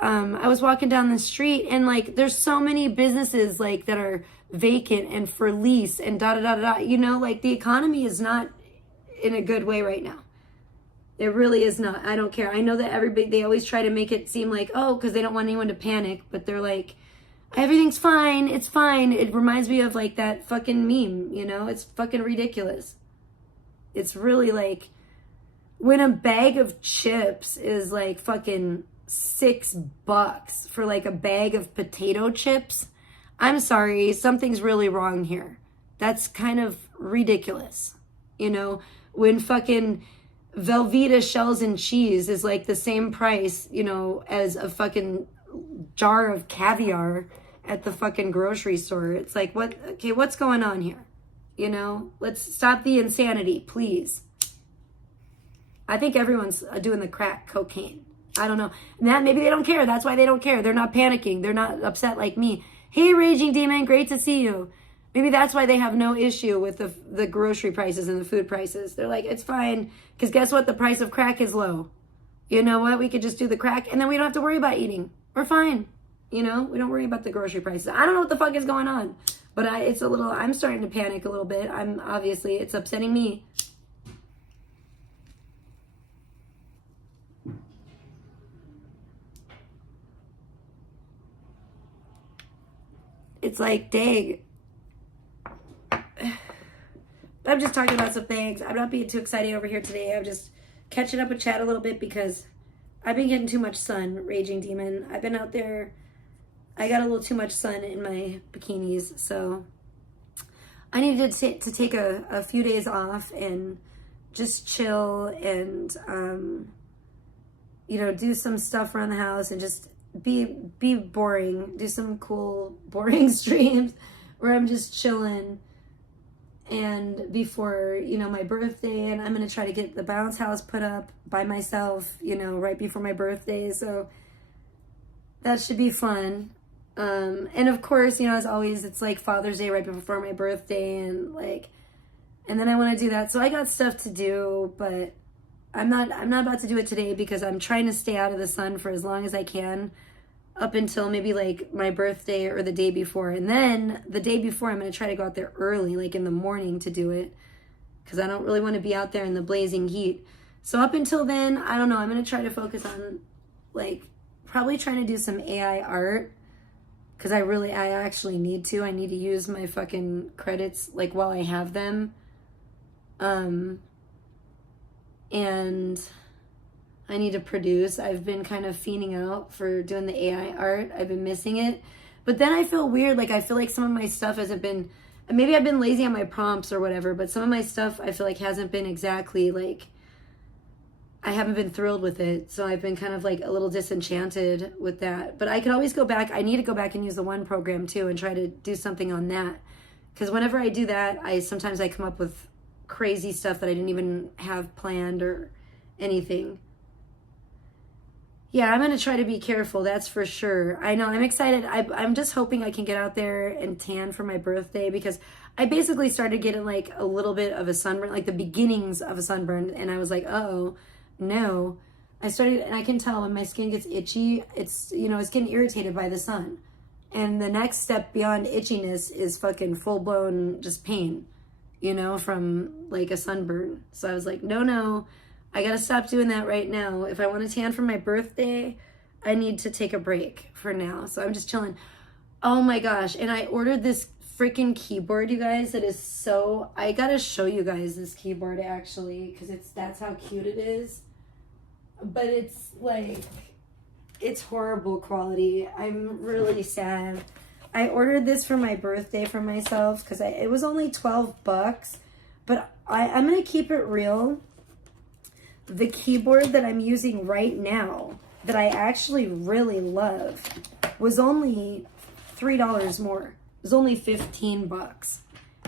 I was walking down the street, and like there's so many businesses like that are vacant and for lease and da da da da. You know, like the economy is not in a good way right now. It really is not. I don't care. I know that they always try to make it seem like, oh, because they don't want anyone to panic, but they're like, everything's fine. It's fine. It reminds me of like that fucking meme, you know? It's fucking ridiculous. It's really like when a bag of chips is like fucking $6 for like a bag of potato chips. I'm sorry. Something's really wrong here. That's kind of ridiculous. You know, when fucking Velveeta shells and cheese is like the same price, you know, as a fucking jar of caviar at the fucking grocery store. It's like, what? Okay, what's going on here? You know, let's stop the insanity, please. I think everyone's doing the crack cocaine. I don't know. And that maybe they don't care. That's why they don't care. They're not panicking. They're not upset like me. Hey, Raging Demon, great to see you. Maybe that's why they have no issue with the grocery prices and the food prices. They're like, it's fine, because guess what? The price of crack is low. You know what? We could just do the crack, and then we don't have to worry about eating. We're fine. You know, we don't worry about the grocery prices. I don't know what the fuck is going on, but I'm starting to panic a little bit. It's upsetting me. It's like, dang. I'm just talking about some things. I'm not being too excited over here today. I'm just catching up with chat a little bit because I've been getting too much sun, Raging Demon. I've been out there. I got a little too much sun in my bikinis, so I needed to take a few days off and just chill and, you know, do some stuff around the house and just be boring. Do some cool, boring streams where I'm just chilling. And before, you know, my birthday, and I'm going to try to get the bounce house put up by myself, you know, right before my birthday. So that should be fun. And of course, you know, as always, it's like Father's Day right before my birthday, and then I want to do that. So I got stuff to do, but I'm not about to do it today because I'm trying to stay out of the sun for as long as I can up until maybe like my birthday or the day before. And then the day before, I'm going to try to go out there early, like in the morning, to do it because I don't really want to be out there in the blazing heat. So up until then, I don't know. I'm going to try to focus on like probably trying to do some AI art because I actually need to. I need to use my fucking credits like while I have them. And I need to produce. I've been kind of fiending out for doing the AI art. I've been missing it. But then I feel weird. Like I feel like some of my stuff hasn't been, maybe I've been lazy on my prompts or whatever, but some of my stuff I feel like hasn't been exactly like, I haven't been thrilled with it. So I've been kind of like a little disenchanted with that. But I could always go back. I need to go back and use the one program too and try to do something on that. Because whenever I do that, sometimes I come up with crazy stuff that I didn't even have planned or anything. Yeah, I'm going to try to be careful, that's for sure. I know, I'm excited. I'm just hoping I can get out there and tan for my birthday because I basically started getting like a little bit of a sunburn, like the beginnings of a sunburn, and I was like, oh, no. I started, and I can tell when my skin gets itchy, it's, you know, it's getting irritated by the sun. And the next step beyond itchiness is fucking full-blown just pain, you know, from like a sunburn. So I was like, no. I gotta stop doing that right now. If I want to tan for my birthday, I need to take a break for now. So I'm just chilling. Oh my gosh. And I ordered this freaking keyboard, you guys, that is so, I gotta show you guys this keyboard actually, because that's how cute it is. But it's like, it's horrible quality. I'm really sad. I ordered this for my birthday for myself because it was only $12, but I'm gonna keep it real. the keyboard that I'm using right now, that I actually really love, was only $3 more. It was only 15 bucks.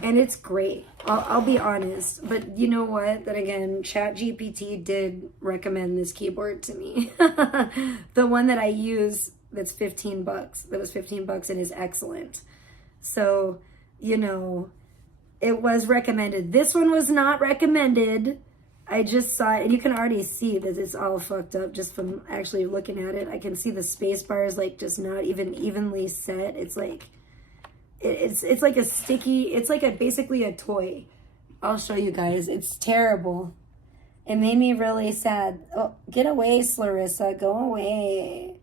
And it's great. I'll be honest. But you know what? Then again, ChatGPT did recommend this keyboard to me. The one that I use that's 15 bucks. That was 15 bucks and is excellent. So, you know, it was recommended. This one was not recommended. I just saw it, and you can already see that it's all fucked up just from actually looking at it. I can see the space bars like just not even evenly set. It's like it's like a sticky, it's like basically a toy. I'll show you guys. It's terrible. It made me really sad. Oh, get away, Clarissa. Go away.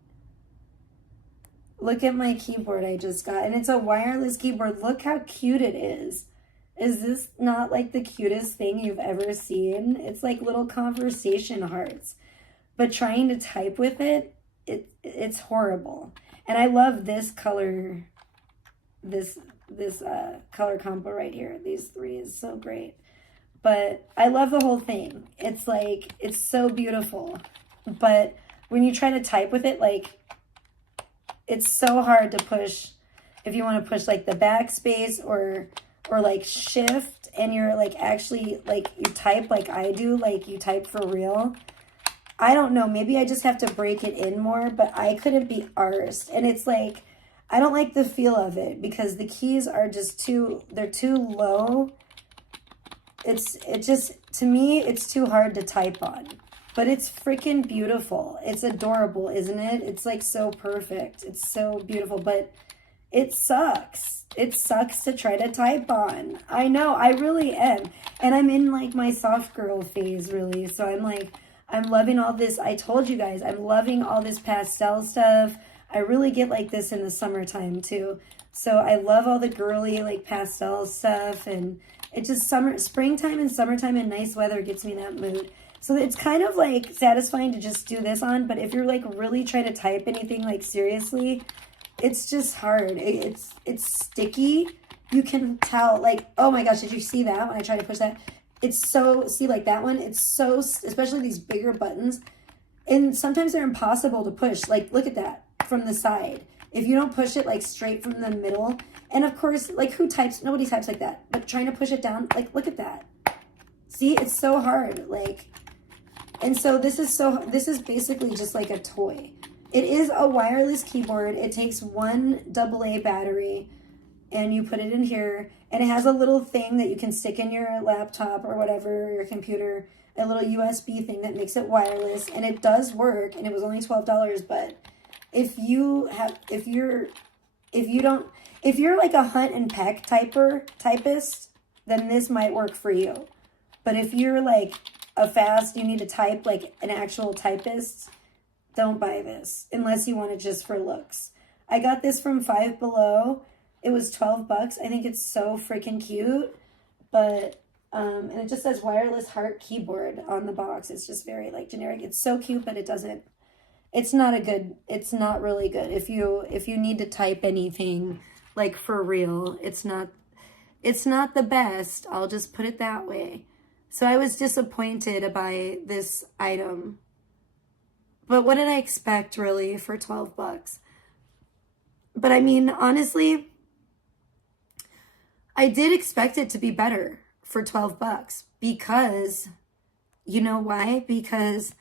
Look at my keyboard I just got. And it's a wireless keyboard. Look how cute it is. Is this not like the cutest thing you've ever seen? It's like little conversation hearts. But trying to type with it, it's horrible. And I love this color, this color combo right here. These three is so great. But I love the whole thing. It's like, it's so beautiful. But when you try to type with it, like, it's so hard to push. If you want to push like the backspace or like shift, and you're like actually like you type like I do, like you type for real. I don't know, maybe I just have to break it in more, but I couldn't be arsed. And it's like, I don't like the feel of it because the keys are just they're too low. It just, to me, it's too hard to type on. But it's freaking beautiful. It's adorable, isn't it? It's like so perfect. It's so beautiful, but it sucks. It sucks to try to type on. I know, I really am. And I'm in like my soft girl phase, really. So I'm like, I'm loving all this. I told you guys, I'm loving all this pastel stuff. I really get like this in the summertime too. So I love all the girly like pastel stuff. And it just springtime and summertime and nice weather gets me in that mood. So it's kind of like satisfying to just do this on, but if you're like really trying to type anything like seriously, it's just hard. It's sticky. You can tell, like, oh my gosh, did you see that when I tried to push that? It's so, see like that one, it's so, especially these bigger buttons, and sometimes they're impossible to push. Like, look at that from the side. If you don't push it like straight from the middle, and of course, like who types, nobody types like that, but trying to push it down, like look at that. See, it's so hard, like. And so this is basically just like a toy. It is a wireless keyboard. It takes one AA battery and you put it in here, and it has a little thing that you can stick in your laptop or whatever, your computer, a little USB thing that makes it wireless, and it does work, and it was only $12, but if you're like a hunt and peck typist, then this might work for you. But if you're like you need to type like an actual typist, don't buy this unless you want it just for looks. I got this from Five Below. It was 12 bucks. I think it's so freaking cute, but and it just says wireless heart keyboard on the box. It's just very like generic. It's so cute, but it's not really good. If you need to type anything like for real, it's not the best. I'll just put it that way. So I was disappointed by this item. But what did I expect really for 12 bucks? But I mean, honestly, I did expect it to be better for 12 bucks because, you know why? Because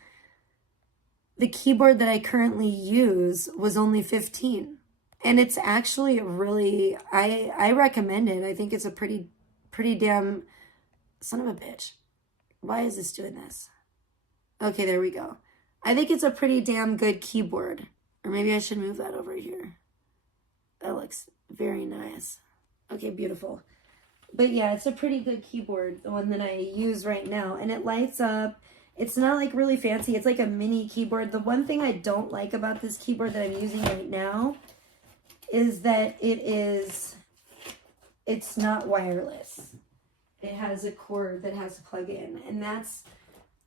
the keyboard that I currently use was only 15. And it's actually really, I recommend it. I think it's a pretty damn, son of a bitch. Why is this doing this? Okay, there we go. I think it's a pretty damn good keyboard. Or maybe I should move that over here. That looks very nice. Okay, beautiful. But yeah, it's a pretty good keyboard, the one that I use right now. And it lights up. It's not like really fancy. It's like a mini keyboard. The one thing I don't like about this keyboard that I'm using right now is that it's not wireless. It has a cord that has to plug in, and that's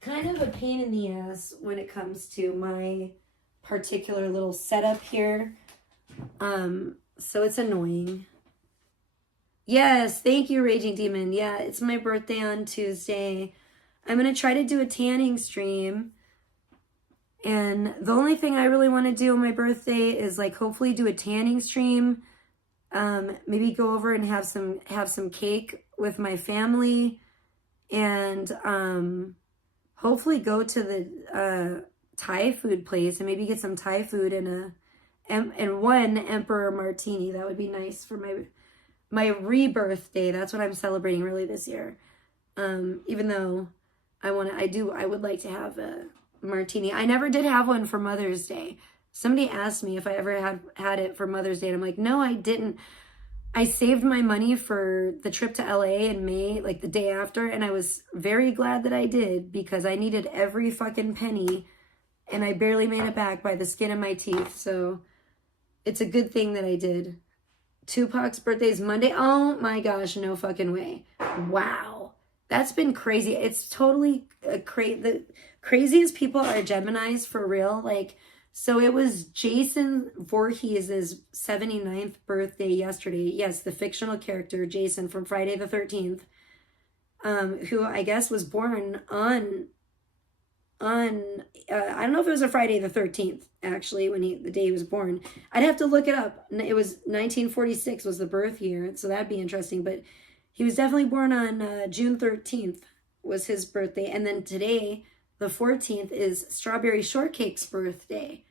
kind of a pain in the ass when it comes to my particular little setup here. So it's annoying. Yes, thank you, Raging Demon. Yeah, it's my birthday on Tuesday. I'm going to try to do a tanning stream. And the only thing I really want to do on my birthday is like hopefully do a tanning stream. Maybe go over and have some cake with my family, and hopefully go to the Thai food place and maybe get some Thai food and one Emperor Martini. That would be nice for my rebirth day. That's what I'm celebrating really this year. Even though I would like to have a martini. I never did have one for Mother's Day. Somebody asked me if I ever had it for Mother's Day, and I'm like, no, I didn't. I saved my money for the trip to LA in May, like the day after, and I was very glad that I did because I needed every fucking penny, and I barely made it back by the skin of my teeth. So it's a good thing that I did. Tupac's birthday is Monday. Oh my gosh, no fucking way. Wow. That's been crazy. It's totally the craziest people are Geminis for real. Like, so it was Jason Voorhees' 79th birthday yesterday. Yes, the fictional character Jason from Friday the 13th, who I guess was born on I don't know if it was a Friday the 13th, actually, the day he was born. I'd have to look it up. It was 1946 was the birth year, so that'd be interesting. But he was definitely born on June 13th was his birthday. And then today, the 14th, is Strawberry Shortcake's birthday,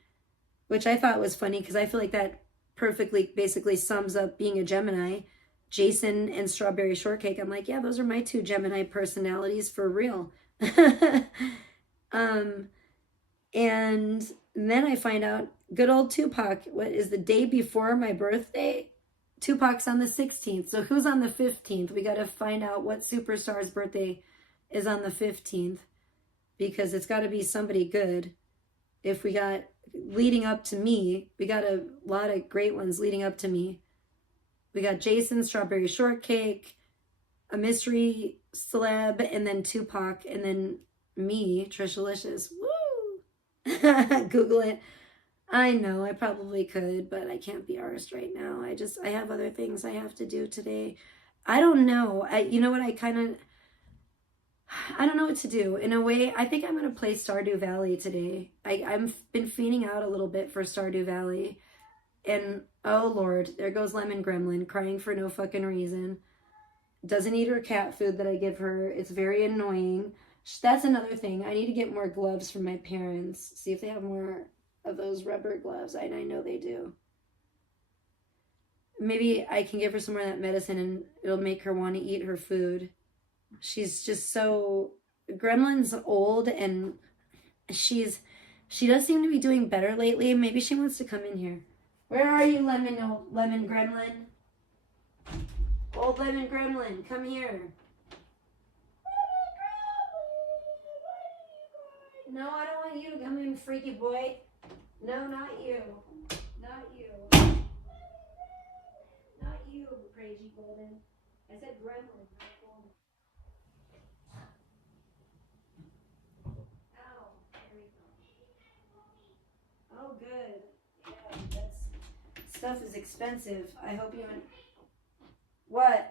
which I thought was funny because I feel like that perfectly basically sums up being a Gemini. Jason and Strawberry Shortcake. I'm like, yeah, those are my two Gemini personalities for real. And then I find out good old Tupac, what is the day before my birthday? Tupac's on the 16th. So who's on the 15th? We got to find out what superstar's birthday is on the 15th, because it's got to be somebody good. If we got leading up to me, we got a lot of great ones leading up to me. We got Jason, Strawberry Shortcake, a mystery celeb, and then Tupac, and then me, Tricialicious. Woo! Google it. I know I probably could, but I can't be arsed right now. I have other things I have to do today. I don't know. You know what? I don't know what to do. In a way, I think I'm going to play Stardew Valley today. I've been fiending out a little bit for Stardew Valley. And, oh Lord, there goes Lemon Gremlin, crying for no fucking reason. Doesn't eat her cat food that I give her. It's very annoying. That's another thing. I need to get more gloves from my parents. See if they have more of those rubber gloves. I know they do. Maybe I can give her some more of that medicine and it'll make her want to eat her food. She's just so... Gremlin's old and she does seem to be doing better lately. Maybe she wants to come in here. Where are you, Lemon Gremlin? Old Lemon Gremlin, come here. No, I don't want you to come in, freaky boy. No, not you. Not you. Not you, crazy golden. I said gremlin, not golden. Ow, there we go. Oh, good. Yeah, that's... Stuff is expensive. I hope you... What?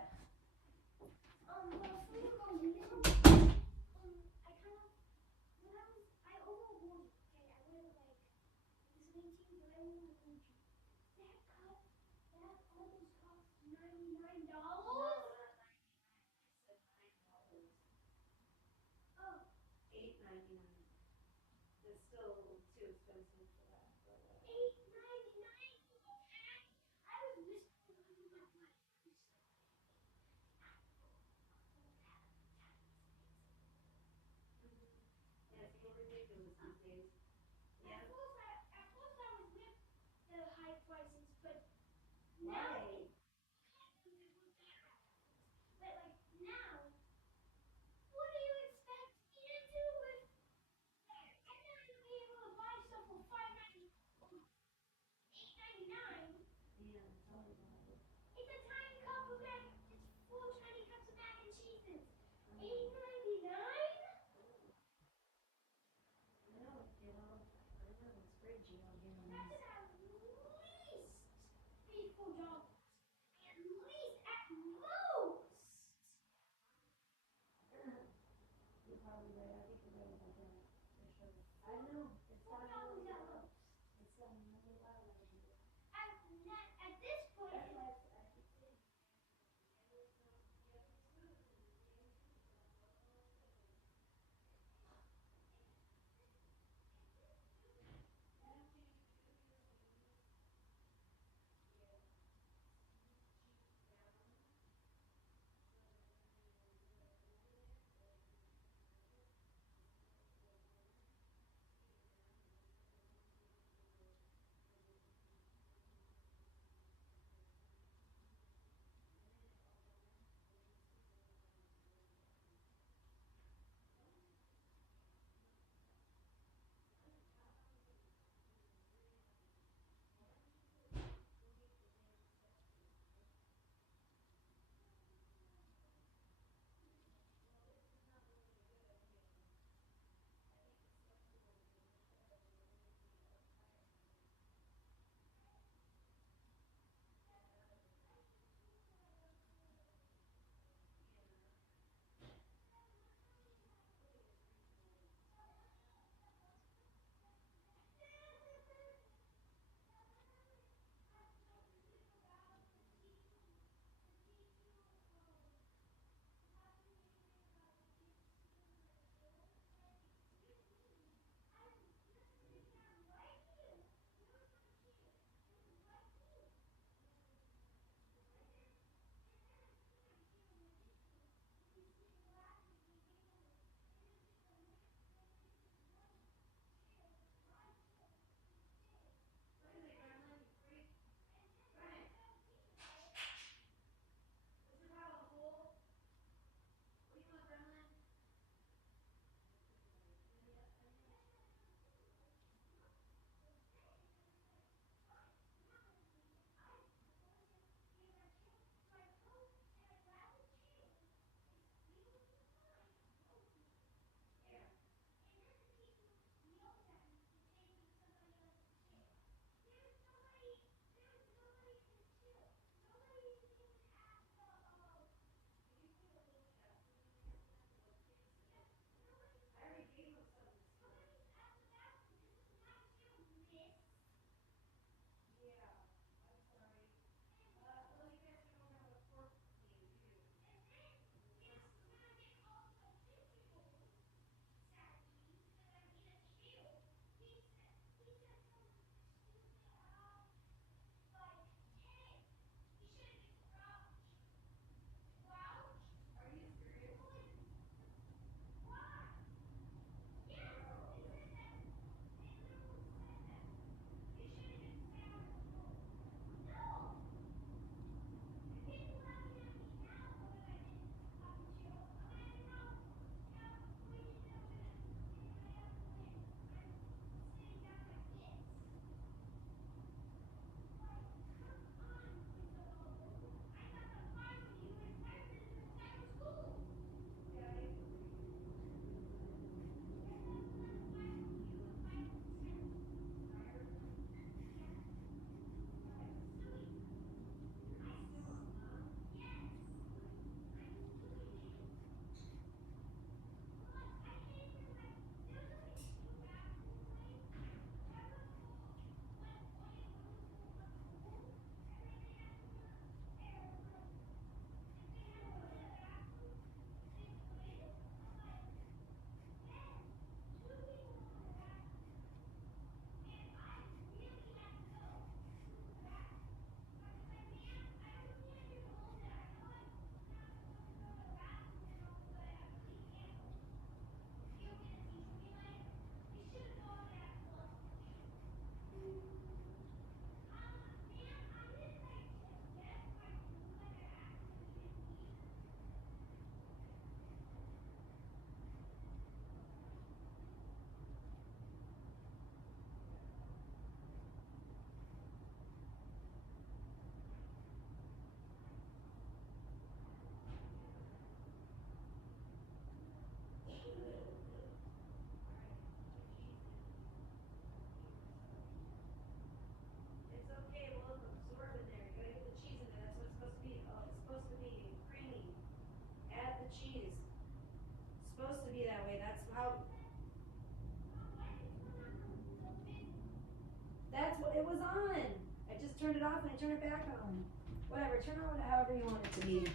turn it back on. Whatever, turn on it however you want it to be.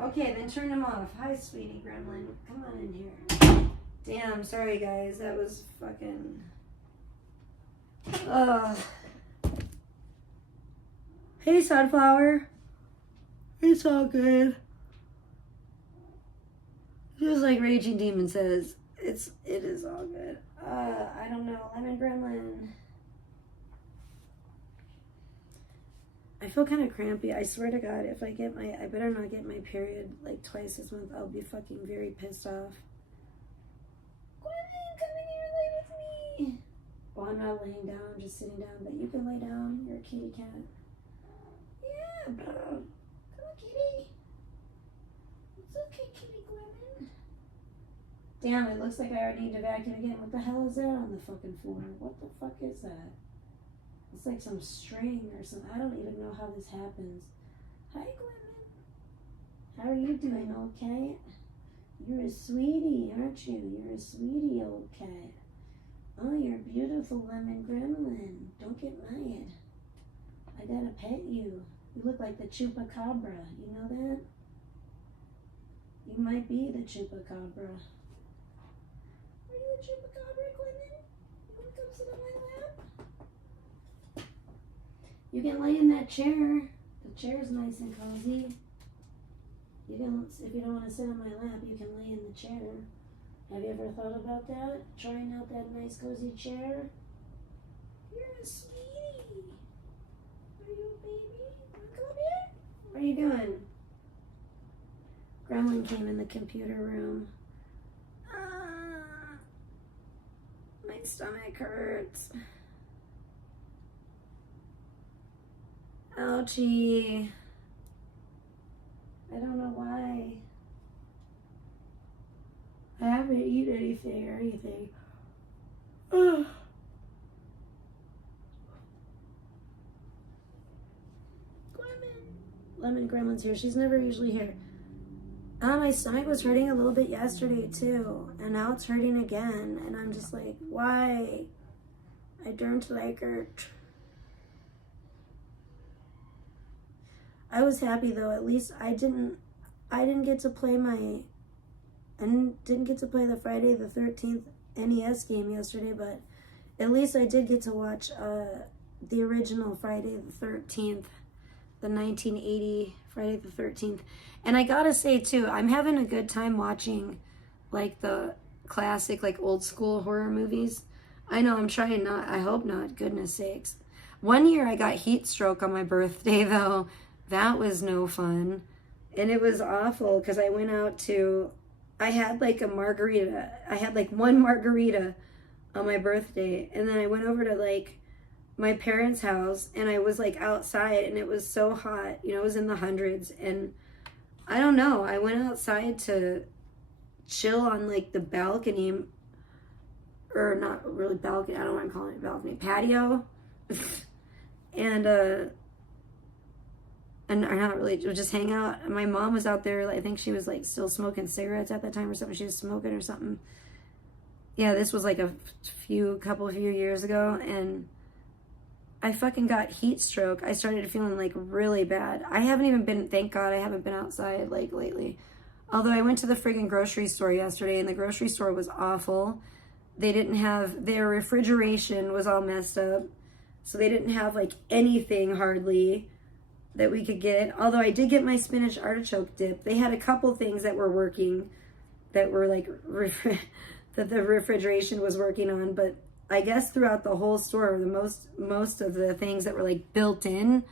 Okay, then turn them off. Hi, sweetie gremlin. Come on in here. Damn, sorry guys. That was fucking... Hey, Sunflower. It's all good. Just like Raging Demon says, it is all good. I don't know. Lemon Gremlin. I feel kind of crampy. I swear to God, if I better not get my period like twice this month. I'll be fucking very pissed off. Gwen, come in here and lay with me. Well, I'm not laying down, I'm just sitting down, but you can lay down. You're a kitty cat. Yeah, bro. Come on, kitty. It's okay, kitty Gwen. Damn, it looks like I already need to vacuum again. What the hell is that on the fucking floor? What the fuck is that? It's like some string or something. I don't even know how this happens. Hi, Gwen. How are you doing? Okay? You're a sweetie, aren't you? You're a sweetie, old cat. Oh, you're a beautiful lemon gremlin. Don't get mad. I gotta pet you. You look like the chupacabra. You know that? You might be the chupacabra. Are you a chupacabra, Gwen? You wanna come sit on my lap? You can lay in that chair. The chair's nice and cozy. If you don't want to sit on my lap, you can lay in the chair. Have you ever thought about that? Trying out that nice cozy chair? You're a sweetie. Are you a baby? Wanna come up here? What are you doing? Gremlin came in the computer room. My stomach hurts. Ouchie. I don't know why. I haven't eaten anything or anything. Ugh. Lemon Gremlin's here. She's never usually here. My stomach was hurting a little bit yesterday too. And now it's hurting again. And I'm just like, why? I don't like it. I was happy though. At least I didn't get to play the Friday the 13th NES game yesterday, but at least I did get to watch the original Friday the 13th, the 1980 Friday the 13th. And I gotta say too, I'm having a good time watching like the classic, like old school horror movies. I know, I'm trying not, I hope not, goodness sakes. One year I got heat stroke on my birthday though. That was no fun. And it was awful because I went out to, I had like a margarita. I had like one margarita on my birthday. And then I went over to like my parents' house and I was like outside and it was so hot. You know, it was in the hundreds. And I don't know, I went outside to chill on like the balcony, or not really balcony, I don't want to call it a balcony, patio. And or not really, just hang out. And my mom was out there, I think she was like still smoking cigarettes at that time or something. She was smoking or something. Yeah, this was like a couple years ago. And I fucking got heat stroke. I started feeling like really bad. I haven't even been, thank God I haven't been outside like lately. Although I went to the friggin' grocery store yesterday and the grocery store was awful. They didn't have, their refrigeration was all messed up. So they didn't have like anything hardly that we could get. Although I did get my spinach artichoke dip. They had a couple things that were working, that were like, that the refrigeration was working on. But I guess throughout the whole store, most of the things that were like built in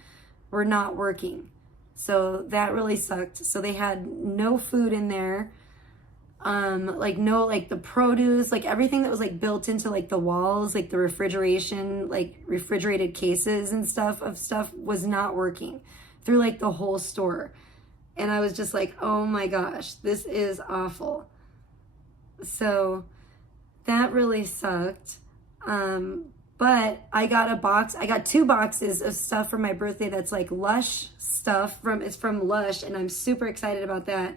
were not working. So that really sucked. So they had no food in there. Like no, like the produce, like everything that was like built into like the walls, like the refrigeration, like refrigerated cases and stuff was not working through like the whole store. And I was just like, oh my gosh, this is awful. So that really sucked. But I got 2 boxes of stuff for my birthday that's like Lush stuff it's from Lush, and I'm super excited about that.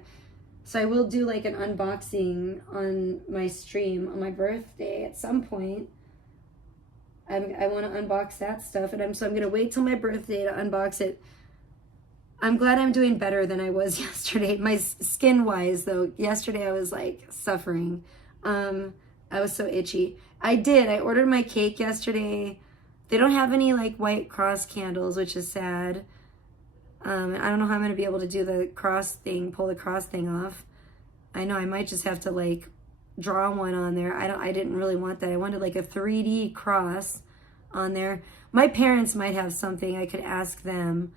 So I will do like an unboxing on my stream on my birthday at some point. I want to unbox that stuff, and so I'm gonna wait till my birthday to unbox it. I'm glad I'm doing better than I was yesterday. My skin wise though, yesterday I was like suffering. I was so itchy. I ordered my cake yesterday. They don't have any like white cross candles, which is sad. I don't know how I'm gonna be able to do the cross thing, pull the cross thing off. I know I might just have to like draw one on there. I didn't really want that. I wanted like a 3D cross on there. My parents might have something. I could ask them.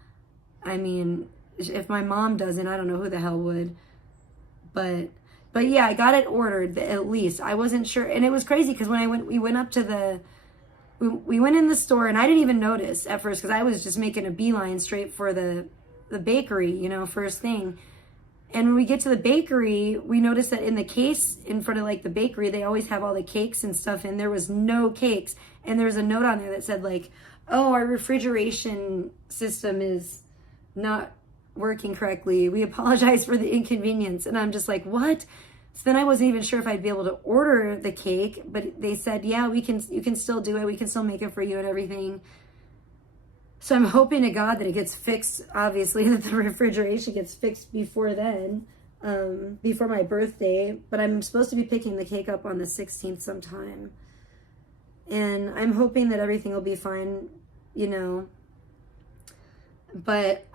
I mean, if my mom doesn't, I don't know who the hell would. But yeah, I got it ordered at least. I wasn't sure, and it was crazy because when we went up to we went in the store, and I didn't even notice at first because I was just making a beeline straight for the bakery, you know, first thing. And when we get to the bakery, we noticed that in the case in front of like the bakery, they always have all the cakes and stuff, and there was no cakes. And there was a note on there that said like, "Oh, our refrigeration system is not working correctly. We apologize for the inconvenience." And I'm just like, what? So then I wasn't even sure if I'd be able to order the cake, but they said, yeah, you can still do it. We can still make it for you and everything. So I'm hoping to God that it gets fixed, obviously, that the refrigeration gets fixed before then, before my birthday. But I'm supposed to be picking the cake up on the 16th sometime. And I'm hoping that everything will be fine, you know. But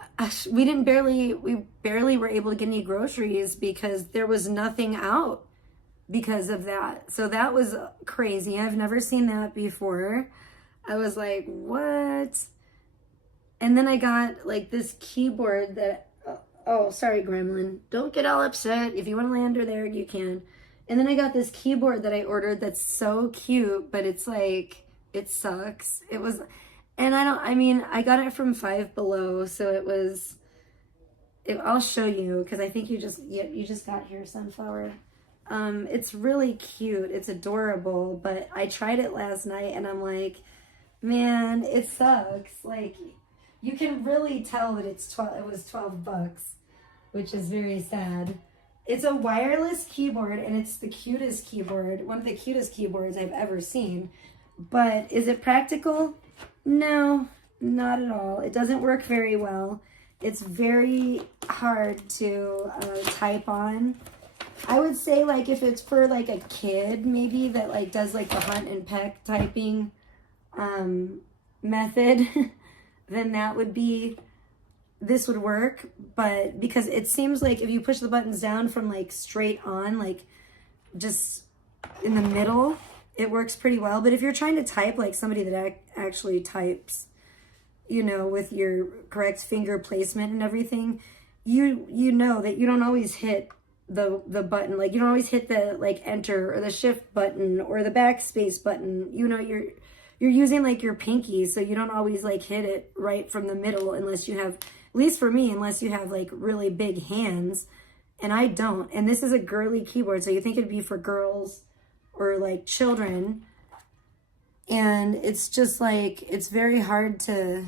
we barely were able to get any groceries because there was nothing out because of that. So that was crazy. I've never seen that before. I was like, what? And then I got like this keyboard that, oh, sorry, Gremlin. Don't get all upset. If you want to lay under there, you can. And then I got this keyboard that I ordered that's so cute, but it's like, it sucks. And I got it from Five Below, so I'll show you, because I think you just got here, Sunflower. It's really cute. It's adorable, but I tried it last night, and I'm like, man, it sucks. Like, you can really tell that it was $12, which is very sad. It's a wireless keyboard, and it's the cutest keyboard, one of the cutest keyboards I've ever seen. But is it practical? No, not at all. It doesn't work very well. It's very hard to type on. I would say like if it's for like a kid maybe that like does like the hunt and peck typing method, then this would work. But because it seems like if you push the buttons down from like straight on, like just in the middle, it works pretty well. But if you're trying to type like somebody that actually types, you know, with your correct finger placement and everything, you know that you don't always hit the button. Like you don't always hit the like enter or the shift button or the backspace button. You know, you're using like your pinky, so you don't always like hit it right from the middle unless you have, at least for me, unless you have like really big hands, and I don't. And this is a girly keyboard, so you think it'd be for girls or like children, and it's just like, it's very hard to,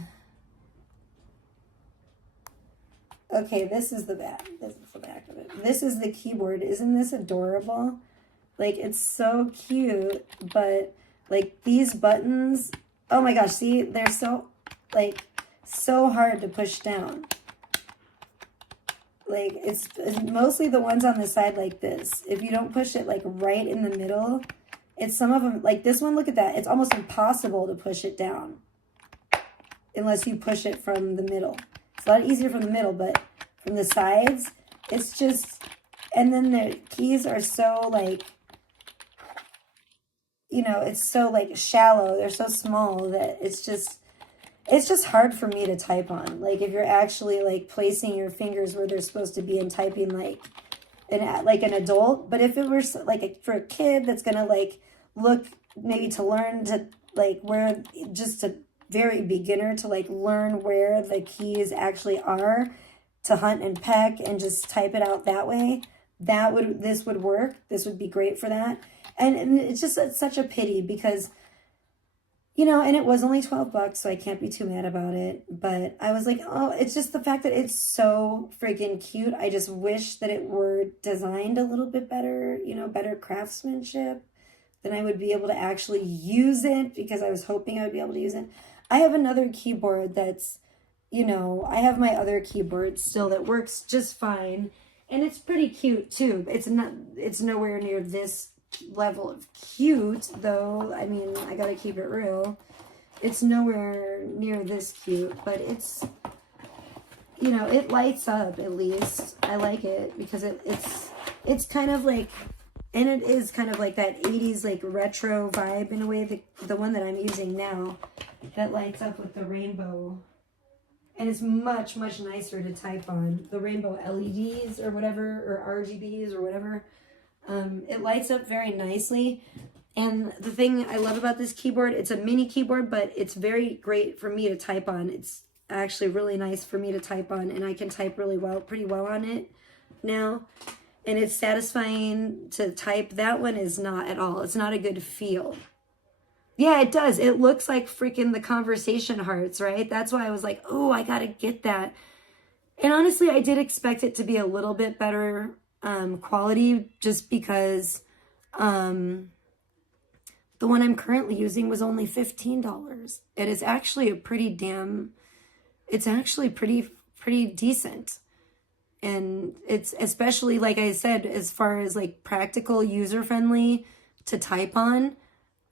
okay, this is the back of it. This is the keyboard. Isn't this adorable? Like, it's so cute, but like these buttons, oh my gosh, see, they're so hard to push down. Like, it's mostly the ones on the side like this. If you don't push it like right in the middle, it's some of them, like this one, look at that. It's almost impossible to push it down unless you push it from the middle. It's a lot easier from the middle, but from the sides, it's just, and then the keys are so like, you know, it's so like shallow. They're so small that it's just hard for me to type on. Like if you're actually like placing your fingers where they're supposed to be and typing like an adult. But if it were like for a kid that's gonna like look maybe to learn to like where, just a very beginner to like learn where the keys actually are to hunt and peck and just type it out that way, this would work. This would be great for that. And it's such a pity because, you know, and it was only $12, so I can't be too mad about it. But I was like, oh, it's just the fact that it's so freaking cute. I just wish that it were designed a little bit better, you know, better craftsmanship. then I would be able to actually use it, because I was hoping I would be able to use it. I have another keyboard that's, you know, I have my other keyboard still that works just fine. And it's pretty cute too. It's nowhere near this level of cute though. I mean, I gotta keep it real. It's nowhere near this cute, but it's, you know, it lights up at least. I like it because it's kind of like, and it is kind of like that 80s like retro vibe in a way. The one that I'm using now, that lights up with the rainbow. And it's much, much nicer to type on. The rainbow LEDs or whatever, or RGBs or whatever. It lights up very nicely. And the thing I love about this keyboard, it's a mini keyboard, but it's very great for me to type on. It's actually really nice for me to type on, and I can type pretty well on it now. And it's satisfying to type. That one is not at all. It's not a good feel. Yeah, it does. It looks like freaking the conversation hearts, right? That's why I was like, oh, I gotta get that. And honestly, I did expect it to be a little bit better quality, just because the one I'm currently using was only $15. It is actually it's actually pretty decent. And it's especially, like I said, as far as like practical, user-friendly to type on.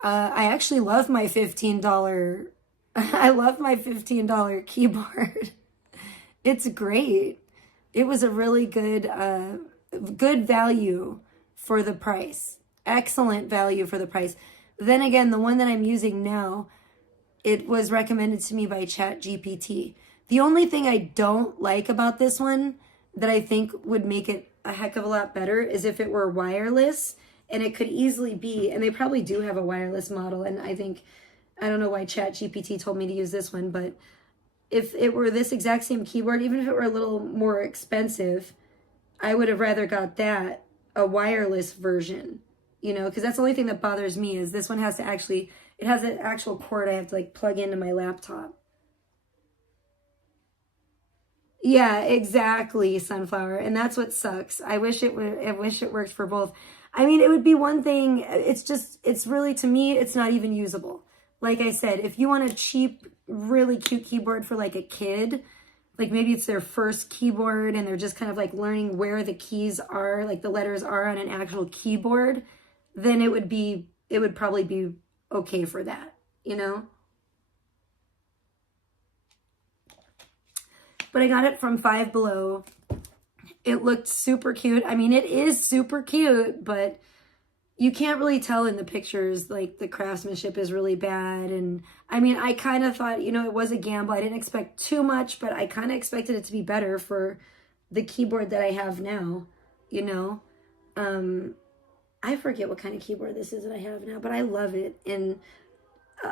I actually love my $15. I love my $15 keyboard. It's great. It was a really good value for the price. Excellent value for the price. Then again, the one that I'm using now, it was recommended to me by ChatGPT. The only thing I don't like about this one that I think would make it a heck of a lot better is if it were wireless, and it could easily be, and they probably do have a wireless model, and I don't know why ChatGPT told me to use this one, but if it were this exact same keyboard, even if it were a little more expensive, I would have rather got that, a wireless version, you know, because that's the only thing that bothers me is this one has to actually, it has an actual cord I have to like plug into my laptop. Yeah, exactly, Sunflower. And that's what sucks. I wish it worked for both. I mean, it would be one thing. It's really, to me, it's not even usable. Like I said, if you want a cheap, really cute keyboard for like a kid, like maybe it's their first keyboard and they're just kind of like learning where the keys are, like the letters are on an actual keyboard, then it would probably be okay for that, you know? But I got it from Five Below. It looked super cute. I mean, it is super cute, but you can't really tell in the pictures, like the craftsmanship is really bad. And I mean, I kind of thought, you know, it was a gamble. I didn't expect too much, but I kind of expected it to be better for the keyboard that I have now, you know? I forget what kind of keyboard this is that I have now, but I love it. And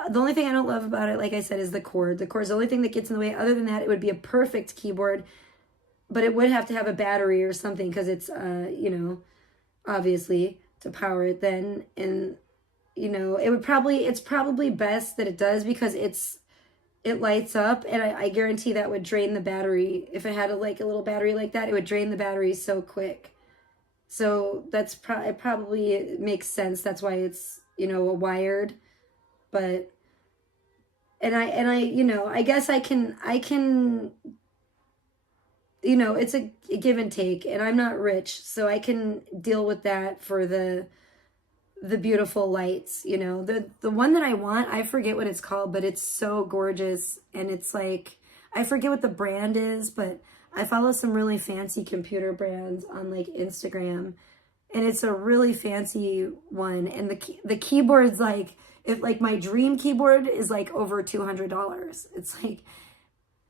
the only thing I don't love about it, like I said, is the cord. The cord's the only thing that gets in the way. Other than that, it would be a perfect keyboard, but it would have to have a battery or something because it's, you know, obviously to power it then. And, you know, it's probably best that it does because it lights up, and I guarantee that would drain the battery. If it had a little battery like that, it would drain the battery so quick. So that's probably it makes sense. That's why it's, you know, a wired. But and I you know, I guess I can you know, it's a give and take, and I'm not rich, so I can deal with that for the beautiful lights, you know. The one that I want, I forget what it's called, but it's so gorgeous, and it's like, I forget what the brand is, but I follow some really fancy computer brands on like Instagram, and it's a really fancy one, and the keyboard's like, if like my dream keyboard is like over $200. It's like,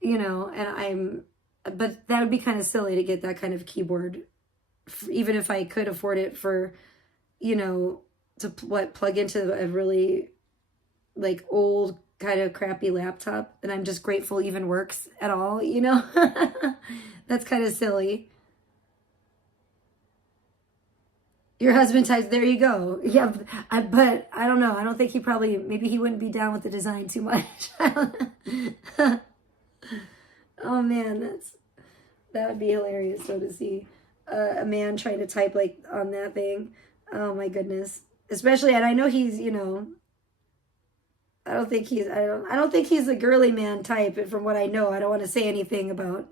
you know, and but that would be kind of silly to get that kind of keyboard, even if I could afford it for, you know, to plug into a really like old kind of crappy laptop, and I'm just grateful even works at all, you know. That's kind of silly. Your husband types, there you go. Yeah, but I don't know. I don't think maybe he wouldn't be down with the design too much. Oh man, that would be hilarious though, to see a man trying to type like on that thing. Oh my goodness. especially, and I know he's, I don't think he's a girly man type. And from what I know, I don't want to say anything about,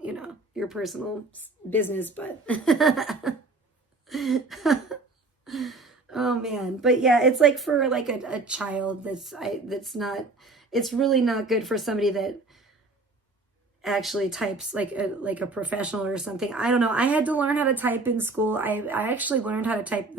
your personal business, but oh man. But yeah, it's like for like a child that's not, it's really not good for somebody that actually types like a professional or something. I don't know. I had to learn how to type in school. I actually learned how to type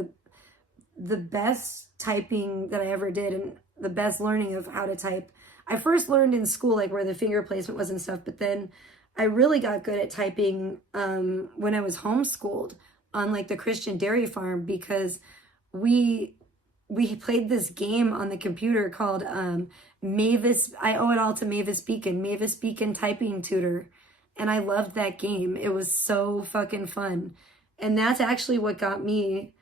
the best typing that I ever did, and the best learning of how to type. I first learned in school, like where the finger placement was and stuff, but then I really got good at typing when I was homeschooled on like the Christian dairy farm, because we played this game on the computer called Mavis. I owe it all to Mavis Beacon typing tutor. And I loved that game. It was so fucking fun. And that's actually what got me,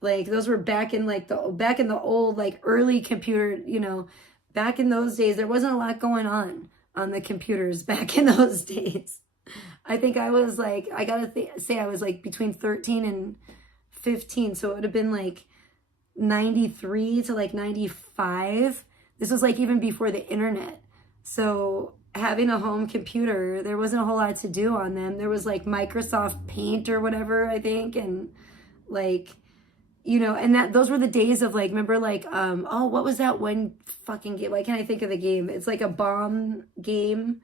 like, those were back in the old, like, early computer, back in those days, there wasn't a lot going on the computers back in those days. I think I was like, I gotta say I was like between 13 and 15. So it would have been like 93 to like 95. This was like even before the internet. So having a home computer, there wasn't a whole lot to do on them. There was like Microsoft Paint or whatever, I think. And like, and those were the days of like, remember like, what was that one fucking game? Why can't I think of the game? It's like a bomb game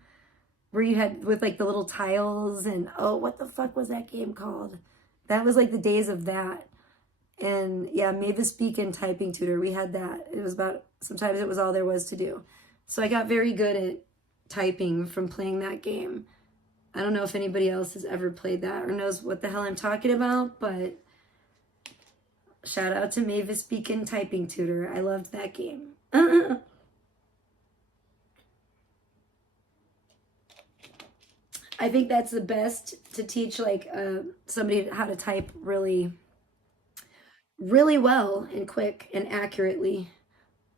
where you had with like the little tiles and, what the fuck was that game called? That was like the days of that. And yeah, Mavis Beacon typing tutor, we had that. It was sometimes it was all there was to do. So I got very good at typing from playing that game. I don't know if anybody else has ever played that or knows what the hell I'm talking about, but shout out to Mavis Beacon typing tutor. I loved that game. I think that's the best to teach like somebody how to type really well and quick and accurately.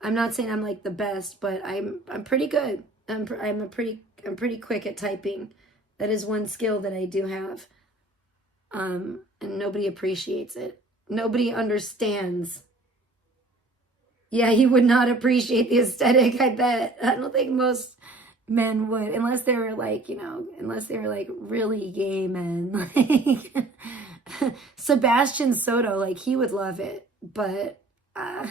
I'm not saying I'm like the best, but I'm pretty good. I'm pretty quick at typing. That is one skill that I do have. And nobody appreciates it. Nobody understands. Yeah, you would not appreciate the aesthetic, I bet. I don't think most men would, unless they were like, really gay men. Like Sebastian Soto, like he would love it, but I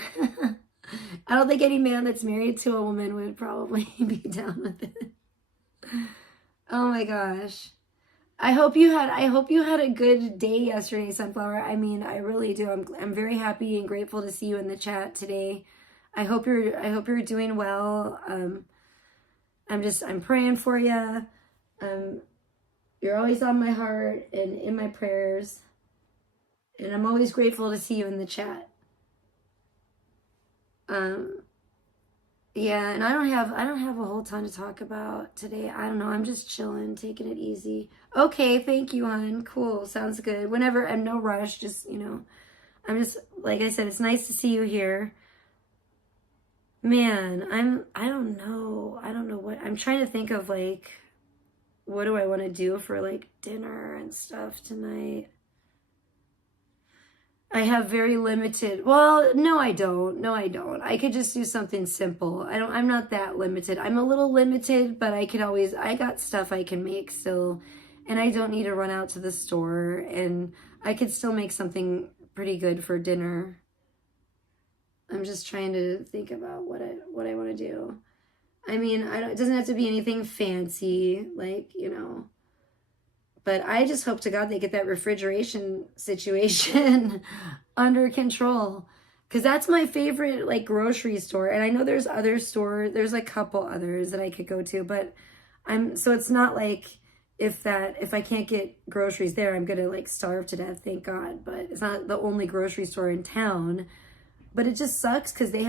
don't think any man that's married to a woman would probably be down with it. Oh my gosh. I hope you had a good day yesterday, Sunflower. I mean, I really do. I'm very happy and grateful to see you in the chat today. I hope you're doing well. I'm praying for you. You're always on my heart and in my prayers. And I'm always grateful to see you in the chat. Yeah, and I don't have a whole ton to talk about today. I don't know. I'm just chilling, taking it easy. Okay, thank you, hon. Cool. Sounds good. Whenever, I'm no rush. Just, I'm just, like I said, it's nice to see you here. Man, I don't know. I don't know what, I'm trying to think of like, what do I want to do for like dinner and stuff tonight? I have very limited, well, no, I don't. No, I don't. I could just do something simple. I'm not that limited. I'm a little limited, but I got stuff I can make still, and I don't need to run out to the store, and I could still make something pretty good for dinner. I'm just trying to think about what I want to do. I mean, it doesn't have to be anything fancy, like, but I just hope to God they get that refrigeration situation under control. Because that's my favorite, like, grocery store. And I know there's other stores. There's a couple others that I could go to. But so it's not like if I can't get groceries there, I'm going to, like, starve to death, thank God. But it's not the only grocery store in town. But it just sucks because they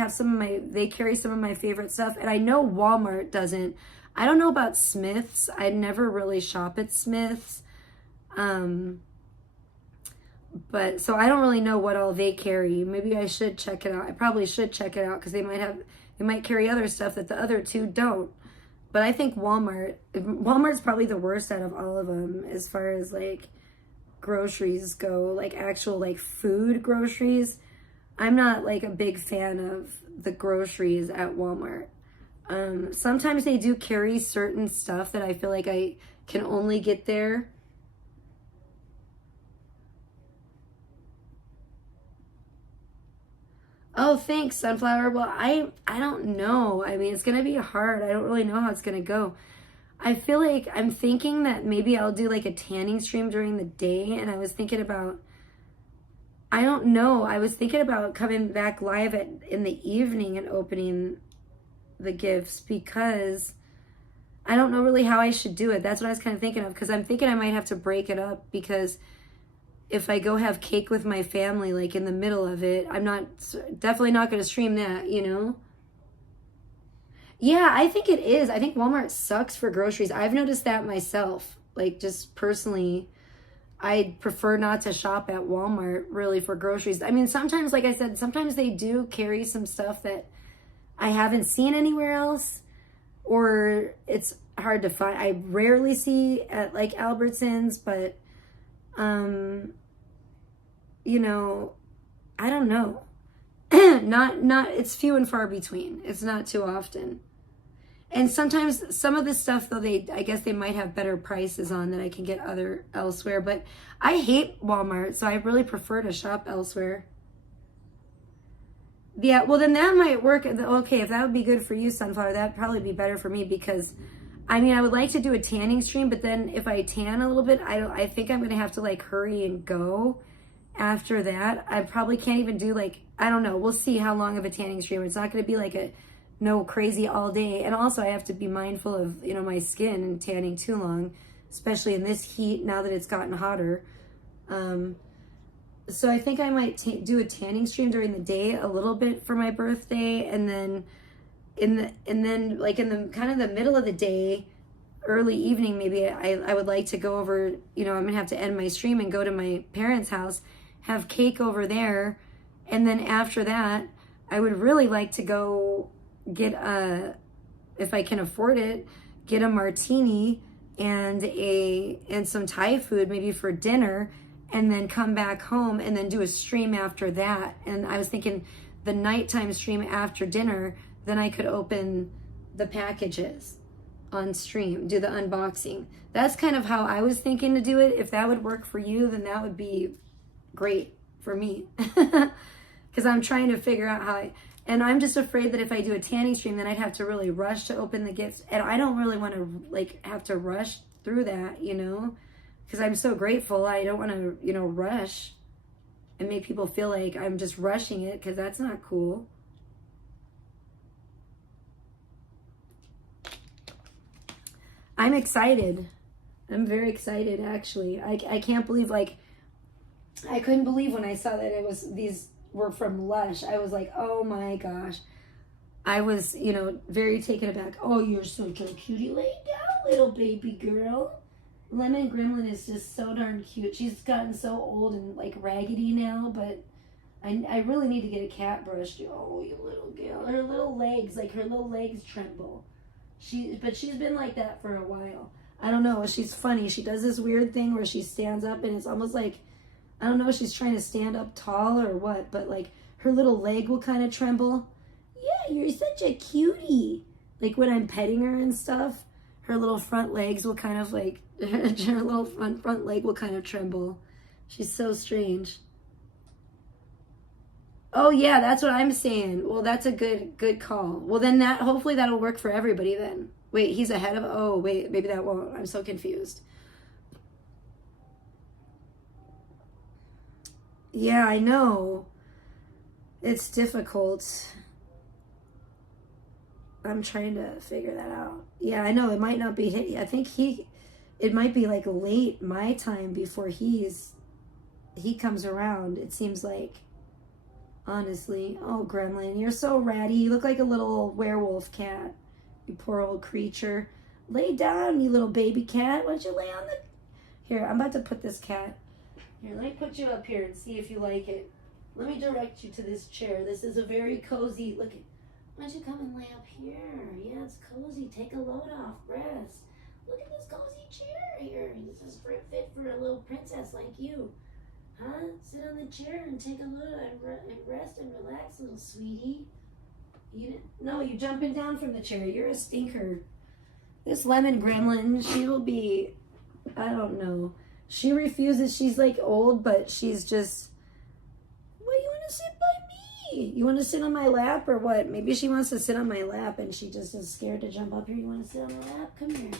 carry some of my favorite stuff. And I know Walmart doesn't. I don't know about Smith's. I never really shop at Smith's. But so I don't really know what all they carry. Maybe I should check it out. I probably should check it out because they might carry other stuff that the other two don't. But I think Walmart's probably the worst out of all of them as far as like groceries go, like actual like food groceries. I'm not like a big fan of the groceries at Walmart. Sometimes they do carry certain stuff that I feel like I can only get there. Oh, thanks, Sunflower. Well, I don't know. I mean, it's gonna be hard. I don't really know how it's gonna go. I feel like I'm thinking that maybe I'll do like a tanning stream during the day, and I was thinking about, I don't know. I was thinking about coming back live in the evening and opening the gifts because I don't know really how I should do it. That's what I was kind of thinking of, because I'm thinking I might have to break it up, because if I go have cake with my family like in the middle of it, I'm definitely not going to stream that, you know? Yeah, I think it is. I think Walmart sucks for groceries. I've noticed that myself. Like, just personally, I prefer not to shop at Walmart really for groceries. I mean, sometimes, like I said, sometimes they do carry some stuff that I haven't seen anywhere else, or it's hard to find. I rarely see at like Albertsons, but you know, I don't know. not it's few and far between. It's not too often. And sometimes some of this stuff though, I guess they might have better prices on that I can get elsewhere, but I hate Walmart, so I really prefer to shop elsewhere. Yeah, well then that might work. Okay, if that would be good for you, Sunflower, that'd probably be better for me, because I mean, I would like to do a tanning stream, but then if I tan a little bit, I think I'm gonna have to like hurry and go after that. I probably can't even do like, I don't know, we'll see how long of a tanning stream. It's not gonna be like a no crazy all day. And also I have to be mindful of, you know, my skin and tanning too long, especially in this heat now that it's gotten hotter. So I think I might do a tanning stream during the day a little bit for my birthday, and then in the kind of the middle of the day, early evening, maybe I would like to go over, you know, I'm gonna have to end my stream and go to my parents' house, have cake over there, and then after that I would really like to go get if I can afford it, get a martini and some Thai food maybe for dinner, and then come back home and then do a stream after that. And I was thinking the nighttime stream after dinner, then I could open the packages on stream, do the unboxing. That's kind of how I was thinking to do it. If that would work for you, then that would be great for me. Because I'm trying to figure out and I'm just afraid that if I do a tanning stream, then I'd have to really rush to open the gifts. And I don't really want to like have to rush through that, you know, because I'm so grateful. I don't want to, you know, rush and make people feel like I'm just rushing it, because that's not cool. I'm excited. I'm very excited, actually. I can't believe, like, I couldn't believe when I saw that these were from Lush. I was like, oh my gosh. I was, you know, very taken aback. Oh, you're such a cutie. Lay down, little baby girl. Lemon Gremlin is just so darn cute. She's gotten so old and, like, raggedy now, but I really need to get a cat brush. Oh, you little girl. Her little legs tremble. But she's been like that for a while. I don't know. She's funny. She does this weird thing where she stands up and it's almost like, I don't know if she's trying to stand up tall or what, but like her little leg will kind of tremble. Yeah, you're such a cutie. Like when I'm petting her and stuff, her little front legs will kind of like, her little front leg will kind of tremble. She's so strange. Oh yeah, that's what I'm saying. Well, that's a good call. Well, then hopefully that'll work for everybody then. Wait, he's ahead of, oh wait, maybe that won't. I'm so confused. Yeah, I know. It's difficult. I'm trying to figure that out. Yeah, I know it might not be, I think it might be like late my time before he comes around, it seems like. Honestly. Oh, Gremlin, you're so ratty. You look like a little werewolf cat. You poor old creature. Lay down, you little baby cat. Why don't you lay on the... Here, I'm about to put this cat... Here, let me put you up here and see if you like it. Let me direct you to this chair. This is a very cozy... Look at... Why don't you come and lay up here? Yeah, it's cozy. Take a load off. Rest. Look at this cozy chair here. This is fit for a little princess like you. Huh? Sit on the chair and take a little and rest and relax, little sweetie. No, you jumping down from the chair. You're a stinker. This lemon gremlin, she will be, I don't know. She refuses. She's like old, but she's just, well, you want to sit by me? You want to sit on my lap or what? Maybe she wants to sit on my lap and she just is scared to jump up here. You want to sit on my lap? Come here.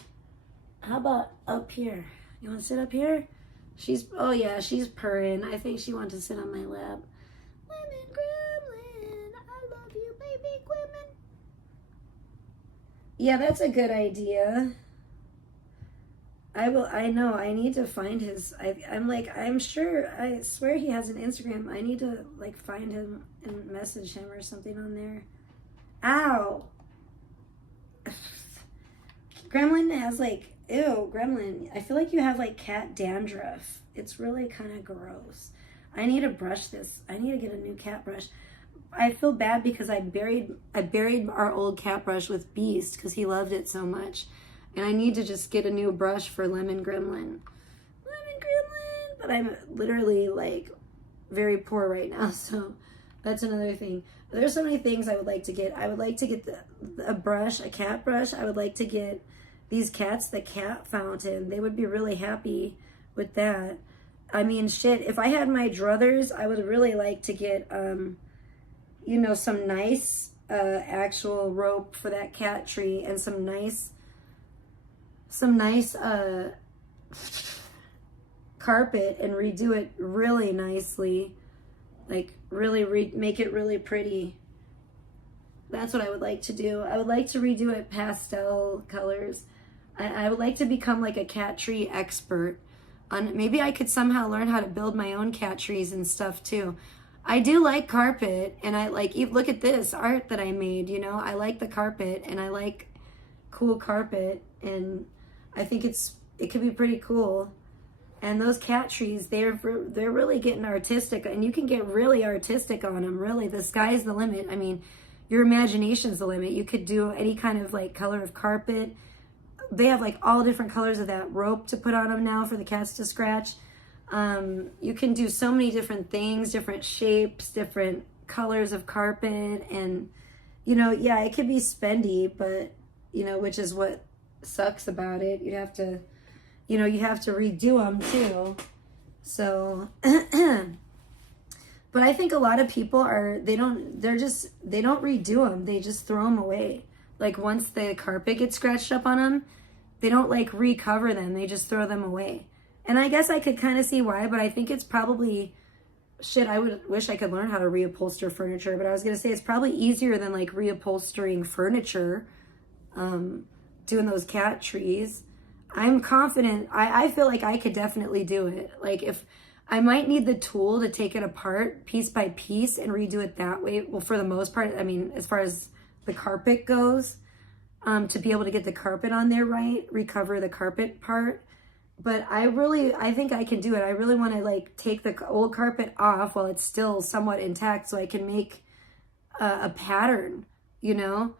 How about up here? You want to sit up here? Oh yeah, she's purring. I think she wants to sit on my lap. Lemon gremlin, I love you, baby gremlin. Yeah, that's a good idea. I know, I need to find his, I'm sure, I swear he has an Instagram. I need to, like, find him and message him or something on there. Ow! Gremlin has, like, ew, Gremlin. I feel like you have, like, cat dandruff. It's really kind of gross. I need to brush this. I need to get a new cat brush. I feel bad because I buried our old cat brush with Beast because he loved it so much. And I need to just get a new brush for Lemon Gremlin. Lemon Gremlin! But I'm literally, like, very poor right now, so that's another thing. There's so many things I would like to get. I would like to get a brush, a cat brush. I would like to get these cats the cat fountain. They would be really happy with that. I mean, shit, if I had my druthers, I would really like to get, you know, some nice actual rope for that cat tree and some nice carpet and redo it really nicely, like really make it really pretty. That's what I would like to do. I would like to redo it pastel colors. I would like to become like a cat tree expert. Maybe I could somehow learn how to build my own cat trees and stuff too. I do like carpet, and I like, look at this art that I made, you know. I like the carpet, and I like cool carpet, and I think it could be pretty cool. And those cat trees, they're really getting artistic, and you can get really artistic on them. Really, the sky's the limit. I mean, your imagination's the limit. You could do any kind of like color of carpet. They have like all different colors of that rope to put on them now for the cats to scratch. You can do so many different things, different shapes, different colors of carpet, and you know, yeah, it could be spendy, but you know, which is what sucks about it. You have to redo them too. So, but I think a lot of people they don't redo them. They just throw them away. Like once the carpet gets scratched up on them, they don't like recover them. They just throw them away. And I guess I could kind of see why, but I think it's probably, shit, I would wish I could learn how to reupholster furniture, but I was going to say it's probably easier than like reupholstering furniture, doing those cat trees. I'm confident. I feel like I could definitely do it. Like if I might need the tool to take it apart piece by piece and redo it that way. Well, for the most part, I mean, as far as the carpet goes, to be able to get the carpet on there right, recover the carpet part. But I think I can do it. I really want to like take the old carpet off while it's still somewhat intact so I can make a pattern, you know?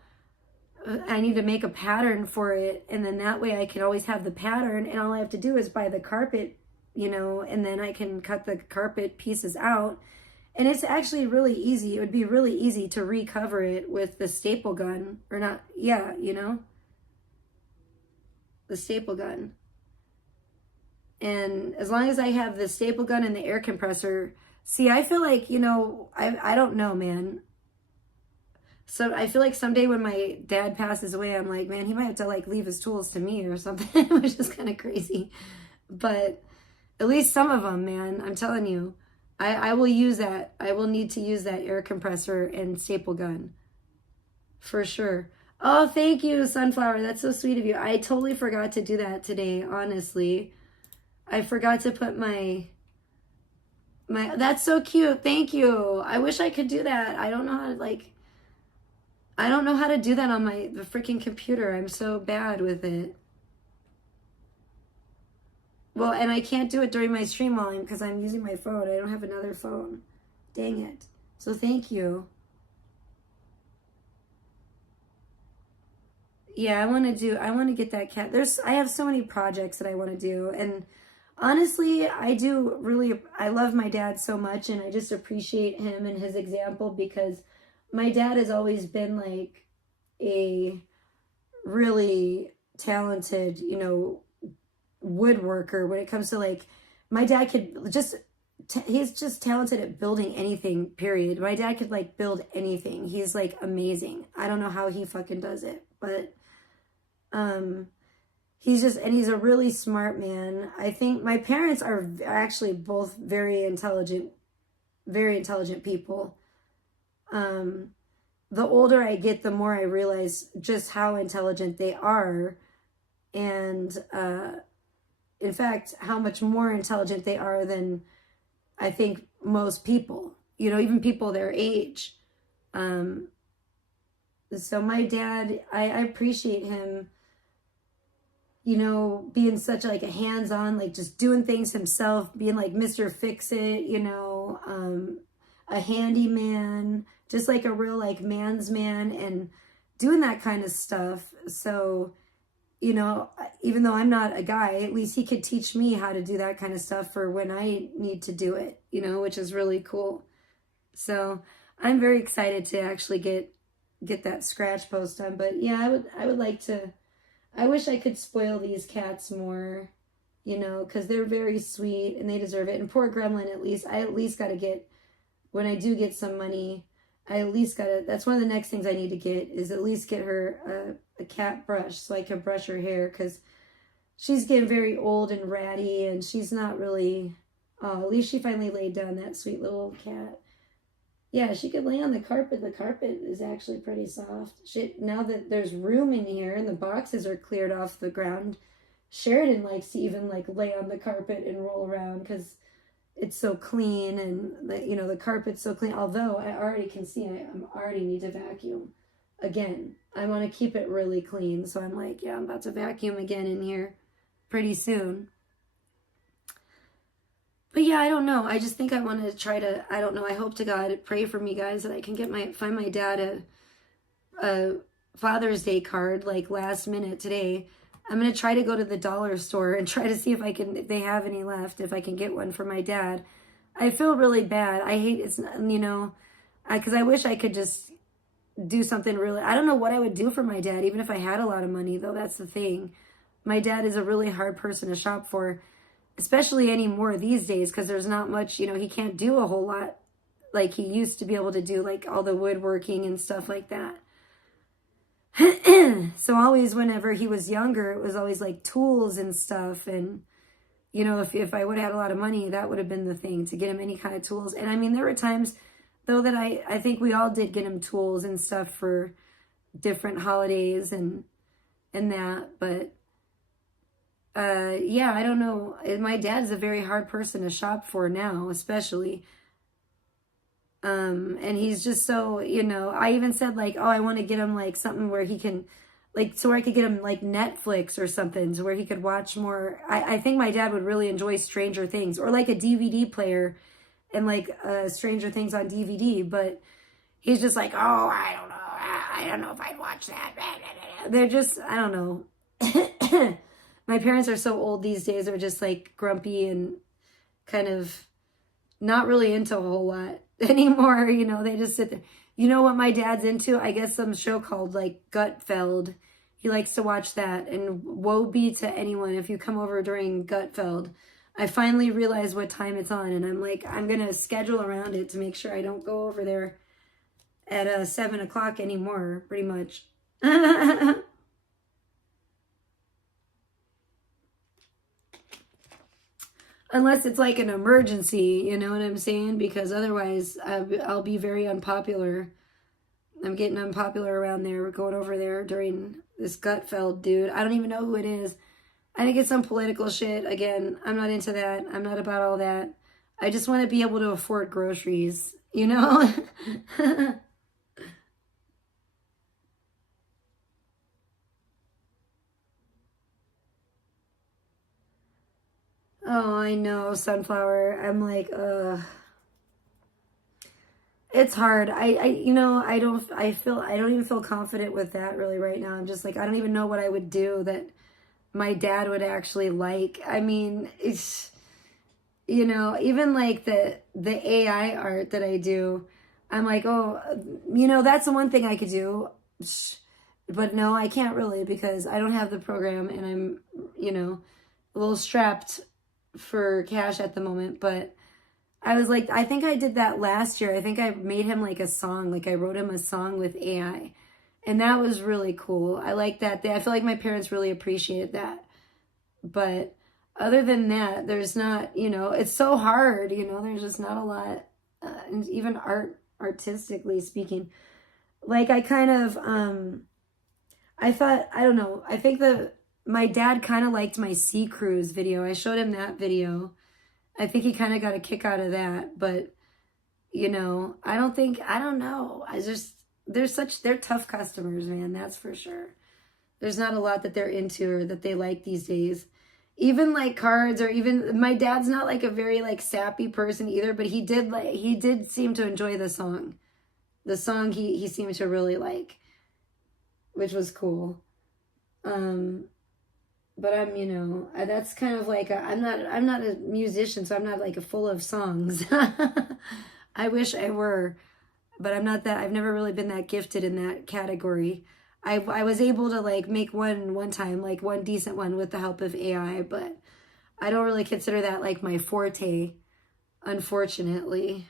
I need to make a pattern for it, and then that way I can always have the pattern, and all I have to do is buy the carpet, you know, and then I can cut the carpet pieces out. And it's actually really easy. It would be really easy to recover it with the staple gun, or not, yeah, you know? The staple gun. And as long as I have the staple gun and the air compressor, see, I feel like, you know, I don't know, man. So I feel like someday when my dad passes away, I'm like, man, he might have to like leave his tools to me or something, which is kind of crazy. But at least some of them, man, I'm telling you, I will use that. I will need to use that air compressor and staple gun for sure. Oh, thank you, Sunflower. That's so sweet of you. I totally forgot to do that today, honestly. I forgot to put my, that's so cute. Thank you. I wish I could do that. I don't know how to do that on the freaking computer. I'm so bad with it. Well, and I can't do it during my stream volume because I'm using my phone. I don't have another phone. Dang it. So thank you. Yeah, I want to get that cat. I have so many projects that I want to do, and Honestly, I love my dad so much, and I just appreciate him and his example, because my dad has always been like a really talented, woodworker when it comes to like, my dad could just, he's just talented at building anything, period. My dad could like build anything. He's like amazing. I don't know how he fucking does it, but, he's a really smart man. I think my parents are actually both very intelligent people. The older I get, the more I realize just how intelligent they are. And, in fact, how much more intelligent they are than I think most people, even people their age. So my dad, I appreciate him, being such like a hands-on, like just doing things himself, being like Mr. Fix-It, a handyman, just like a real like man's man, and doing that kind of stuff. So, even though I'm not a guy, at least he could teach me how to do that kind of stuff for when I need to do it, which is really cool. So I'm very excited to actually get that scratch post done. But yeah, I would like to, I wish I could spoil these cats more, because they're very sweet and they deserve it. And poor Gremlin, I at least got to get, when I do get some money, I at least got to, that's one of the next things I need to get, is at least get her a cat brush so I can brush her hair, because she's getting very old and ratty, and she's not really, at least she finally laid down, that sweet little cat. Yeah, she could lay on the carpet. The carpet is actually pretty soft. Now that there's room in here and the boxes are cleared off the ground, Sheridan likes to even like lay on the carpet and roll around, because it's so clean, and the carpet's so clean. Although I already can see I already need to vacuum again. I want to keep it really clean. So I'm like, yeah, I'm about to vacuum again in here pretty soon. But yeah, I don't know. I just think I want to try to, I don't know. I hope to God, pray for me, guys, that I can find my dad a Father's Day card like last minute today. I'm going to try to go to the dollar store and try to see if they have any left, if I can get one for my dad. I feel really bad. I hate it's, because I wish I could just do something really, I don't know what I would do for my dad, even if I had a lot of money, though. That's the thing. My dad is a really hard person to shop for, especially anymore these days, because there's not much, he can't do a whole lot like he used to be able to do, like all the woodworking and stuff like that. So always, whenever he was younger, it was always like tools and stuff. And, if I would have had a lot of money, that would have been the thing, to get him any kind of tools. And I mean, there were times, though, that I think we all did get him tools and stuff for different holidays and that. But, yeah, I don't know. My dad's a very hard person to shop for now, especially. And he's just so, I even said like, oh, I want to get him like something where he can, like, so I could get him like Netflix or something, so where he could watch more. I think my dad would really enjoy Stranger Things, or like a DVD player and like Stranger Things on DVD. But he's just like, oh, I don't know if I'd watch that. They're just, I don't know. My parents are so old these days. They're just like grumpy and kind of not really into a whole lot anymore. They just sit there. You know what my dad's into? I guess some show called like Gutfeld. He likes to watch that. And woe be to anyone if you come over during Gutfeld. I finally realized what time it's on, and I'm like, I'm going to schedule around it to make sure I don't go over there at 7 o'clock anymore, pretty much. Unless it's like an emergency, you know what I'm saying? Because otherwise, I'll be very unpopular. I'm getting unpopular around there. We're going over there during this Gutfeld dude. I don't even know who it is. I think it's some political shit. Again, I'm not into that. I'm not about all that. I just want to be able to afford groceries, Oh, I know, Sunflower. I'm like, it's hard. I don't even feel confident with that really right now. I'm just like, I don't even know what I would do that my dad would actually like. I mean, it's, you know, even like the AI art that I do, I'm like, oh, you know, that's the one thing I could do. But no, I can't really because I don't have the program and I'm, you know, a little strapped for cash at the moment. But I was like, I think I did that last year. I think I made him like a song, like I wrote him a song with AI. And that was really cool. I like that. I feel like my parents really appreciated that. But other than that, there's not, you know, it's so hard, you know, there's just not a lot, and even artistically speaking. Like I kind of, I thought, I don't know, I think my dad kind of liked my sea cruise video. I showed him that video. I think he kind of got a kick out of that, but you know, I don't know. They're tough customers, man. That's for sure. There's not a lot that they're into or that they like these days. Even like cards, or even my dad's not like a very like sappy person either, but he did seem to enjoy the song. The song he seemed to really like, which was cool. But I'm, you know, that's kind of like I'm not a musician, so I'm not like full of songs. I wish I were, but I'm not that. I've never really been that gifted in that category. I was able to like make one time, like one decent one with the help of AI, but I don't really consider that like my forte, unfortunately.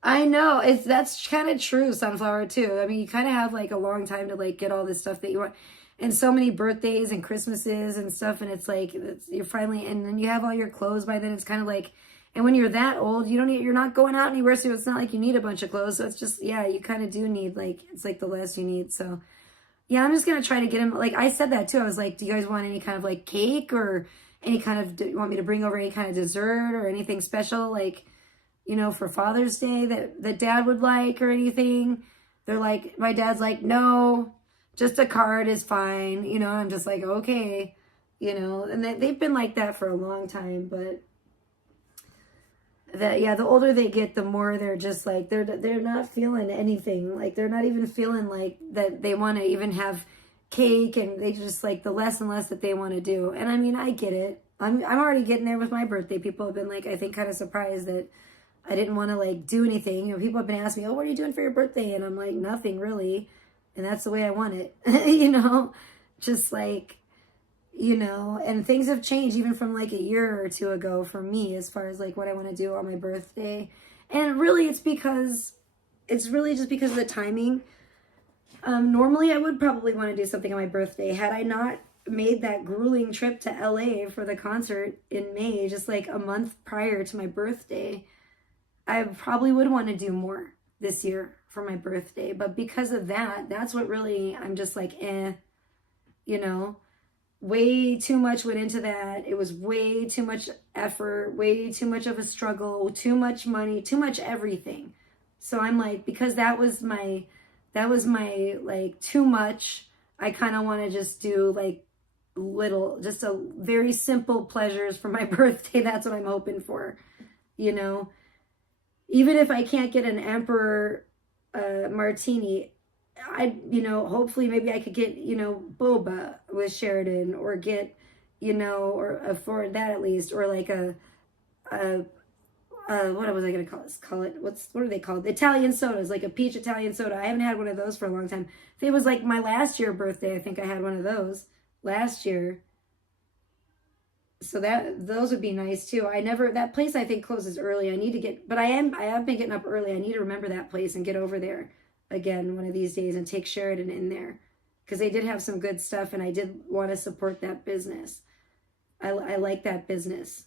I know that's kind of true, Sunflower, too. I mean, you kind of have like a long time to like get all this stuff that you want, and so many birthdays and Christmases and stuff, and it's like you're finally, and then you have all your clothes by then. It's kind of like, and when you're that old, you're not going out anywhere, so it's not like you need a bunch of clothes. So it's just, yeah, you kind of do need, like, it's like the less you need. So yeah, I'm just gonna try to get him. Like I said that too. I was like, do you guys want any kind of like cake or any kind of? Do you want me to bring over any kind of dessert or anything special, like, you know, for Father's Day that Dad would like or anything? They're like, my dad's like, no, just a card is fine. You know, I'm just like, okay, you know, and they've been like that for a long time, but that, yeah, the older they get, the more they're just like, they're not feeling anything. Like they're not even feeling like that they want to even have cake, and they just like the less and less that they want to do. And I mean, I get it. I'm already getting there with my birthday. People have been like, I think kind of surprised that I didn't want to like do anything. You know, people have been asking me, oh, what are you doing for your birthday? And I'm like, nothing really. And that's the way I want it. You know, just like, you know, and things have changed even from like a year or two ago for me as far as like what I want to do on my birthday. And really it's really just because of the timing. Normally I would probably want to do something on my birthday had I not made that grueling trip to LA for the concert in May, just like a month prior to my birthday. I probably would want to do more this year for my birthday, but because of that, that's what really, I'm just like, you know, way too much went into that. It was way too much effort, way too much of a struggle, too much money, too much everything. So I'm like, because that was my like too much, I kind of want to just do like just a very simple pleasures for my birthday. That's what I'm hoping for, you know. Even if I can't get an Emperor martini, you know, hopefully maybe I could get, you know, boba with Sheridan, or get, you know, or afford that at least, or like what was I going to call it? What are they called? Italian sodas, like a peach Italian soda. I haven't had one of those for a long time. It was like my last year birthday. I think I had one of those last year. So those would be nice too. That place I think closes early. I need to get, but I have been getting up early. I need to remember that place and get over there again one of these days and take Sheridan in there, because they did have some good stuff and I did want to support that business. I like that business.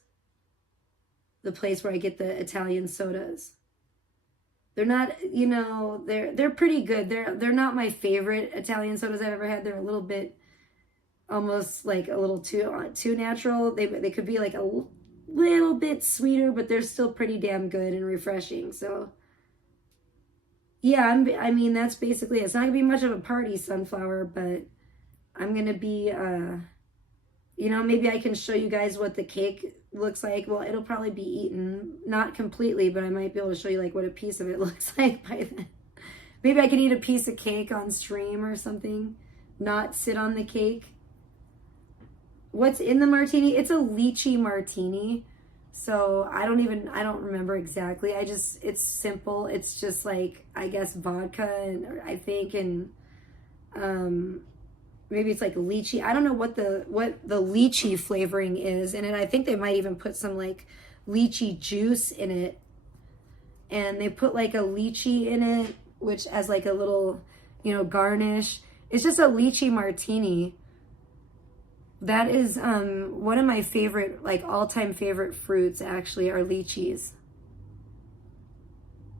The place where I get the Italian sodas. They're not, you know, they're pretty good. They're not my favorite Italian sodas I've ever had. They're a little bit, almost like a little too natural. They could be like a little bit sweeter, but they're still pretty damn good and refreshing. So yeah, I mean, that's basically it. It's not gonna be much of a party, Sunflower, but I'm gonna be you know, maybe I can show you guys what the cake looks like. Well, it'll probably be eaten, not completely, but I might be able to show you like what a piece of it looks like by then. Maybe I could eat a piece of cake on stream or something. Not sit on the cake. What's in the martini? It's a lychee martini. So I don't remember exactly. It's simple. It's just like, I guess vodka and maybe it's like lychee. I don't know what the lychee flavoring is in it. I think they might even put some like lychee juice in it. And they put like a lychee in it, which as like a little, garnish. It's just a lychee martini. That is one of my favorite, like all-time favorite fruits actually are lychees.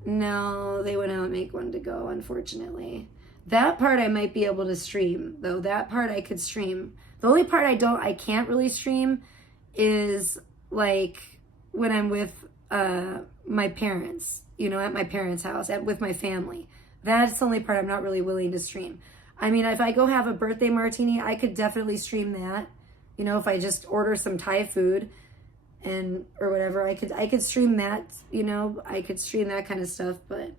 No, they would not make one to go, unfortunately. That part I might be able to stream, though. That part I could stream. The only part I can't really stream is like when I'm with my parents, at my parents' house, with my family. That's the only part I'm not really willing to stream. I mean, if I go have a birthday martini, I could definitely stream that. If I just order some Thai food or whatever, I could stream that, I could stream that kind of stuff. But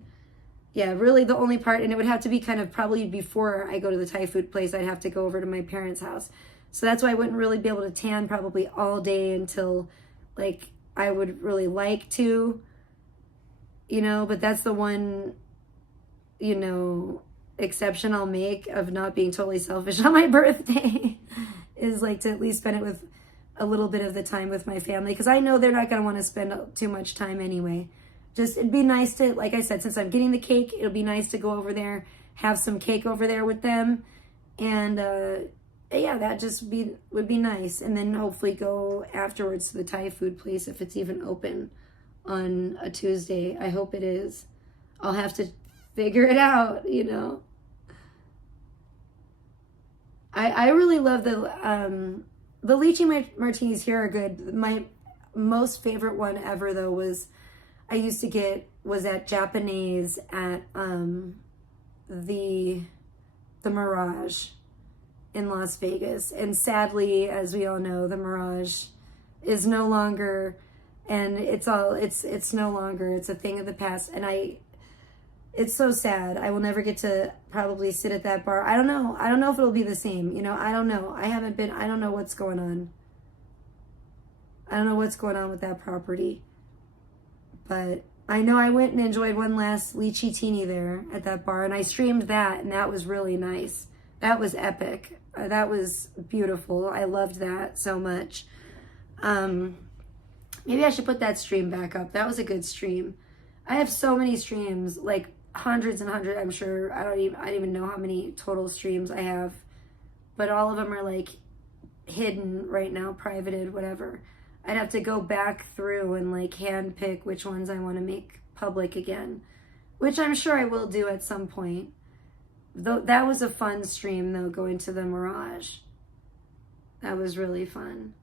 yeah, really the only part, and it would have to be kind of probably before I go to the Thai food place, I'd have to go over to my parents' house. So that's why I wouldn't really be able to tan probably all day until like I would really like to, but that's the one, exception I'll make of not being totally selfish on my birthday is like to at least spend it with a little bit of the time with my family, because I know they're not going to want to spend too much time anyway. Just it'd be nice to, like I said, since I'm getting the cake, it'll be nice to go over there, have some cake over there with them, and yeah, that just would be nice. And then hopefully go afterwards to the Thai food place if it's even open on a Tuesday. I hope it is. I'll have to figure it out, I really love the lychee martinis here are good. My most favorite one ever though was at Japanese at the Mirage in Las Vegas. And sadly, as we all know, the Mirage is no longer, and it's no longer, it's a thing of the past. And it's so sad. I will never get to probably sit at that bar. I don't know if it'll be the same. I don't know. I don't know what's going on. I don't know what's going on with that property. But I know I went and enjoyed one last lychee teeny there at that bar. And I streamed that, and that was really nice. That was epic. That was beautiful. I loved that so much. Maybe I should put that stream back up. That was a good stream. I have so many streams, like hundreds and hundreds, I'm sure. I don't even know how many total streams I have, but all of them are like hidden right now, privated, whatever. I'd have to go back through and like hand pick which ones I want to make public again, which I'm sure I will do at some point. Though that was a fun stream though, going to the Mirage. That was really fun.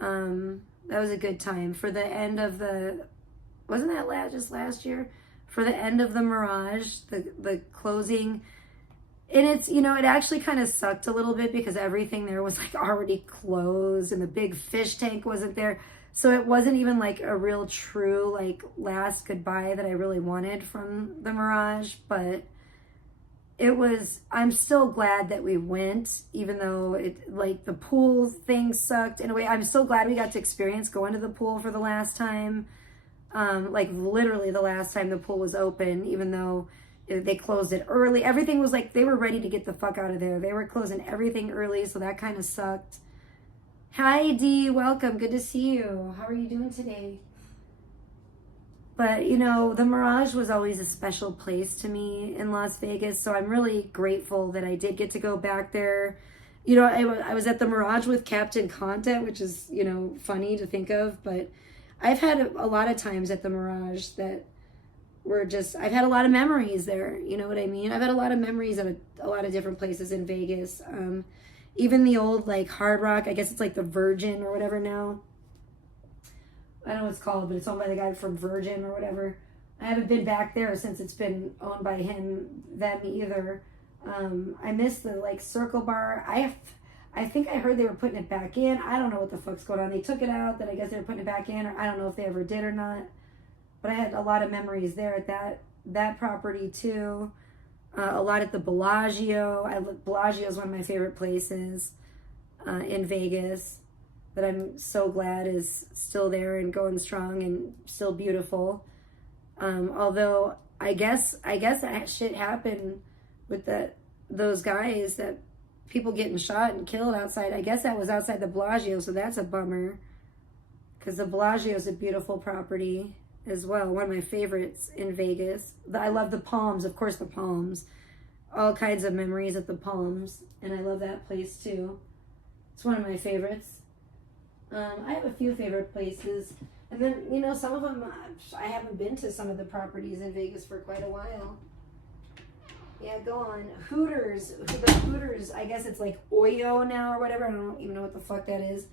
That was a good time for the end of wasn't that just last year? For the end of the Mirage, the closing. And it's, it actually kind of sucked a little bit because everything there was like already closed and the big fish tank wasn't there. So it wasn't even like a real true like last goodbye that I really wanted from the Mirage. But I'm still glad that we went, even though it like the pool thing sucked in a way. I'm so glad we got to experience going to the pool for the last time. Like literally the last time the pool was open, even though they closed it early. Everything was like, they were ready to get the fuck out of there. They were closing everything early, so that kind of sucked. Hi, Dee, welcome. Good to see you. How are you doing today? But, the Mirage was always a special place to me in Las Vegas, so I'm really grateful that I did get to go back there. I was at the Mirage with Captain Content, which is, funny to think of, but I've had a lot of times at the Mirage that I've had a lot of memories there, you know what I mean? I've had a lot of memories at a lot of different places in Vegas. Even the old, like, Hard Rock, I guess it's like the Virgin or whatever now. I don't know what it's called, but it's owned by the guy from Virgin or whatever. I haven't been back there since it's been owned by them either. I miss the, like, Circle Bar. I think I heard they were putting it back in. I don't know what the fuck's going on. They took it out, then I guess they were putting it back in, or I don't know if they ever did or not. But I had a lot of memories there at that property too. A lot at the Bellagio. Bellagio is one of my favorite places in Vegas that I'm so glad is still there and going strong and still beautiful. Although I guess that shit happened with those guys, that people getting shot and killed outside. I guess that was outside the Bellagio, so that's a bummer. Because the Bellagio is a beautiful property as well. One of my favorites in Vegas. I love the Palms, of course, the Palms. All kinds of memories at the Palms, and I love that place too. It's one of my favorites. I have a few favorite places, and then, you know, some of them, I haven't been to some of the properties in Vegas for quite a while. Yeah, go on. Hooters. The Hooters, I guess it's like Oyo now or whatever. I don't even know what the fuck that is.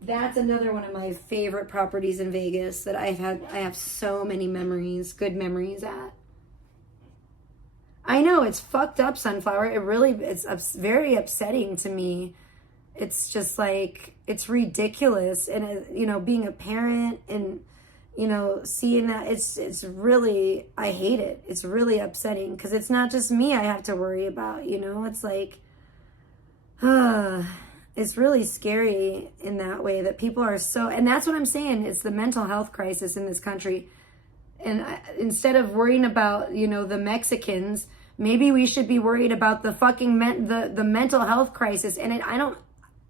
That's another one of my favorite properties in Vegas that I have so many memories, good memories at. I know, it's fucked up, Sunflower. It's very upsetting to me. It's just like, it's ridiculous. And, you know, being a parent and, you know, seeing that, it's really, I hate it. It's really upsetting because it's not just me I have to worry about, you know? It's like, it's really scary in that way that people are so, and that's what I'm saying. It's the mental health crisis in this country. And instead of worrying about, you know, the Mexicans, maybe we should be worried about the fucking the mental health crisis. And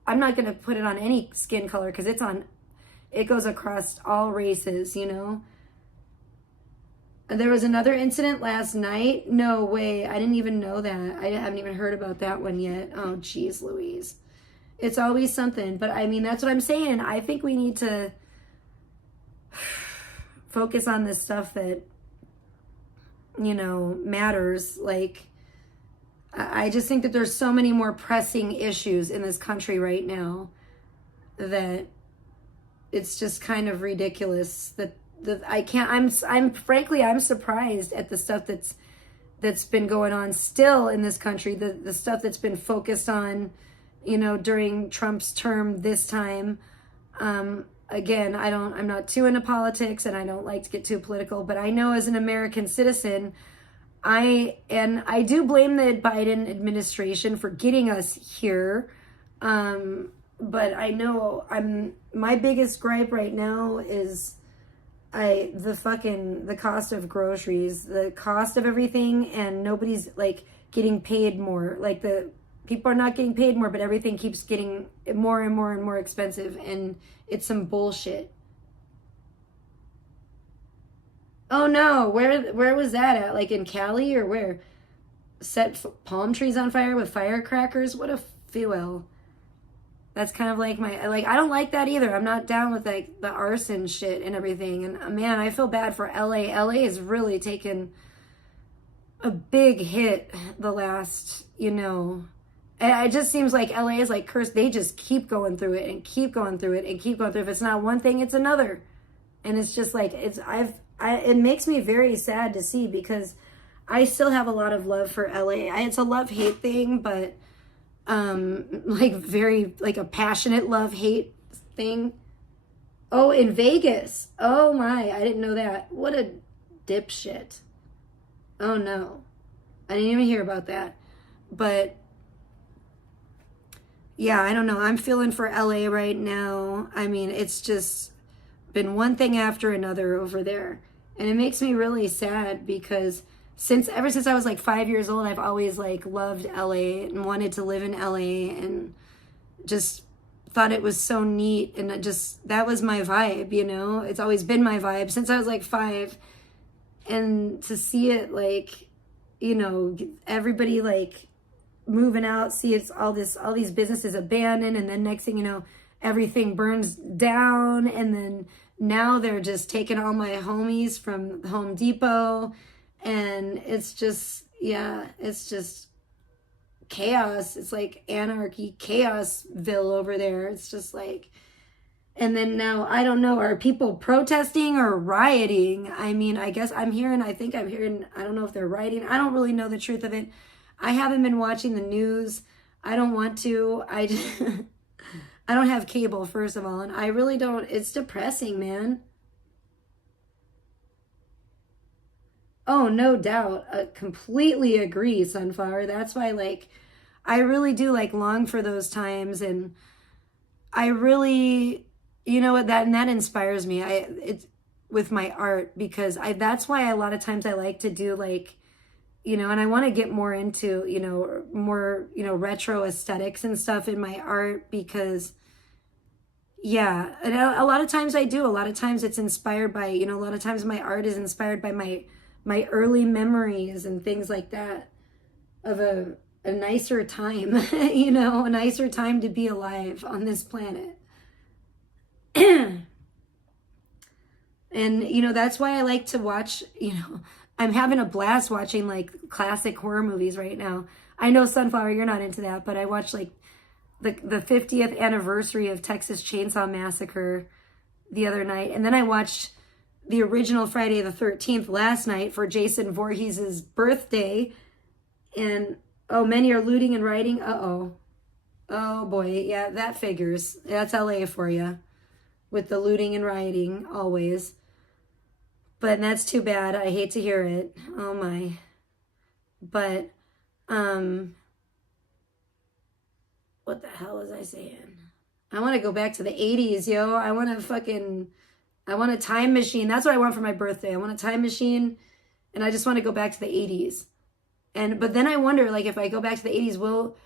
I'm not going to put it on any skin color because it goes across all races, you know. There was another incident last night. No way. I didn't even know that. I haven't even heard about that one yet. Oh, geez, Louise. It's always something. But I mean, that's what I'm saying. I think we need to focus on this stuff that, you know, matters. Like, I just think that there's so many more pressing issues in this country right now that it's just kind of ridiculous that I can't, I'm frankly, I'm surprised at the stuff that's been going on still in this country, the stuff that's been focused on, you know, during Trump's term this time. Again, I'm not too into politics and I don't like to get too political, but I know as an American citizen, I do blame the Biden administration for getting us here. But I know my biggest gripe right now is the cost of groceries, the cost of everything, and nobody's like getting paid more. Like the people are not getting paid more, but everything keeps getting more and more and more expensive, and it's some bullshit. Oh no, where was that at? Like in Cali or where? Set palm trees on fire with firecrackers? What a fuel. That's kind of like I don't like that either. I'm not down with like the arson shit and everything. And man, I feel bad for LA. LA has really taken a big hit the last, you know, it just seems like LA is like cursed. They just keep going through it and keep going through it and keep going through it. If it's not one thing, it's another. And it's just like, it makes me very sad to see because I still have a lot of love for LA. It's a love-hate thing, but like very like a passionate love-hate thing. Oh, in Vegas. Oh my, I didn't know that. What a dipshit. Oh no. I didn't even hear about that. But yeah, I don't know. I'm feeling for LA right now. I mean, it's just been one thing after another over there. And it makes me really sad because ever since I was like 5 years old, I've always like loved LA and wanted to live in LA and just thought it was so neat. And that was my vibe, you know, it's always been my vibe since I was like 5. And to see it like, you know, everybody like moving out, see it's all these businesses abandoned. And then next thing you know, everything burns down. And then now they're just taking all my homies from Home Depot. And it's just, yeah, it's just chaos. It's like anarchy, chaosville over there. It's just like, and then now, I don't know, are people protesting or rioting? I mean, I guess I think I'm hearing, I don't know if they're rioting. I don't really know the truth of it. I haven't been watching the news. I don't want to. I don't have cable, first of all. And I really don't, it's depressing, man. Oh, no doubt. Completely agree, Sunflower. That's why, like, I really do like long for those times, and I really, you know what, that inspires me. It's with my art, because that's why a lot of times I like to do like, you know, and I want to get more into, you know, more, you know, retro aesthetics and stuff in my art, because yeah, and a lot of times I do. A lot of times it's inspired by, you know, a lot of times my art is inspired by my early memories and things like that of a nicer time, you know, a nicer time to be alive on this planet. And, you know, that's why I like to watch, you know, I'm having a blast watching like classic horror movies right now. I know, Sunflower, you're not into that, but I watched like the 50th anniversary of Texas Chainsaw Massacre the other night. And then I watched the original Friday the 13th last night for Jason Voorhees' birthday. And, oh, many are looting and rioting. Uh-oh. Oh, boy. Yeah, that figures. That's LA for you. With the looting and rioting, always. But that's too bad. I hate to hear it. Oh, my. But, what the hell was I saying? I want to go back to the 80s, yo. I want a time machine. That's what I want for my birthday. I want a time machine, and I just want to go back to the 80s. But then I wonder, like, if I go back to the 80s, will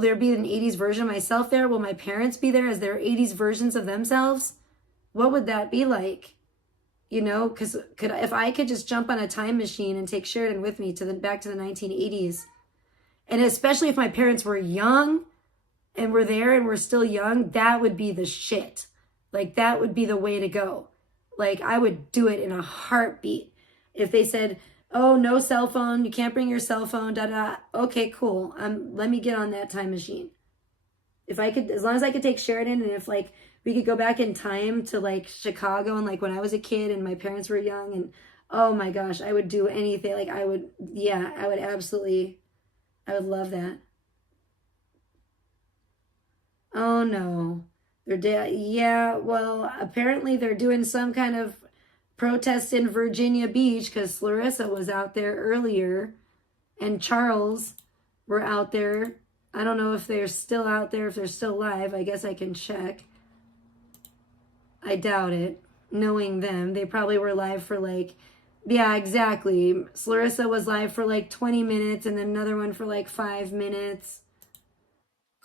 there be an 80s version of myself there? Will my parents be there as their 80s versions of themselves? What would that be like? You know, because if I could just jump on a time machine and take Sheridan with me back to the 1980s, and especially if my parents were young and we're there and we're still young, that would be the shit. Like, that would be the way to go. Like, I would do it in a heartbeat. If they said, oh, no cell phone, you can't bring your cell phone, da-da. Okay, cool. Let me get on that time machine. If I could, as long as I could take Sheridan, and if, like, we could go back in time to, like, Chicago and, like, when I was a kid and my parents were young, and, oh, my gosh, I would do anything. Like, I would absolutely, I would love that. Oh, no. Yeah, well, apparently they're doing some kind of protest in Virginia Beach, because Larissa was out there earlier and Charles were out there. I don't know if they're still out there, if they're still live. I guess I can check. I doubt it. Knowing them, they probably were live for like, yeah, exactly. Larissa was live for like 20 minutes and then another one for like 5 minutes.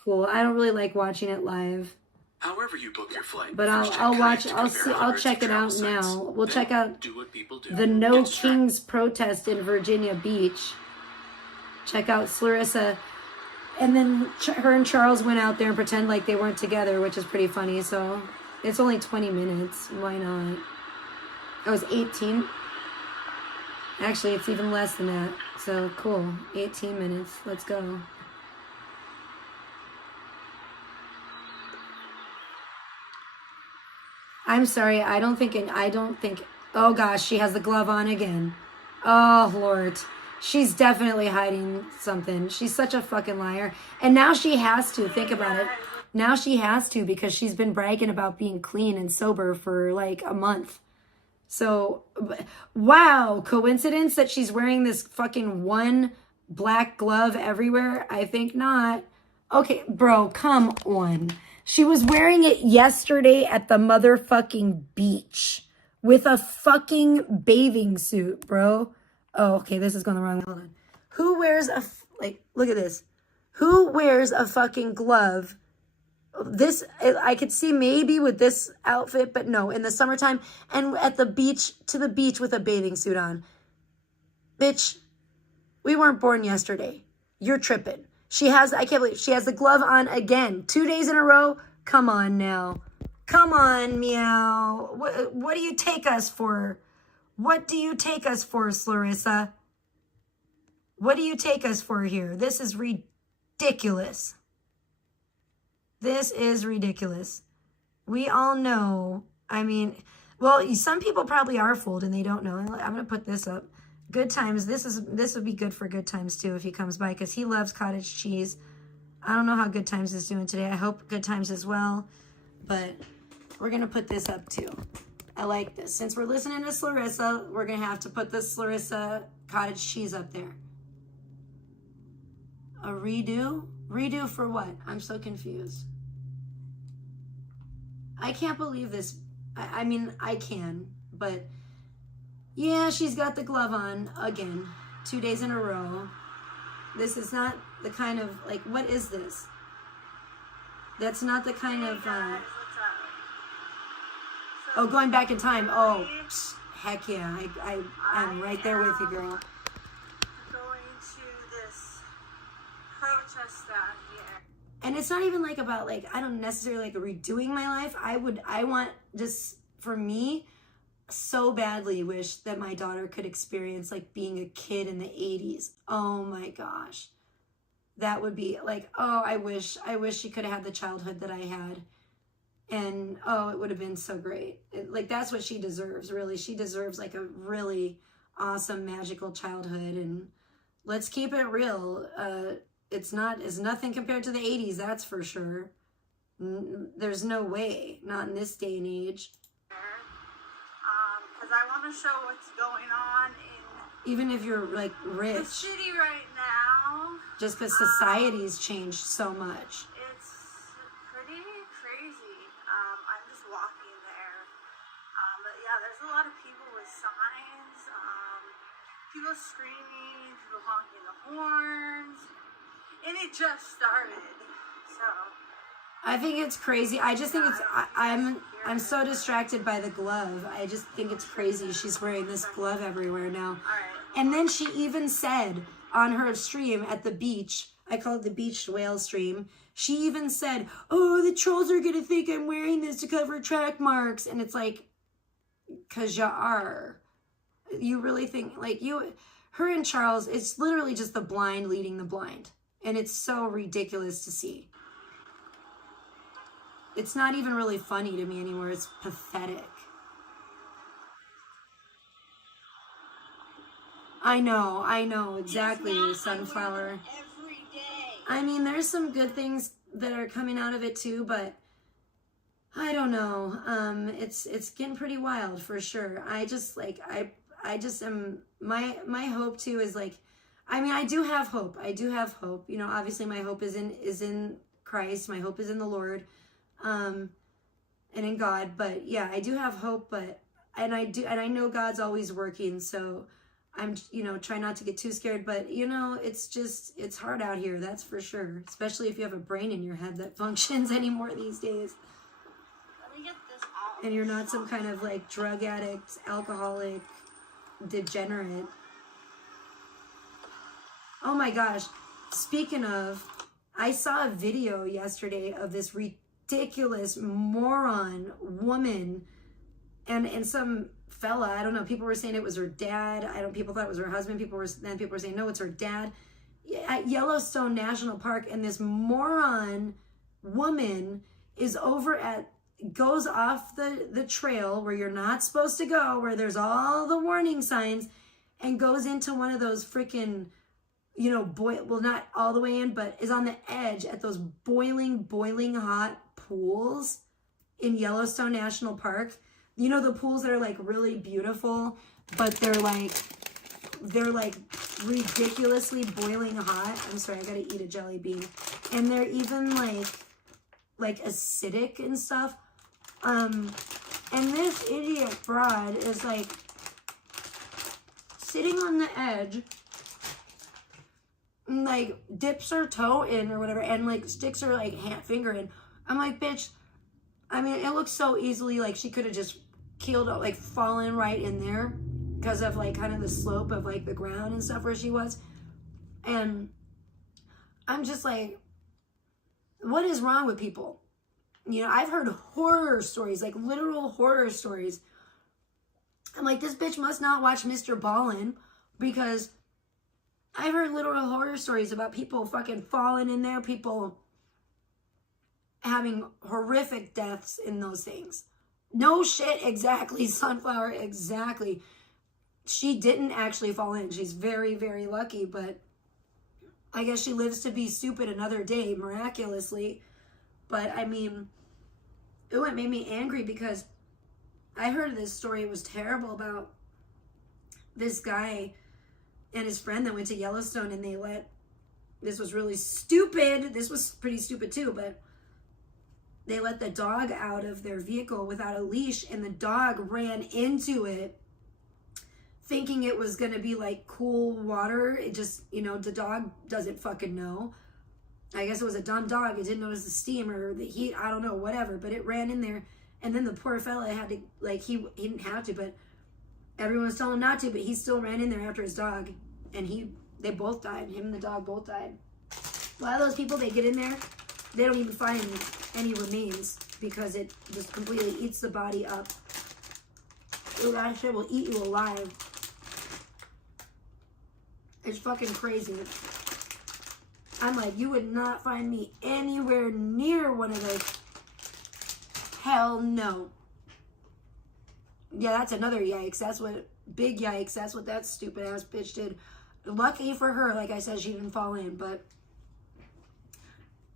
Cool. I don't really like watching it live. However you book your flight, but I'll check it out now. We'll check out the No Kings protest in Virginia Beach. Check out Larissa. And then her and Charles went out there and pretend like they weren't together, which is pretty funny. So it's only 20 minutes. Why not? I was 18. Actually, it's even less than that. So cool. 18 minutes. Let's go. I'm sorry, I don't think, oh gosh, she has the glove on again. Oh, Lord. She's definitely hiding something. She's such a fucking liar. And now she has to, think about it. Now she has to, because she's been bragging about being clean and sober for like a month. So, wow, coincidence that she's wearing this fucking one black glove everywhere? I think not. Okay, bro, come on. She was wearing it yesterday at the motherfucking beach with a fucking bathing suit, bro. Oh, okay, this is going the wrong way. Hold on. Who wears look at this. Who wears a fucking glove? This, I could see maybe with this outfit, but no, in the summertime and at the beach, to the beach with a bathing suit on. Bitch, we weren't born yesterday. You're tripping. I can't believe she has the glove on again. 2 days in a row. Come on now. Come on, meow. What do you take us for? What do you take us for, Larissa? What do you take us for here? This is ridiculous. This is ridiculous. We all know. I mean, well, some people probably are fooled and they don't know. I'm going to put this up. Good Times. This would be good for Good Times too if he comes by, because he loves cottage cheese. I don't know how Good Times is doing today. I hope Good Times as well, but we're gonna put this up too. I like this. Since we're listening to Clarissa, we're going to have to put this Clarissa cottage cheese up there. A redo? Redo for what? I'm so confused. I can't believe this. I mean, I can, but yeah, she's got the glove on again, 2 days in a row. This is not the kind of, like, what is this? That's not the kind of, oh, going back in time. Oh, heck yeah. I'm right there with you, girl. Going to this protest down here. And it's not even like about, like, I don't necessarily like redoing my life. I want just, for me, so badly wish that my daughter could experience like being a kid in the 80s. Oh my gosh. That would be like, oh, I wish she could have had the childhood that I had. And oh, it would have been so great. Like, that's what she deserves, really. She deserves like a really awesome, magical childhood. And let's keep it real. It's nothing compared to the 80s, that's for sure. There's no way, not in this day and age. Because I want to show what's going on in even if you're like rich, the city right now. just because society's changed so much. It's pretty crazy. I'm just walking there. But yeah, there's a lot of people with signs. People screaming, people honking the horns. And it just started. So I think it's crazy. I just think it's, I'm so distracted by the glove. I just think it's crazy. She's wearing this glove everywhere now. And then she even said on her stream at the beach, I call it the beach whale stream, she even said, oh, the trolls are going to think I'm wearing this to cover track marks. And it's like, because you are. You really think, like, her and Charles, it's literally just the blind leading the blind. And it's so ridiculous to see. It's not even really funny to me anymore. It's pathetic. I know, exactly, Sunflower. every day. I mean, there's some good things that are coming out of it too, but I don't know. It's getting pretty wild for sure. I just am, my hope too is like, I mean, I do have hope. You know, obviously my hope is in Christ. My hope is in the Lord. And in God, but yeah, I do have hope, and I know God's always working, so I'm, you know, try not to get too scared, but you know, it's hard out here, that's for sure, especially if you have a brain in your head that functions anymore these days. Let me get this out. And you're not some kind of like drug addict, alcoholic, degenerate. Oh my gosh, speaking of, I saw a video yesterday of this ridiculous moron woman and some fella, I don't know, people were saying it was her dad, people thought it was her husband, people were saying no, it's her dad, at Yellowstone National Park, and this moron woman is goes off the trail where you're not supposed to go, where there's all the warning signs, and goes into one of those freaking, you know, well, not all the way in, but is on the edge at those boiling hot pools in Yellowstone National Park. You know, the pools that are like really beautiful, but they're like ridiculously boiling hot. I'm sorry, I gotta eat a jelly bean. And they're even like acidic and stuff. And this idiot broad is like sitting on the edge, and like dips her toe in or whatever, and like sticks her like finger in. I'm like, bitch, I mean, it looks so easily like she could have just keeled up, like fallen right in there because of like kind of the slope of like the ground and stuff where she was. And I'm just like, what is wrong with people? You know, I've heard horror stories, like literal horror stories. I'm like, this bitch must not watch Mr. Ballin, because I've heard literal horror stories about people fucking falling in there, people having horrific deaths in those things. No shit, exactly, Sunflower, exactly. She didn't actually fall in. She's very, very lucky, but I guess she lives to be stupid another day, miraculously. But I mean, it made me angry because I heard this story. It was terrible about this guy and his friend that went to Yellowstone, and they let, this was really stupid. This was pretty stupid too, but they let the dog out of their vehicle without a leash, and the dog ran into it thinking it was going to be like cool water. It just, you know, the dog doesn't fucking know. I guess it was a dumb dog. It didn't notice the steam or the heat. I don't know, whatever. But it ran in there. And then the poor fella had to, like, he didn't have to, but everyone was telling him not to, but he still ran in there after his dog. And they both died. Him and the dog both died. A lot of those people, they get in there, they don't even find any remains because it just completely eats the body up. Ooh, that shit will eat you alive. It's fucking crazy. I'm like, you would not find me anywhere near one of those. Hell no. Yeah, that's another yikes. That's what, big yikes. That's what that stupid ass bitch did. Lucky for her, like I said, she didn't fall in, but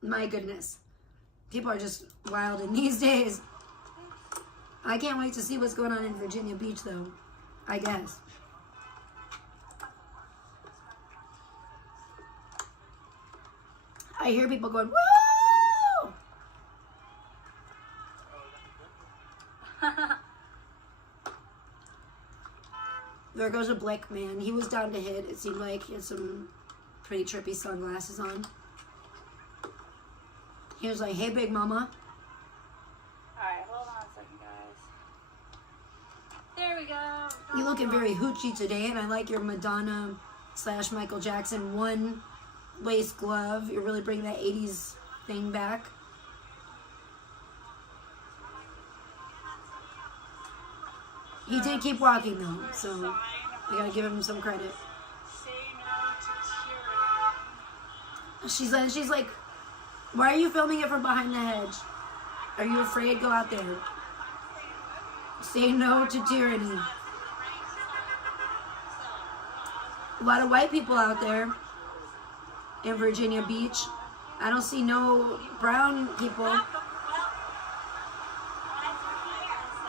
my goodness. People are just wild in these days. I can't wait to see what's going on in Virginia Beach, though. I guess. I hear people going, woo! There goes a black man. He was down to hit. It seemed like he had some pretty trippy sunglasses on. He was like, hey, big mama. Alright, hold on a second, guys. There we go. You looking very hoochie today, and I like your Madonna / Michael Jackson one lace glove. You're really bringing that 80s thing back. He did keep walking though, so I gotta give him some credit. Say no to tyranny. She's like, why are you filming it from behind the hedge? Are you afraid? Go out there. Say no to tyranny. A lot of white people out there in Virginia Beach. I don't see no brown people.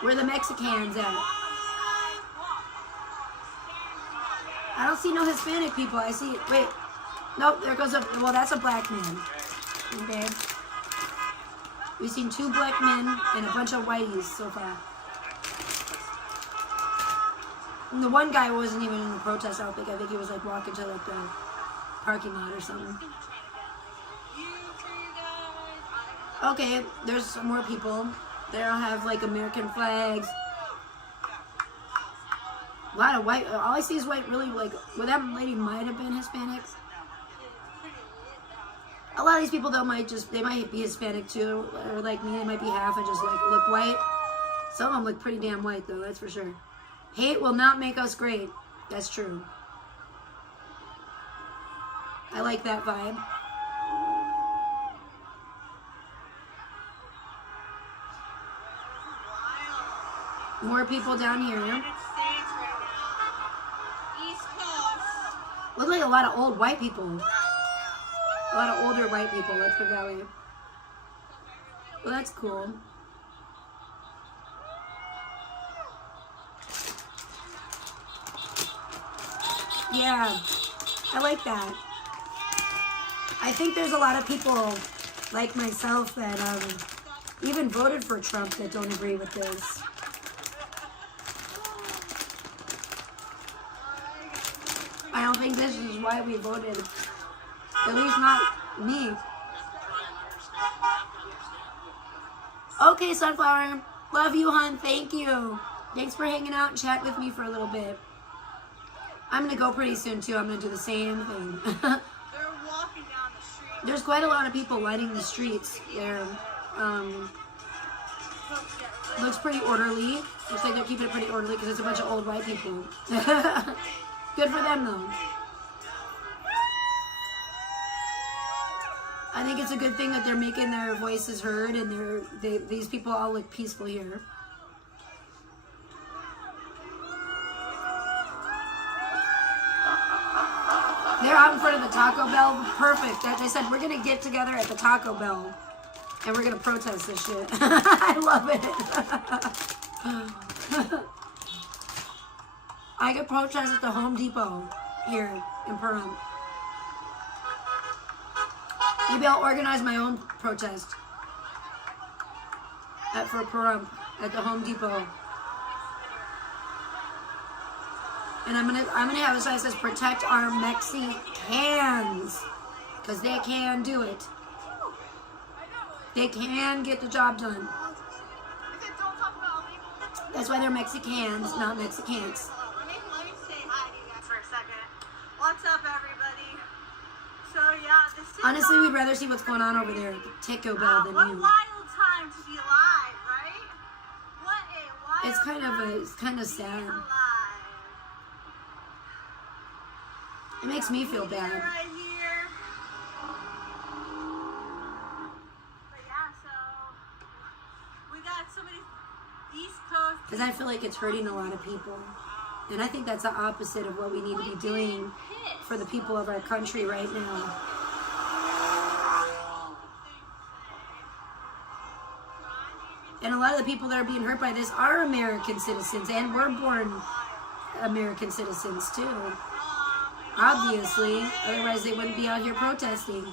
Where the Mexicans at? I don't see no Hispanic people. I see, wait. Nope, there goes well, that's a black man. Okay. We've seen 2 black men and a bunch of whiteys so far. And the one guy wasn't even in the protest outfit. I think he was like walking to like the parking lot or something. Okay, there's some more people. They all have like American flags. A lot of white. All I see is white. Really, like, well, that lady might have been Hispanic. A lot of these people though they might be Hispanic too, or like me, they might be half and just like look white. Some of them look pretty damn white though, that's for sure. Hate will not make us great. That's true. I like that vibe. More people down here. Look like a lot of old white people. A lot of older white people, let's put it that way. Well, that's cool. Yeah, I like that. I think there's a lot of people like myself that even voted for Trump that don't agree with this. I don't think this is why we voted. At least not me. Okay, Sunflower. Love you, hon. Thank you. Thanks for hanging out and chatting with me for a little bit. I'm going to go pretty soon, too. I'm going to do the same thing. They're walking down the street. There's quite a lot of people lighting the streets there. Looks pretty orderly. Looks like they're keeping it pretty orderly because it's a bunch of old white people. Good for them, though. I think it's a good thing that they're making their voices heard, and these people all look peaceful here. They're out in front of the Taco Bell. Perfect. They said, we're going to get together at the Taco Bell, and we're going to protest this shit. I love it. I could protest at the Home Depot here in Pahrump. Maybe I'll organize my own protest for Pahrump at the Home Depot. And I'm gonna have a sign that says protect our Mexicans. Because they can do it. They can get the job done. That's why they're Mexicans, not Mexicans. Let me say hi to you guys for a second. What's up, everybody? So yeah, this is Honestly, we'd rather see what's going on over there at the Taco Bell than what a you. wild time to be alive, right? What a wild It's kind of sad. alive. It makes me feel bad. Right here. But yeah, so we got somebody East Coast. Because I feel like it's hurting a lot of people. And I think that's the opposite of what we need to be doing for the people of our country right now. And a lot of the people that are being hurt by this are American citizens, and we're born American citizens too. Obviously, otherwise they wouldn't be out here protesting.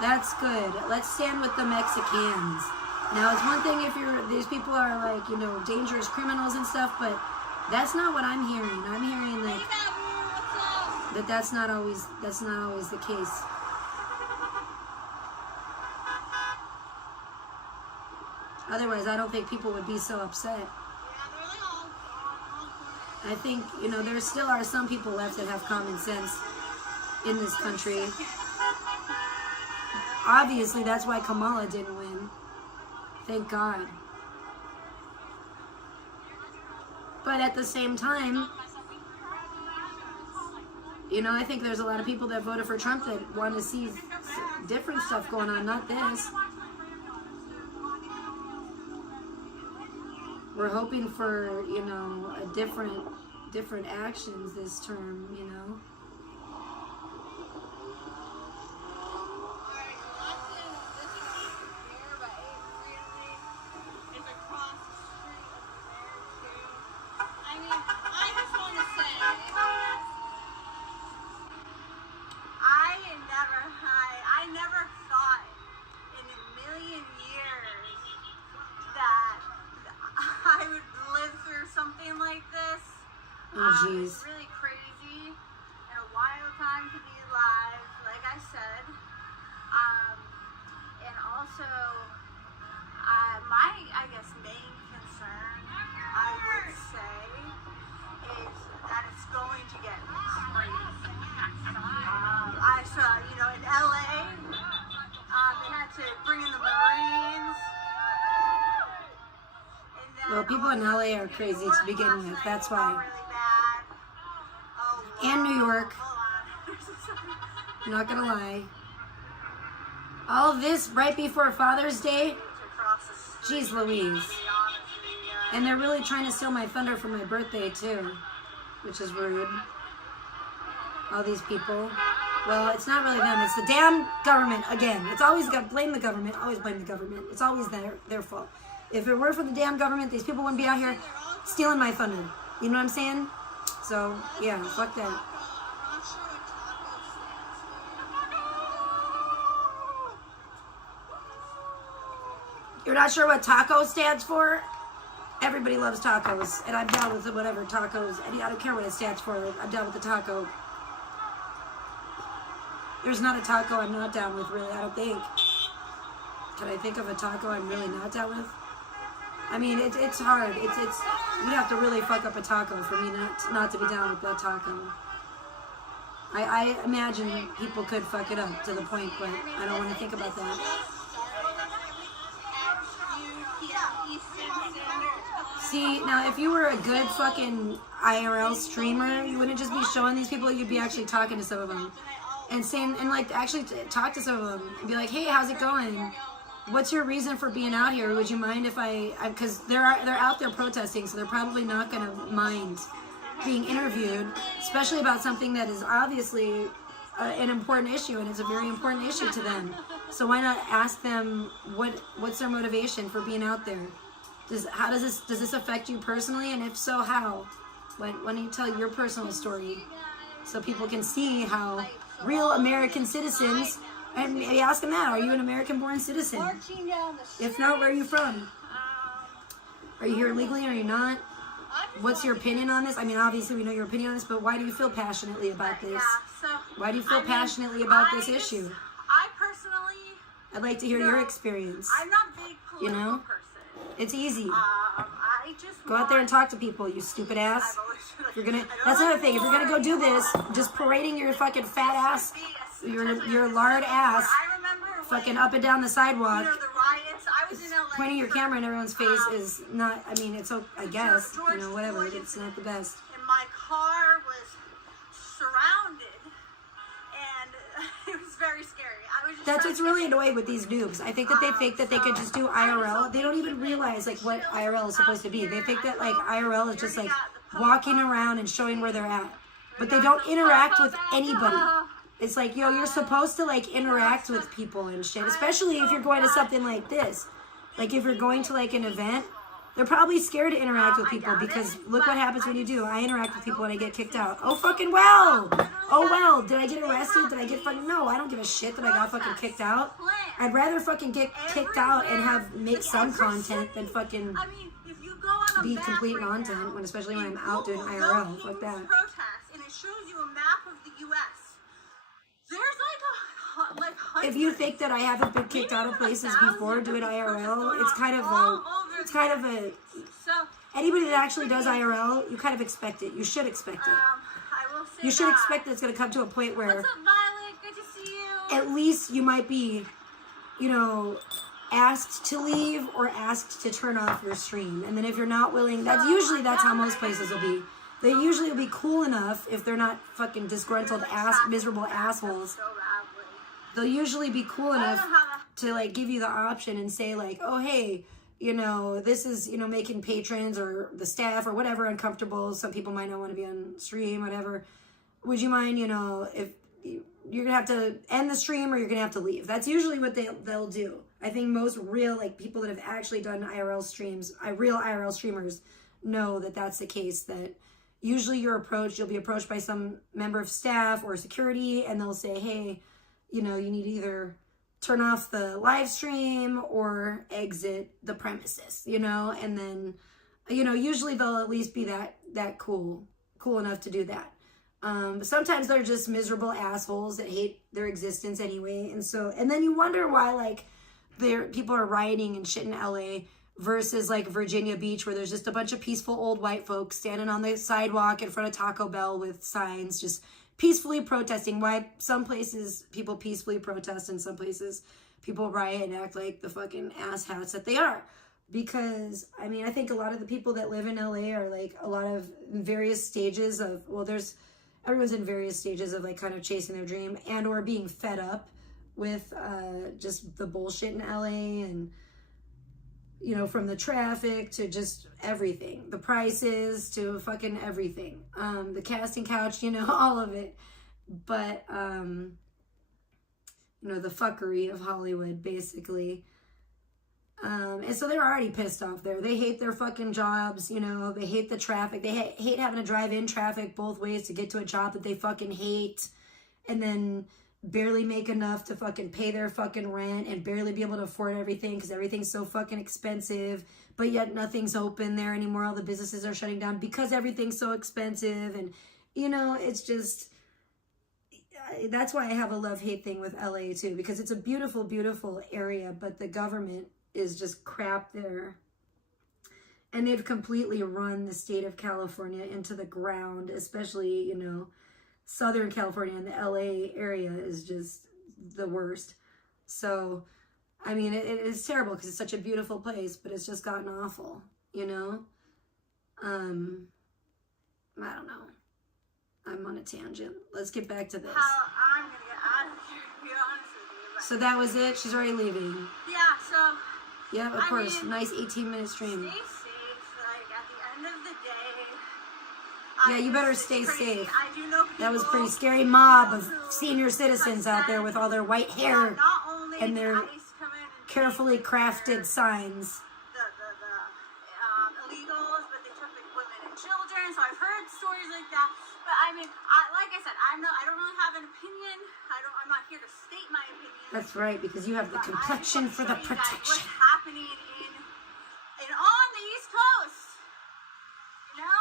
That's good. Let's stand with the Mexicans. Now, it's one thing if these people are like, you know, dangerous criminals and stuff, but that's not what I'm hearing. I'm hearing like that's not always the case. Otherwise, I don't think people would be so upset. I think, you know, there still are some people left that have common sense in this country. Obviously, that's why Kamala didn't win. Thank God. But at the same time, you know, I think there's a lot of people that voted for Trump that want to see different stuff going on, not this. We're hoping for, you know, a different actions this term, you know. I never thought in a million years that I would live through something like this. Oh, jeez. It's really crazy and a wild time to be alive, like I said. And also, my, I guess, main concern, I would say, is that it's going to get crazy. I saw, you know, in LA, they had to bring in the Marines. Well, people in LA are crazy to begin with. That's why. And New York. I'm not gonna lie. All this right before Father's Day? Jeez Louise. And they're really trying to steal my thunder for my birthday too, which is rude. All these people. Well, it's not really them. It's the damn government again. It's always got blame the government. Always blame the government. It's always their fault. If it were for the damn government, these people wouldn't be out here stealing my thunder. You know what I'm saying? So yeah, fuck that. You're not sure what taco stands for? Everybody loves tacos, and I'm down with whatever tacos. I don't care what it stands for. I'm down with the taco. There's not a taco I'm not down with, really, I don't think. Can I think of a taco I'm really not down with? I mean, it's hard. It's you have to really fuck up a taco for me not to be down with that taco. I imagine people could fuck it up to the point, but I don't want to think about that. See, now if you were a good fucking IRL streamer, you wouldn't just be showing these people, you'd be actually talking to some of them. And saying, and like actually talk to some of them and be like, hey, how's it going? what's your reason for being out here? Would you mind if because they're out there protesting, so they're probably not going to mind being interviewed, especially about something that is obviously an important issue, and it's a very important issue to them. So why not ask them what's their motivation for being out there? Does this affect you personally, and if so, how? Why don't you tell your personal story so people can see how real American citizens, and maybe ask them that, are you an American-born citizen? If not, where are you from? Are you here legally, or are you not? What's your opinion on this? I mean, obviously we know your opinion on this, but why do you feel passionately about this? Why do you feel passionately about this issue? I personally... I'd like to hear your experience. I'm not a big political person. It's easy. I just go out there and talk to people, you stupid ass. If you're gonna, that's another thing. If you're gonna go do this, just parading your fucking fat ass, your lard ass, fucking up and down the sidewalk, the riots. I was in LA. Pointing your camera in everyone's face is not. I mean, it's I guess whatever. It's not the best. And my car was surrounded, and it was very scary. That's what's really annoying with these noobs. I think that they think that they could just do IRL. They don't even realize like what IRL is supposed to be. They think that like IRL is just like walking around and showing where they're at, but they don't interact with anybody. It's like, yo, you're supposed to like interact with people and shit, especially if you're going to something like this. Like if you're going to like an event, they're probably scared to interact with people because look what happens when you do. I interact with people and I get kicked out. Oh fucking well. Oh well. Did I get arrested? Did I get fucking... No, I don't give a shit that I got fucking kicked out. I'd rather fucking get kicked out and make some content than fucking be complete content, especially when I'm out doing IRL. Fuck that. And it shows you a map of the U.S. There's like if you think that I haven't been kicked out of places before doing IRL, it's kind of a anybody that actually does IRL, you kind of expect it. You should expect it. You should expect that it's going to come to a point where what's up, Violet? Good to see you. At least you might be, asked to leave or asked to turn off your stream. And then if you're not willing, that's how most places will be. They usually will be cool enough if they're not fucking disgruntled miserable assholes. They'll usually be cool enough to like give you the option and say like, oh hey, this is making patrons or the staff or whatever uncomfortable. Some people might not want to be on stream, whatever. Would you mind, if you're gonna have to end the stream or you're gonna have to leave? That's usually what they'll do. I think most real like people that have actually done IRL streams, real IRL streamers, know that that's the case. That usually you'll be approached by some member of staff or security, and they'll say, hey, you need to either turn off the live stream or exit the premises, and then, usually they'll at least be that cool enough to do that. But sometimes they're just miserable assholes that hate their existence anyway. And then you wonder why, like, people are rioting and shit in LA versus like Virginia Beach, where there's just a bunch of peaceful old white folks standing on the sidewalk in front of Taco Bell with signs, just peacefully protesting. Why some places people peacefully protest and some places people riot and act like the fucking asshats that they are. Because, I mean, I think a lot of the people that live in LA are like a lot of various stages of, everyone's in various stages of like kind of chasing their dream and or being fed up with just the bullshit in LA and, from the traffic to just everything, the prices to fucking everything, the casting couch, all of it. But, the fuckery of Hollywood, basically. And so they're already pissed off there. They hate their fucking jobs, they hate the traffic. They hate having to drive in traffic both ways to get to a job that they fucking hate. And then barely make enough to fucking pay their fucking rent and barely be able to afford everything because everything's so fucking expensive, but yet nothing's open there anymore. All the businesses are shutting down because everything's so expensive. And, it's just, that's why I have a love-hate thing with LA too, because it's a beautiful, beautiful area, but the government is just crap there. And they've completely run the state of California into the ground, especially, Southern California and the LA area is just the worst. So, I mean, it is terrible because it's such a beautiful place, but it's just gotten awful, I don't know. I'm on a tangent. Let's get back to this. I'm going to get out of here, to be honest with you. So that was it? She's already leaving. Yeah, so... Yeah, of course. Nice 18-minute stream. Stay safe. Like, at the end of the day... Yeah, you better stay safe. I do know that was pretty scary mob of senior citizens out there with all their white hair and their carefully crafted signs. The illegals, but they took like women and children. So I've heard stories like that. But I mean, like I said, I don't really have an opinion. I'm not here to state my opinion. That's right, because you have the complexion for the protection. What's happening on the East Coast? You know?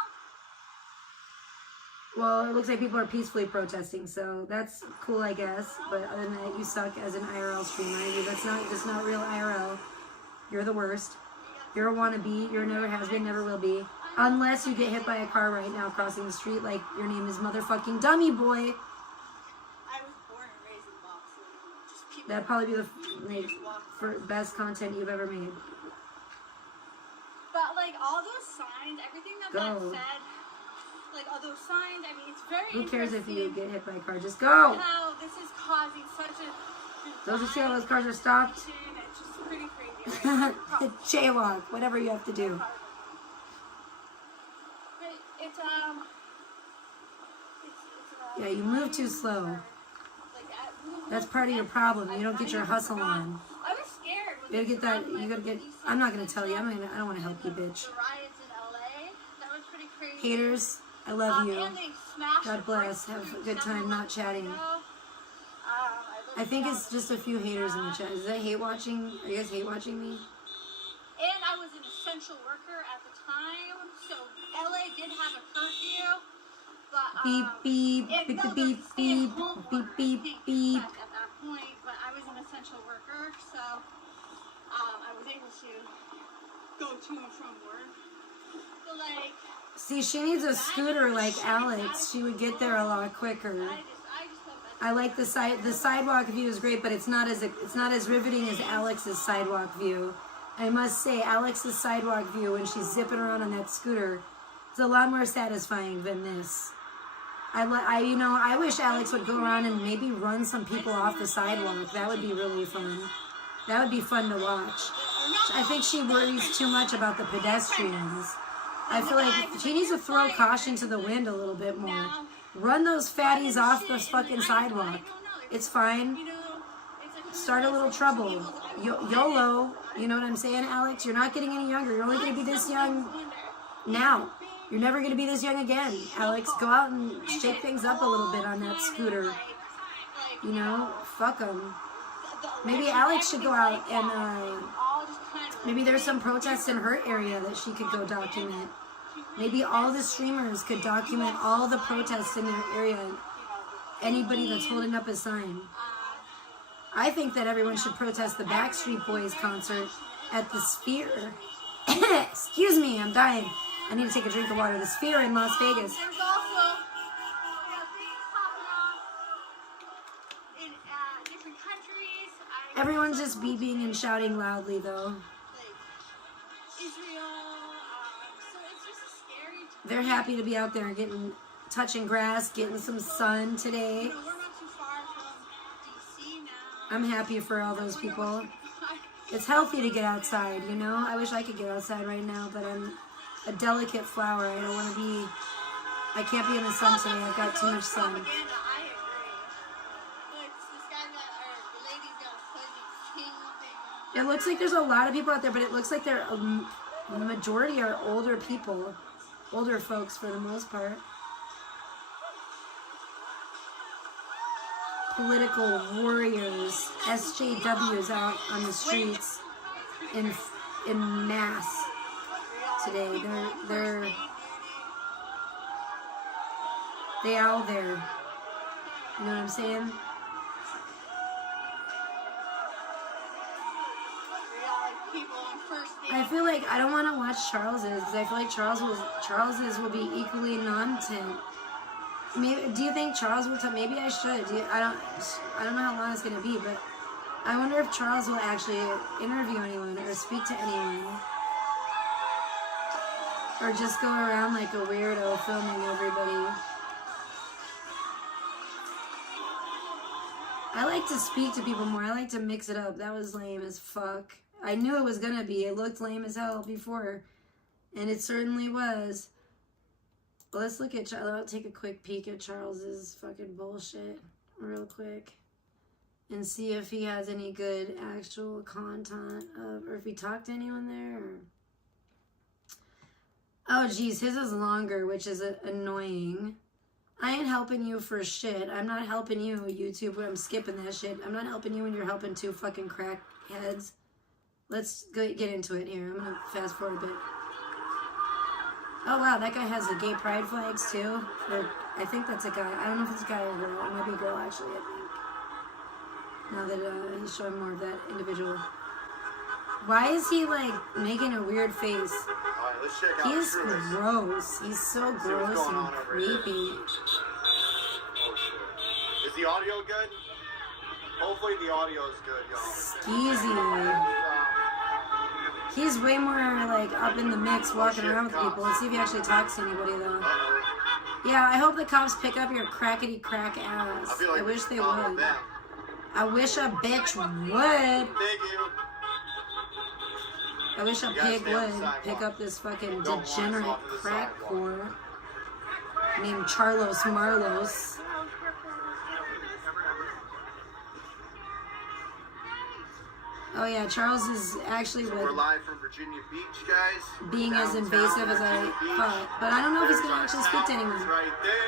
Well, it looks like people are peacefully protesting, so that's cool, I guess. But other than that, you suck as an IRL streamer. That's not real IRL. You're the worst. You're a wannabe. You're never has been, never will be. Unless you get hit by a car right now crossing the street, like your name is motherfucking Dummy Boy. I was born and raised in Boston. That'd probably be the best content you've ever made. But like all those signs, everything that said. Like all those signs, I mean, it's very Who cares if you get hit by a car? Just go! How this is causing such a... Don't you see how those cars are stopped? It's just pretty crazy. Jaywalk, whatever you have to do. Yeah, you move too slow. That's part of your problem. You don't get your hustle on. I was scared. You gotta get that, you gotta get... I'm not gonna tell you. I don't want to help you, bitch. The riots in LA, that was pretty crazy. Haters, I love you. God bless. Have a good time not chatting. I think it's just a few haters in the chat. Is that hate watching? Are you guys hate watching me? And I was an essential worker at the time, so LA did have a curfew. But, beep, beep, beep, beep, beep, beep, beep, beep, beep. At that point, but I was an essential worker, so I was able to go to and from work. But like... See, she needs a scooter like Alex. She would get there a lot quicker. I like the sidewalk view is great, but it's not as riveting as Alex's sidewalk view. I must say, Alex's sidewalk view when she's zipping around on that scooter is a lot more satisfying than this. I wish Alex would go around and maybe run some people off the sidewalk. That would be really fun. That would be fun to watch. I think she worries too much about the pedestrians. I feel like she needs to throw caution to the wind a little bit more. Run those fatties off the fucking sidewalk. It's fine. Start a little trouble. YOLO. You know what I'm saying, Alex? You're not getting any younger. You're only going to be this young now. You're never going to be this young again, Alex. Go out and shake things up a little bit on that scooter. You know? Fuck them. Maybe Alex should go out and... maybe there's some protests in her area that she could go document. Maybe all the streamers could document all the protests in their area. Anybody that's holding up a sign. I think that everyone should protest the Backstreet Boys concert at the Sphere. Excuse me, I'm dying. I need to take a drink of water. The Sphere in Las Vegas. There's also things popping off in different countries. Everyone's just beeping and shouting loudly, though. Israel, so it's just scary. They're happy to be out there touching grass, getting some sun today. We're not too far from DC now. I'm happy for all those people. It's healthy to get outside, you know? I wish I could get outside right now, but I'm a delicate flower. I can't be in the sun today. I've got too much sun. It looks like there's a lot of people out there, but it looks like the majority are older people. Older folks for the most part. Political warriors, SJWs out on the streets in mass today. They out there. You know what I'm saying? I feel like I don't want to watch Charles's because I feel like Charles's will be equally non-tint. Maybe, do you think Charles will? Maybe I should. I don't know how long it's gonna be, but I wonder if Charles will actually interview anyone or speak to anyone, or just go around like a weirdo filming everybody. I like to speak to people more. I like to mix it up. That was lame as fuck. I knew it was gonna be. It looked lame as hell before. And it certainly was. But let's look at I'll take a quick peek at Charles's fucking bullshit real quick. And see if he has any good actual content of, or if he talked to anyone there. Or... Oh, geez, his is longer, which is annoying. I ain't helping you for shit. I'm not helping you, YouTube, when I'm skipping that shit. I'm not helping you when you're helping two fucking crackheads. Let's go get into it here. I'm gonna fast forward a bit. Oh, wow, that guy has the gay pride flags, too. Or, I think that's a guy. I don't know if it's a guy or a girl. It might be a girl, actually, I think. Now that he's showing more of that individual. Why is he, like, making a weird face? Alright, let's check out He is gross. He's so gross and creepy. Oh, shit. Is the audio good? Hopefully the audio is good, y'all. Skeezy. He's way more, like, up in the mix walking around with people. Let's see if he actually talks to anybody, though. Yeah, I hope the cops pick up your crackety crack ass. I wish they would. I wish a bitch would. I wish a pig would pick up this fucking degenerate crack whore named Charlos Marlos. Oh yeah, Charles is actually We're live from Virginia Beach, guys. Being as invasive as I thought. But I don't know if he's gonna actually speak to anyone.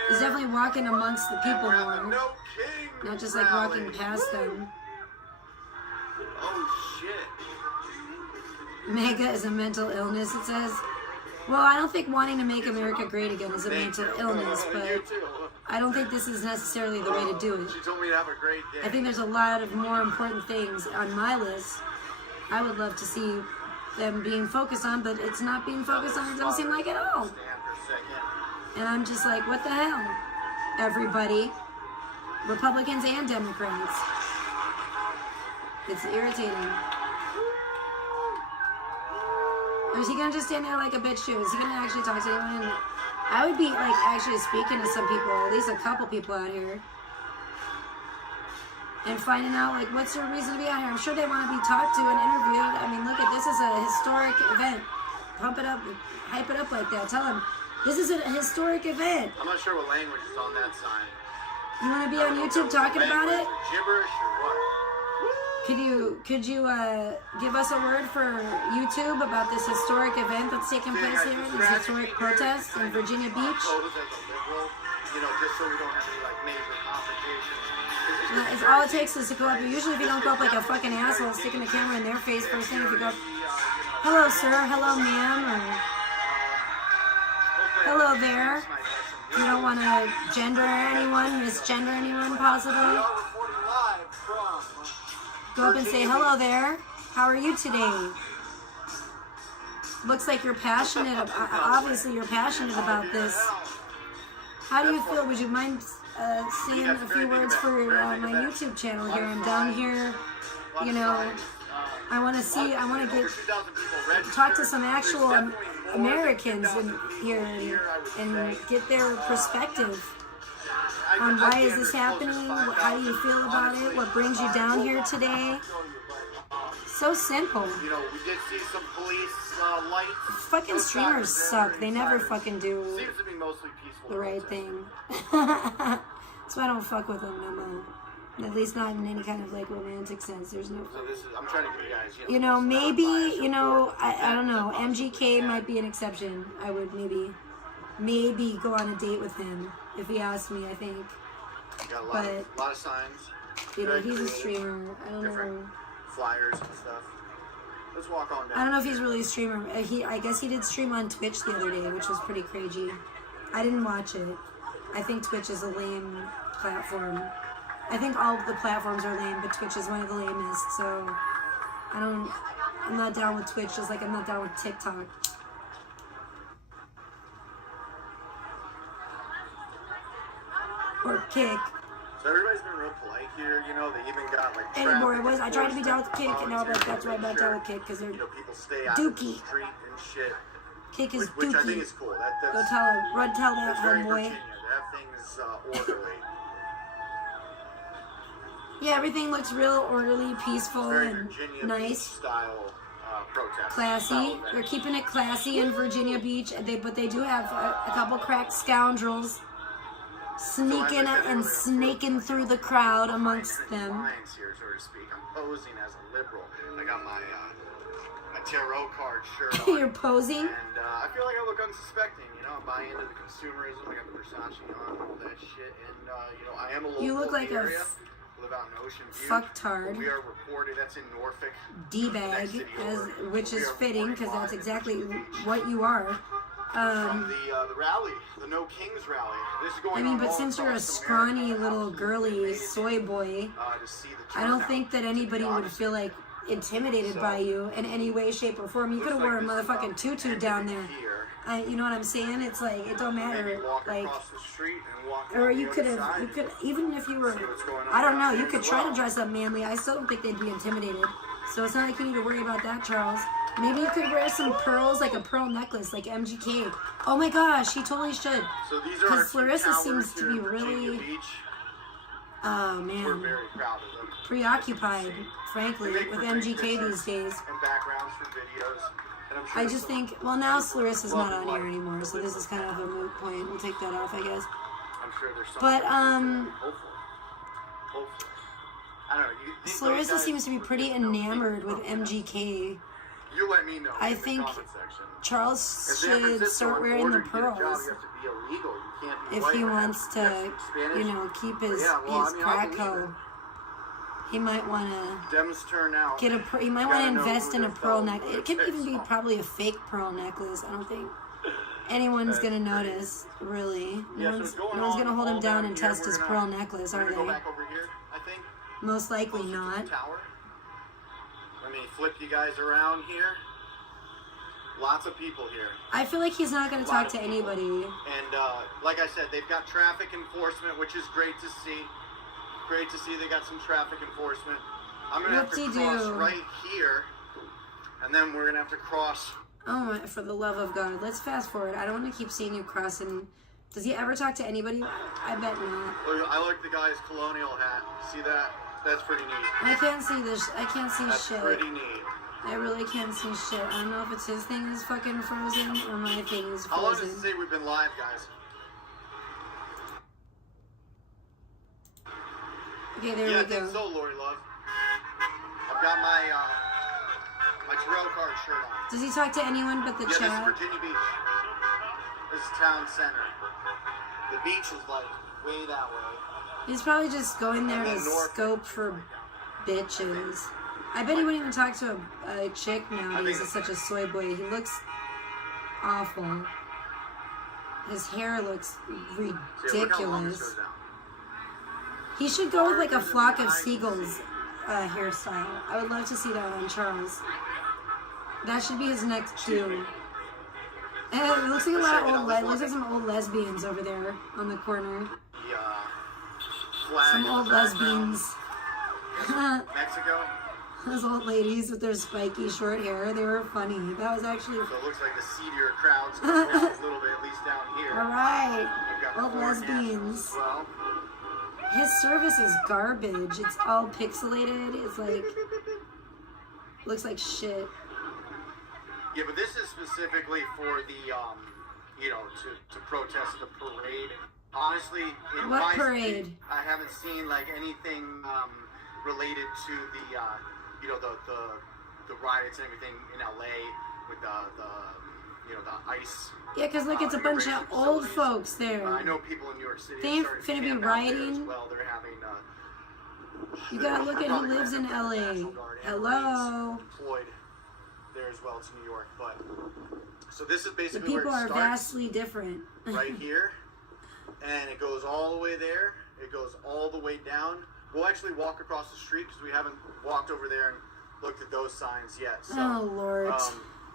He's definitely walking amongst the people more. Not just like walking past them. Oh shit. Mega is a mental illness, it says. Well, I don't think wanting to make America great again is a mental illness, but I don't think this is necessarily the way to do it. She told me to have a great day. I think there's a lot of more important things on my list I would love to see them being focused on, but it's not being focused on, it don't seem like at all. And I'm just like, what the hell? Everybody, Republicans and Democrats. It's irritating. Or is he gonna just stand there like a bitch too? Is he gonna actually talk to anyone? And I would be like actually speaking to some people, at least a couple people out here, and finding out like what's their reason to be out here. I'm sure they want to be talked to and interviewed. I mean, look at this is a historic event. Pump it up, hype it up like that. Tell them this is a historic event. I'm not sure what language is on that sign. You want to be on YouTube talking about it? Gibberish or what? Could you give us a word for YouTube about this historic event that's taking place here, this historic protest in Virginia Beach? You know, just so we don't have any like major confrontations. It's all it takes is to go up. Usually, if you don't go up like a fucking asshole, sticking the camera in their face first thing, if you go up, hello sir, hello ma'am, or hello there. You don't want to gender anyone, misgender anyone, possibly. Go up and say, hello there, how are you today? Looks like you're passionate, obviously you're passionate about this. How do you feel? Would you mind saying a few words for my YouTube channel here? I'm down here, you know, I want to talk to some actual Americans in here and get their perspective on why is this happening, how do you feel about it, what brings you down here today. So simple. You know, we did see some police lights. Fucking streamers suck. They never fucking do Seems to be mostly peaceful the right thing. So I don't fuck with them no more. At least not in any kind of like romantic sense. There's no. So this is, I'm trying to give you guys, you know, maybe, you know, I don't know. MGK might be an exception. I would maybe go on a date with him if he asked me, I think. Got a But lot of signs. you know, he's a streamer. I don't know. Flyers and stuff. Let's walk on down. I don't know if he's really a streamer. I guess he did stream on Twitch the other day, which was pretty crazy. I didn't watch it. I think Twitch is a lame platform. I think all of the platforms are lame, but Twitch is one of the lamest. So I'm not down with Twitch, just like I'm not down with TikTok. Or Kick. So everybody's been real polite here, you know, they even got like Anymore, I tried to be down with Kick, and now like, that's why I'm not down with Kick, because they're you know, people stay out dookie. of the street and shit. Kick is Which I think dookie. is cool. That's, Go tell him. Run tell that that's very homeboy. Virginia. That thing is orderly. Yeah, everything looks real orderly, peaceful, Very and Virginia nice. Beach style protest. Classy. Style event. They're keeping it classy in Virginia Beach, but they do have a couple cracked scoundrels sneaking and snaking through the crowd amongst them. Lines here, so to speak. I'm posing as a liberal. I got my tarot card shirt on. You're posing? And I feel like I look unsuspecting, you know. I'm buying into the consumerism. I got the Versace on, all that shit. And, you know, I am a local You look like area. a Live out in Ocean View. fucktard. We are reported, that's in Norfolk. D-bag, which is fitting because that's exactly what you are. From the rally, the No Kings rally. This is going I mean, on but all since you're a across scrawny America. little girly soy boy, To see the I don't turnout, think that to be anybody would honest. feel like intimidated by you in any way, shape, or form. You could have worn a motherfucking tutu down there. You know what I'm saying? It's like, it don't matter. Maybe walk Like, across the street and walk or on you the could other have, side. you could, even if you were, See what's going on I don't know, down you here could as try well. to dress up manly. I still don't think they'd be intimidated. So it's not like you need to worry about that, Charles. Maybe you could wear some pearls, like a pearl necklace, like MGK. Oh my gosh, he totally should. So these are Because our two Clarissa towers seems to here be in Virginia really, Beach. oh We're man, very proud of them. preoccupied, frankly, They make with for great MGK pictures these days. And backgrounds for videos. And I'm sure I there's just some- think, well, now Clarissa's not on here anymore, so this is kind of a moot point. We'll take that off, I guess. I'm sure there's some. But, Hopefully. I don't know. These Clarissa guys seems to be would pretty get no enamored feedback with from them. MGK. You let me know I in the think comment section. Charles If San should Francisco, start in wearing order the to get a job, pearls you have to be illegal. You can't be if white he or wants to, Spanish. you know, keep his Yeah, well, his I mean, I crack believe hoe. He might want to Dems turn out. get a. He might You want to gotta know invest who in a their pearl fellow necklace. It could even be are. probably a fake pearl necklace. I don't think anyone's That's gonna crazy. notice. Really, Yeah, no so one's, it's going no one's on gonna hold him all down down and here. test We're his gonna- pearl necklace, We're are gonna go they? back over here, I think. Most likely Closer to not. the tower. Let me flip you guys around here. Lots of people here. I feel like he's not gonna A lot talk of to people. anybody. And like I said, they've got traffic enforcement, which is great to see. Great to see they got some traffic enforcement. I'm gonna have to Whoop-de-doo. cross right here, and then we're gonna have to cross. Oh my, for the love of God, let's fast forward. I don't want to keep seeing you crossing. Does he ever talk to anybody? I bet not. Look, I like the guy's colonial hat. See that? That's pretty neat. I can't see this. I can't see That's shit. pretty neat. I really can't see shit. I don't know if it's his thing is fucking frozen or my thing is How long does it frozen. say we've been live, guys? Okay, there Yeah, I we think go. so, Lori Love. I've got my my tarot card shirt on. Does he talk to anyone but the Yeah, this is chat? Virginia Beach. This is town center. The beach is like way that way. He's probably just going there And to then north. scope for bitches. I bet he wouldn't even talk to a chick nowadays. He's such a soy boy. He looks awful. His hair looks See, look how long this ridiculous. goes down. He should go with like a flock of seagulls hairstyle. I would love to see that on Charles. That should be his next cue. And it looks like a lot of old, looks like some old lesbians over there on the corner. The flag Some in the old background. lesbians. Mexico. Those old ladies with their spiky short hair, they were funny. That was actually So it looks like the seedier crowd's coming out a little bit, at least down here. all right. We've got the Old Vorhees lesbians. as well. His service is garbage. It's all pixelated. It's like looks like shit. Yeah, but this is specifically for the, you know, to protest the parade. Honestly, in What my parade? state, I haven't seen like anything related to the, you know, the riots and everything in LA with the you know, the ICE. Yeah, because look, it's a bunch of immigration old facilities. folks there. I know people in New York City. They ain't are starting finna be to camp out there rioting. As well, they're having. You gotta look at who probably lives in National LA. Guard and Hello. Marines Employed there as well. It's New York, but so this is The basically people where are it starts. vastly different. Right here, and it goes all the way there. It goes all the way down. We'll actually walk across the street because we haven't walked over there and looked at those signs yet. So, Oh, Lord.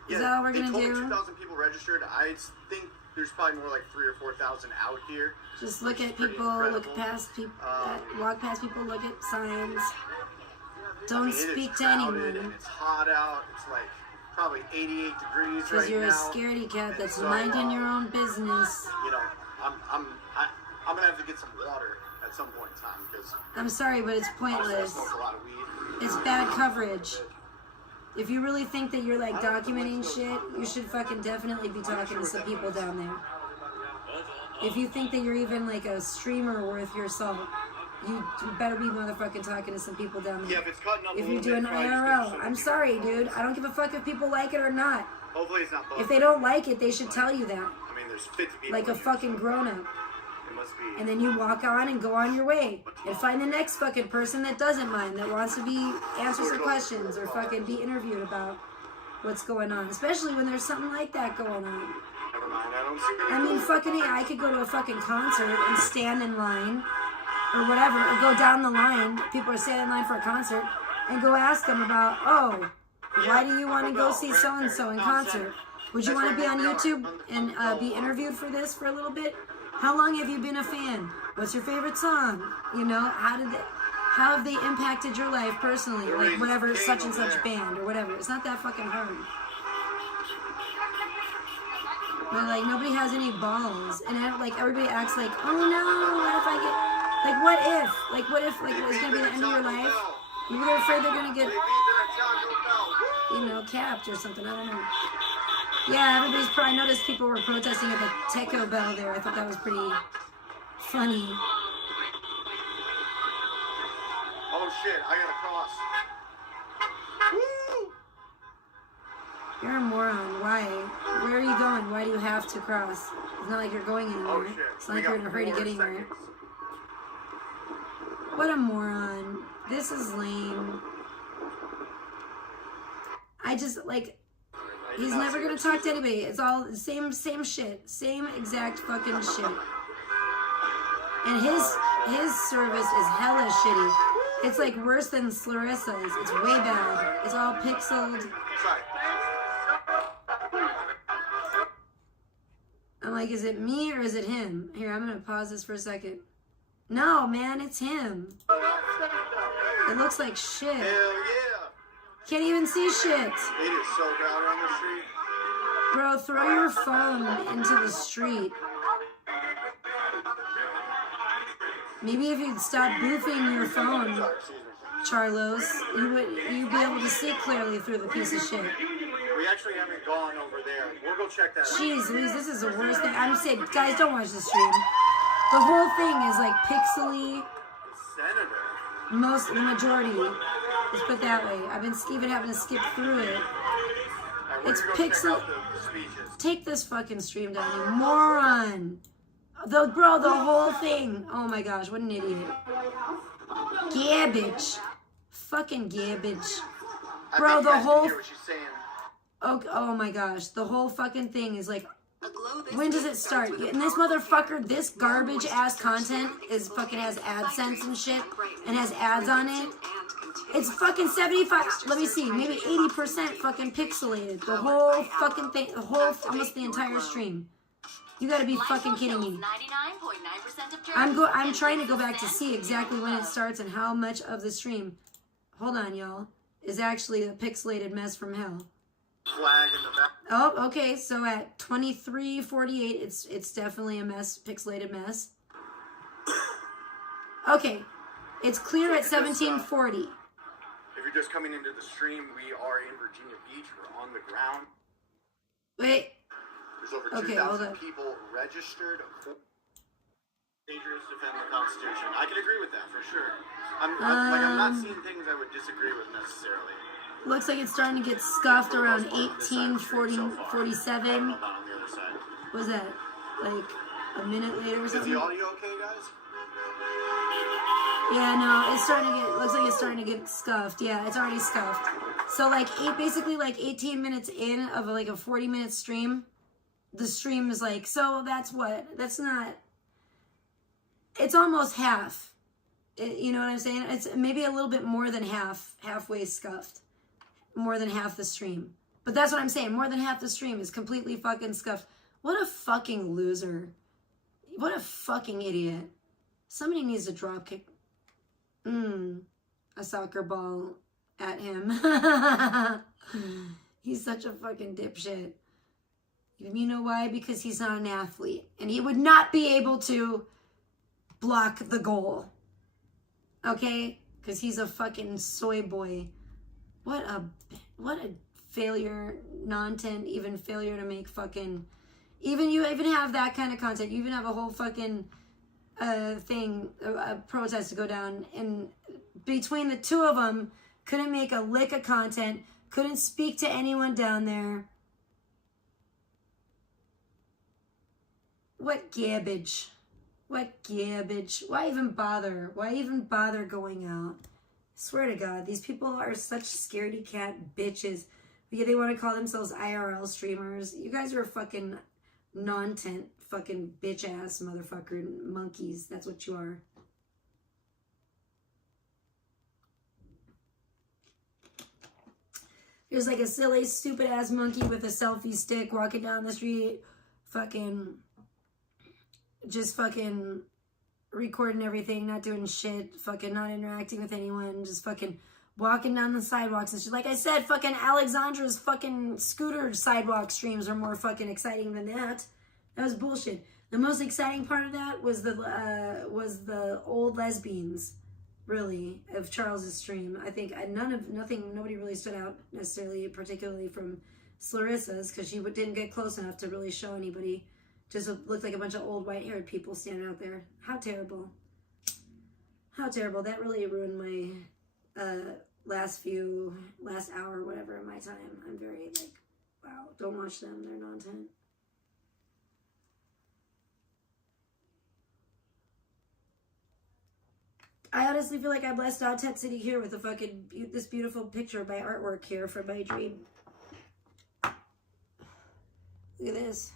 Is that all we're they gonna told me do? 2,000 people registered. I think there's probably more like 3,000 or 4,000 out here. Just look which is at pretty people, incredible. look past people, Um, walk past people, look at signs. I Don't mean, it is speak to crowded anyone. And it's hot out. It's like probably 88 degrees Because right you're a now. scaredy cat that's So, minding your own business. You know, I'm gonna have to get some water at some point in time because I'm sorry, but it's I pointless. smoke a lot of weed. It's bad coverage. If you really think that you're like documenting shit, you should fucking definitely be talking to some people down there. If you think that you're even like a streamer worth your salt, you better be motherfucking talking to some people down there. Yeah, if it's cutting up If a you little do bit, an try to IRL, stick I'm some- sorry, dude. I don't give a fuck if people like it or not. Hopefully it's not both. If they don't like it, they should tell you that. I mean, there's 50 people. Like a in here, fucking so grown up. It must be. And then you walk on and go on your way. And find the next fucking person that doesn't mind, that wants to be answer some questions or fucking be interviewed about what's going on. Especially when there's something like that going on. Never mind. I don't see. I mean, fucking, hey, I could go to a fucking concert and stand in line or whatever, or go down the line. People are standing in line for a concert and go ask them about, oh, why do you want to go see so-and-so in concert? Would you want to be on YouTube and be interviewed for this for a little bit? How long have you been a fan? What's your favorite song? You know, how have they impacted your life personally? Like whatever, such and such band or whatever. It's not that fucking hard. But like nobody has any balls, and like everybody acts like, oh no, what if I get, like what if, it's gonna be the end of your life? Maybe they're afraid they're gonna get, capped or something. I don't know. Yeah, everybody's probably, I noticed people were protesting at the Taco Bell there. I thought that was pretty funny. Oh shit! I gotta cross. Woo! You're a moron. Why? Where are you going? Why do you have to cross? It's not like you're going anywhere. Oh shit! It's not like you're in a hurry to get anywhere. What a moron. This is lame. I just, like, he's never gonna talk to anybody. It's all the same shit. Same exact fucking shit. And his service is hella shitty. It's like worse than Slarissa's. It's way bad. It's all pixeled. Sorry. I'm like, is it me or is it him? Here, I'm gonna pause this for a second. No, man, it's him. It looks like shit. Hell yeah! Can't even see shit. It is so crowded on the street. Bro, throw your phone into the street. Maybe if you'd stop boofing your phone, Sorry, excuse me. Charlos, you'd be able to see clearly through the piece of shit. We actually haven't gone over there. We'll go check that out. Jeez Louise, this is the worst thing. I'm saying, guys, don't watch the stream. The whole thing is like pixely. Senator. The majority. Let's put it that way. I've been even having to skip through it. Alright, we're It's gonna go check pixel. out the speeches. Take this fucking stream down, you moron. The whole thing. Oh my gosh, what an idiot. Garbage. Fucking garbage. I Bro, think you the guys can whole. hear what she's saying. Oh my gosh, the whole fucking thing is like. When does it start? And this motherfucker, this garbage ass content is fucking has AdSense and shit, and has ads on it. It's fucking 75. Let me see, maybe 80% fucking pixelated. The whole fucking thing, almost the entire stream. You gotta be fucking kidding me. I'm trying to go back to see exactly when it starts and how much of the stream. Hold on, y'all. Is actually a pixelated mess from hell. Flag in the back. Oh, okay. So at 23:48, it's definitely a mess, pixelated mess. Okay, it's clear at 17:40. If you're just coming into the stream, we are in Virginia Beach. We're on the ground. Wait. There's over Okay, hold 2,000 on. people registered. Dangerous to defend the Constitution. I can agree with that for sure. I'm not seeing things I would disagree with necessarily. Looks like it's starting to get scuffed around 18:47. On the other side. What was that? Like a minute later or Is something? the audio okay, guys? Yeah, no, it's starting to get. Looks like it's starting to get scuffed. Yeah, it's already scuffed. So like basically like 18 minutes in of like a 40-minute stream, the stream is like. So that's what. That's not. It's almost half. You know what I'm saying? It's maybe a little bit more than halfway scuffed. More than half the stream. But that's what I'm saying. More than half the stream is completely fucking scuffed. What a fucking loser. What a fucking idiot. Somebody needs to drop kick. A soccer ball at him. He's such a fucking dipshit. You know why? Because he's not an athlete. And he would not be able to block the goal. Okay? Because he's a fucking soy boy. What a failure, non-tent, even failure to make fucking... Even you even have that kind of content. You even have a whole fucking thing, a protest to go down. And between the two of them, couldn't make a lick of content. Couldn't speak to anyone down there. What garbage. What garbage. Why even bother? Why even bother going out? I swear to God, these people are such scaredy cat bitches. Yeah, they want to call themselves IRL streamers. You guys are fucking non-tent fucking bitch ass motherfucker monkeys. That's what you are. There's like a silly, stupid ass monkey with a selfie stick walking down the street, fucking, just fucking recording everything, not doing shit, fucking not interacting with anyone, just fucking walking down the sidewalks and shit. Like I said, fucking Alexandra's fucking scooter sidewalk streams are more fucking exciting than that. That was bullshit. The most exciting part of that was the old lesbians, really, of Charles's stream. I think nobody really stood out necessarily, particularly from Clarissa's, because she didn't get close enough to really show anybody. Just looked like a bunch of old white-haired people standing out there. How terrible. How terrible. That really ruined my last hour, whatever, of my time. I'm very, like, wow, don't watch them. They're non-tent. I honestly feel like I blessed out Tet City here with a fucking, this beautiful picture of my artwork here from my dream. Look at this.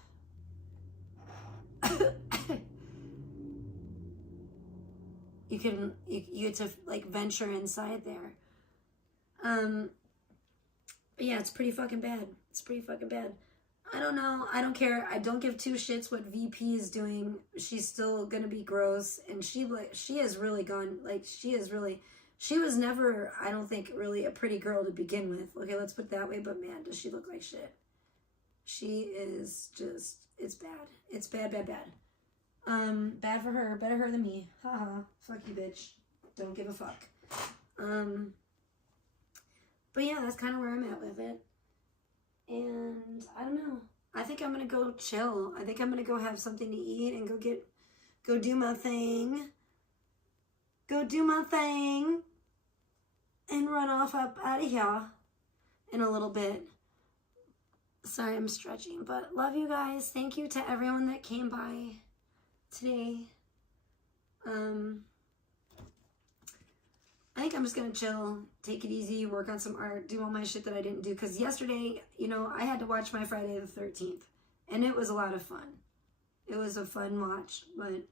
You get to like venture inside there. But yeah, it's pretty fucking bad. It's pretty fucking bad. I don't know. I don't care. I don't give two shits what VP is doing. She's still gonna be gross, and she has really gone, like, she was never, I don't think, really a pretty girl to begin with. Okay, let's put it that way, but man, does she look like shit. She is just, it's bad. It's bad, bad, bad. Bad for her. Better her than me. Haha. Fuck you, bitch. Don't give a fuck. But yeah, that's kind of where I'm at with it. And I don't know. I think I'm going to go chill. I think I'm going to go have something to eat and go do my thing. Go do my thing. And run off up out of here in a little bit. Sorry, I'm stretching, but love you guys. Thank you to everyone that came by today. I think I'm just gonna chill, take it easy, work on some art, do all my shit that I didn't do. Because yesterday, you know, I had to watch my Friday the 13th. And it was a lot of fun. It was a fun watch, but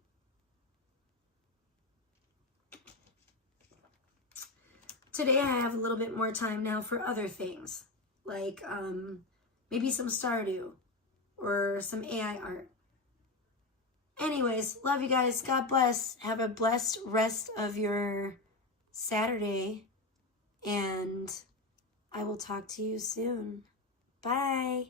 today I have a little bit more time now for other things. Like, maybe some Stardew or some AI art. Anyways, love you guys. God bless. Have a blessed rest of your Saturday. And I will talk to you soon. Bye.